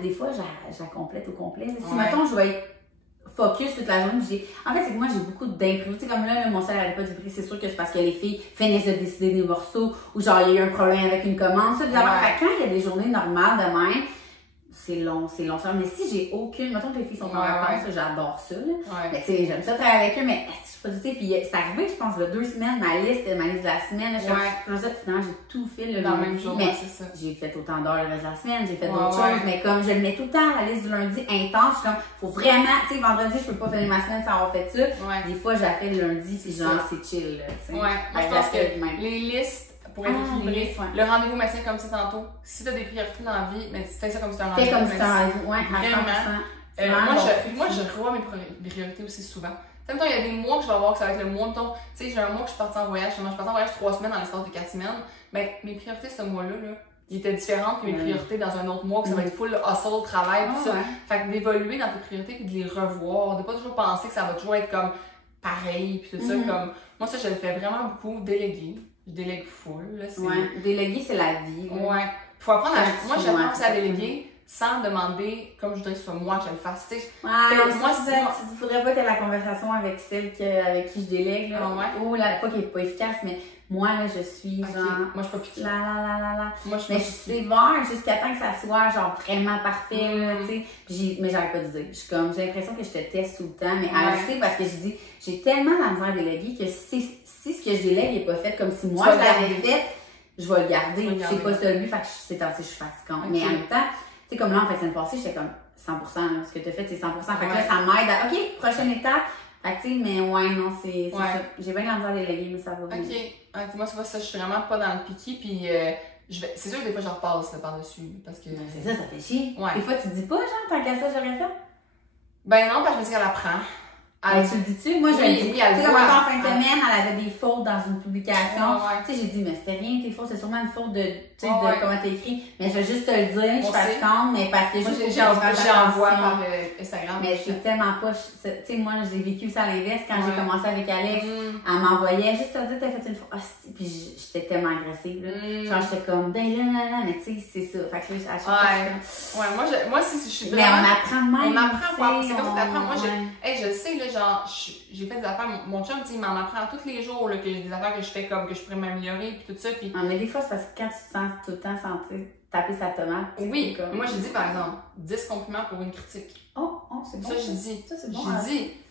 Des fois, je la complète au complet. Si, mettons, je vais être focus toute la journée, en fait, c'est que moi, j'ai beaucoup d'imprévus. Tu sais, comme là, mon salaire n'arrête pas de prix, c'est sûr que c'est parce que les filles finissent de décider des morceaux ou genre, il y a eu un problème avec une commande. Ça, fait quand il y a des journées normales de même, c'est long. Mais si j'ai aucune, mettons que les filles sont en vacances, j'adore ça, là. Ouais. Mais tu sais, j'aime ça travailler avec eux, mais je suis pas du tout. Puis c'est arrivé, je pense, il y a 2 semaines, ma liste de la semaine. Je faisais ça, finalement, j'ai tout fait le dans lundi. le même jour, mais c'est ça. j'ai fait autant d'heures le reste de la semaine, j'ai fait d'autres choses, mais comme je le mets tout le temps à la liste du lundi intense, je suis comme, faut vraiment, tu sais, vendredi, je peux pas finir ma semaine sans avoir fait ça. Des fois, j'ai fait le lundi, c'est genre, c'est chill, là, tu sais. Moi, je pense que les listes, pour être équilibré, le rendez-vous médecin comme ça tantôt, si t'as des priorités dans la vie, mais fais ça comme si t'as un rendez-vous médecin. Moi, je revois mes priorités aussi souvent. En même temps, il y a des mois que je vais voir que ça va être le mois, mettons, tu sais, j'ai un mois que je suis partie en voyage, je suis partie en voyage 3 semaines dans l'espace de 4 semaines, ben, mes priorités ce mois-là, ils étaient différentes que mes priorités dans un autre mois, que ça va être full hustle, travail, tout ça. Fait que d'évoluer dans tes priorités puis de les revoir, de pas toujours penser que ça va toujours être comme pareil, puis tout ça, comme, moi, ça, je le fais vraiment beaucoup, déléguer. Je délègue full, là, déléguer, c'est la vie. Faut apprendre à... Moi, j'apprends aussi à déléguer sans demander, comme je voudrais que ce soit moi que je le fasse, tu sais. Moi, il faudrait pas que la conversation avec celle avec qui je délègue, là. Pas qu'elle est pas efficace, mais moi, là, je suis genre... Moi, je suis pas piquée. Moi, je suis sévère jusqu'à temps que ça soit, genre, vraiment parfait, là, tu sais. Mais j'arrête pas de dire. J'ai l'impression que je te teste tout le temps, mais elle sait parce que je dis, j'ai tellement la misère à déléguer que si ce que je délègue n'est pas fait comme si moi je l'avais fait, je vais le garder. C'est pas ça le but, fait que c'est tant que je suis fatigante. Mais en même temps, tu sais, comme là, en fait, semaine passée, j'étais comme 100%, là, ce que tu as fait, c'est 100%. Fait que là, ça m'aide à, OK, prochaine étape. Fait que, tu sais, mais non, c'est ça. J'ai bien la misère à déléguer, mais ça va bien. OK. Moi, tu vois, ça, je suis vraiment pas dans le piqué, puis c'est sûr que des fois, je repasse par-dessus, parce que... c'est ça fait chier. Des fois, tu te dis pas, genre, tant qu'à ça, j'aurais fait? Ben non, parce que je me dis qu'elle apprend. Mais tu le dis-tu? Moi, je le dis. Tu sais, comme en fin de semaine, elle avait des fautes dans une publication. Tu sais, j'ai dit, mais c'était rien, tes fautes, c'est sûrement une faute de comment t'as écrit. Mais je vais juste te le dire, je suis fatigante, mais parce que j'envoie par Instagram. Mais c'est tellement pas. Tu sais, moi, j'ai vécu ça à l'inverse quand j'ai commencé avec Alex. Elle m'envoyait juste te dire, t'as fait une faute. Puis j'étais tellement agressive, là. Genre, j'étais comme, ben là, mais tu sais, c'est ça. Fait que là, à chaque fois, moi, si je suis mais on apprend même. On apprend quoi? C'est comme ça t'apprends. Moi, je sais, là, genre, j'ai fait des affaires, mon chum, il m'en apprend tous les jours, là, que j'ai des affaires que je fais comme que je pourrais m'améliorer, puis tout ça, puis... mais des fois, c'est parce que quand tu te sens tout le temps sentir taper sa tomate... Oui, comme... moi, j'ai dit, par exemple, 10 compliments pour une critique. C'est bon. Ça, j'ai dit. Ça, c'est bon.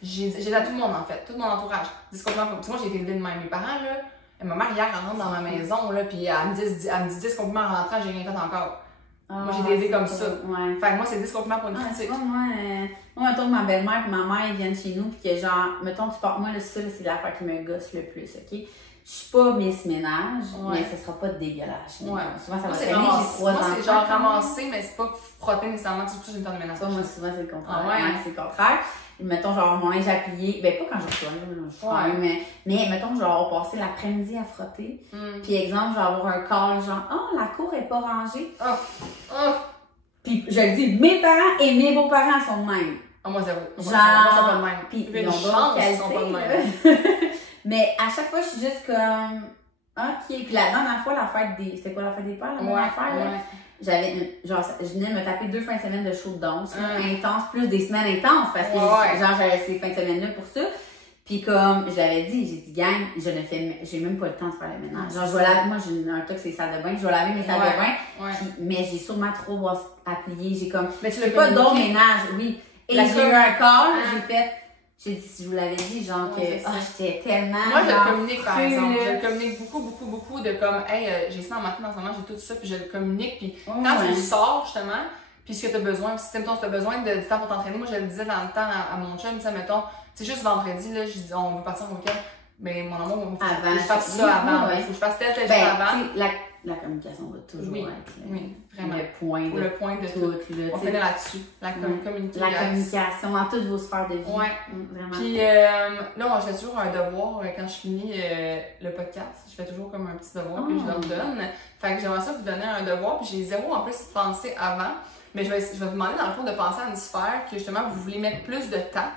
J'ai dit à tout le monde, en fait, tout mon entourage. 10 compliments pour... Moi, j'ai été élevée de même. Mes parents, là, ma mère, hier, elle rentre dans ma maison, là, puis elle me dit 10 compliments en rentrant, j'ai rien fait encore. Moi, j'ai été élevée comme ça. Fait que moi, c'est 10 compliments pour une critique. Moi, mettons que ma belle-mère et ma mère, ils viennent chez nous, puis que genre, mettons, tu portes, moi, là, ça, c'est l'affaire qui me gosse le plus, OK? Je suis pas Miss Ménage, mais ce sera pas dégueulasse. Souvent, ça va traîner, j'ai 3 enfants. Moi, c'est genre ramasser, mais c'est pas frotter nécessairement, c'est plus une temps de ménage. Moi, souvent, c'est le contraire. C'est le contraire. Mettons, genre, mon linge à plier, ben pas quand je reçois, mais mettons, genre, passer l'après-midi à frotter. Puis, exemple, je vais avoir un call, genre, la cour est pas rangée. Puis, je le dis, mes parents et mes beaux-parents sont de même. Moi, zéro. Genre, ils sont pas de même. Puis, ils ont d'autres qualités. Ils sont pas de même. Mais à chaque fois, je suis juste comme, OK. Puis, la dernière fois, la fête des. C'était quoi la fête des pères? La dernière affaire, là? J'avais, genre, je venais me taper 2 fins de semaine de show de danse, intense, plus des semaines intenses, parce que, genre, j'avais ces fins de semaine-là pour ça. Puis comme je l'avais dit, j'ai dit, gang, j'ai même pas le temps de faire le ménage. Genre, je vais laver, moi, j'ai un truc, c'est salle de bain, je vais laver mes salles de bain, mais j'ai sûrement trop à plier, j'ai comme, mais tu fais pas d'autres ménages, oui. Et j'ai eu un call, j'ai dit, si je vous l'avais dit, genre que, j'étais tellement. Moi, je le communique, par exemple. Je le communique beaucoup de comme, hey, j'ai ça en matin en ce moment, j'ai tout ça, puis je le communique, puis quand tu sors, justement, puis ce que tu as besoin, si tu as besoin de du temps pour t'entraîner, moi, je le disais dans le temps à mon chum, tu sais, mettons, c'est juste vendredi, là, je dis, on veut partir au week-end. Mais mon amour, il faut que je fasse ça avant. Il faut que je fasse tel jour avant. La communication va toujours être là. Oui, vraiment. Le point de tout. On finit là-dessus. La communication. La communication dans toutes vos sphères de vie. Oui. Vraiment. Puis là, moi, je fais toujours un devoir quand je finis le podcast. Je fais toujours comme un petit devoir que je leur donne. Fait que j'aimerais ça vous donner un devoir. Puis j'ai zéro en plus pensé avant. Mais je vais vous demander dans le fond de penser à une sphère que justement vous voulez mettre plus de temps.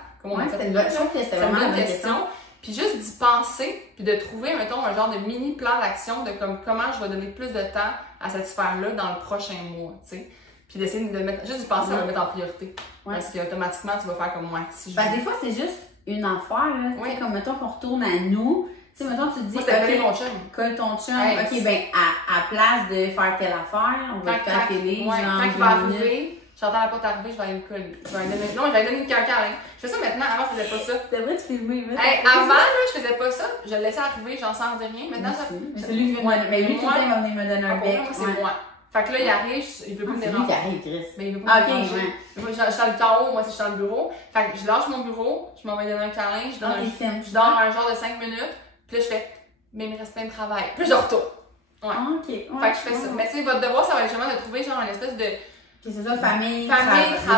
C'était une bonne question. Puis juste d'y penser, puis de trouver, mettons, un genre de mini plan d'action de comment je vais donner plus de temps à cette sphère-là dans le prochain mois, tu sais. Puis d'essayer de mettre, juste d'y penser à le mettre en priorité. Parce qu'automatiquement, tu vas faire comme moi. Si des fois, c'est juste une affaire, là. Tu sais, comme, mettons qu'on retourne à nous. Tu sais, mettons, tu te dis, colle ton chum. OK, ben, à place de faire telle affaire, on va faire la télé, quand il va arriver, j'entends la porte arriver, je vais aller le coller. Je vais aller donner... Non, je vais aller donner une câlin. Je fais ça maintenant, avant je faisais pas ça. C'est vrai, tu filmais, avant, là, je faisais pas ça. Je le laissais arriver, j'en sens rien. Maintenant, ça. Mais c'est lui qui vient de... Mais lui, tout le temps, il va venir me donner un bec. Moi, c'est moi. Fait que là, il arrive, il veut pas me déranger. C'est lui qui arrive, Chris. Mais il veut pas me déranger. Moi, je suis en haut, moi, je suis dans le bureau. Fait que je lâche mon bureau, je m'en vais donner un câlin, je dors un genre de 5 minutes, puis là, je fais, mais il me reste plein de travail. Puis je retourne. Ouais. OK. Fait que je fais ça. Mais tu sais, votre devoir, ça va être justement de trouver genre une espèce de. C'est ça, famille, travail, ça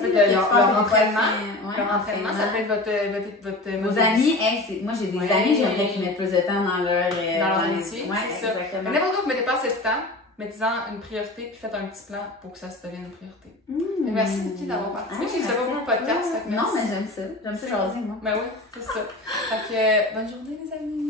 peut être leur entraînement, ça peut être votre vos amis, moi j'ai des amis, j'aimerais qu'ils mettent plus de temps dans leur métier, c'est ça. Mais n'importe quoi, vous mettez pas assez de temps, mettez-en une priorité puis faites un petit plan pour que ça se devienne une priorité. Merci Nikki d'avoir participé. Je ne sais pas beaucoup de podcast. Non, mais j'aime ça jaser, moi. Ben oui, c'est ça. Fait que bonne journée les amis.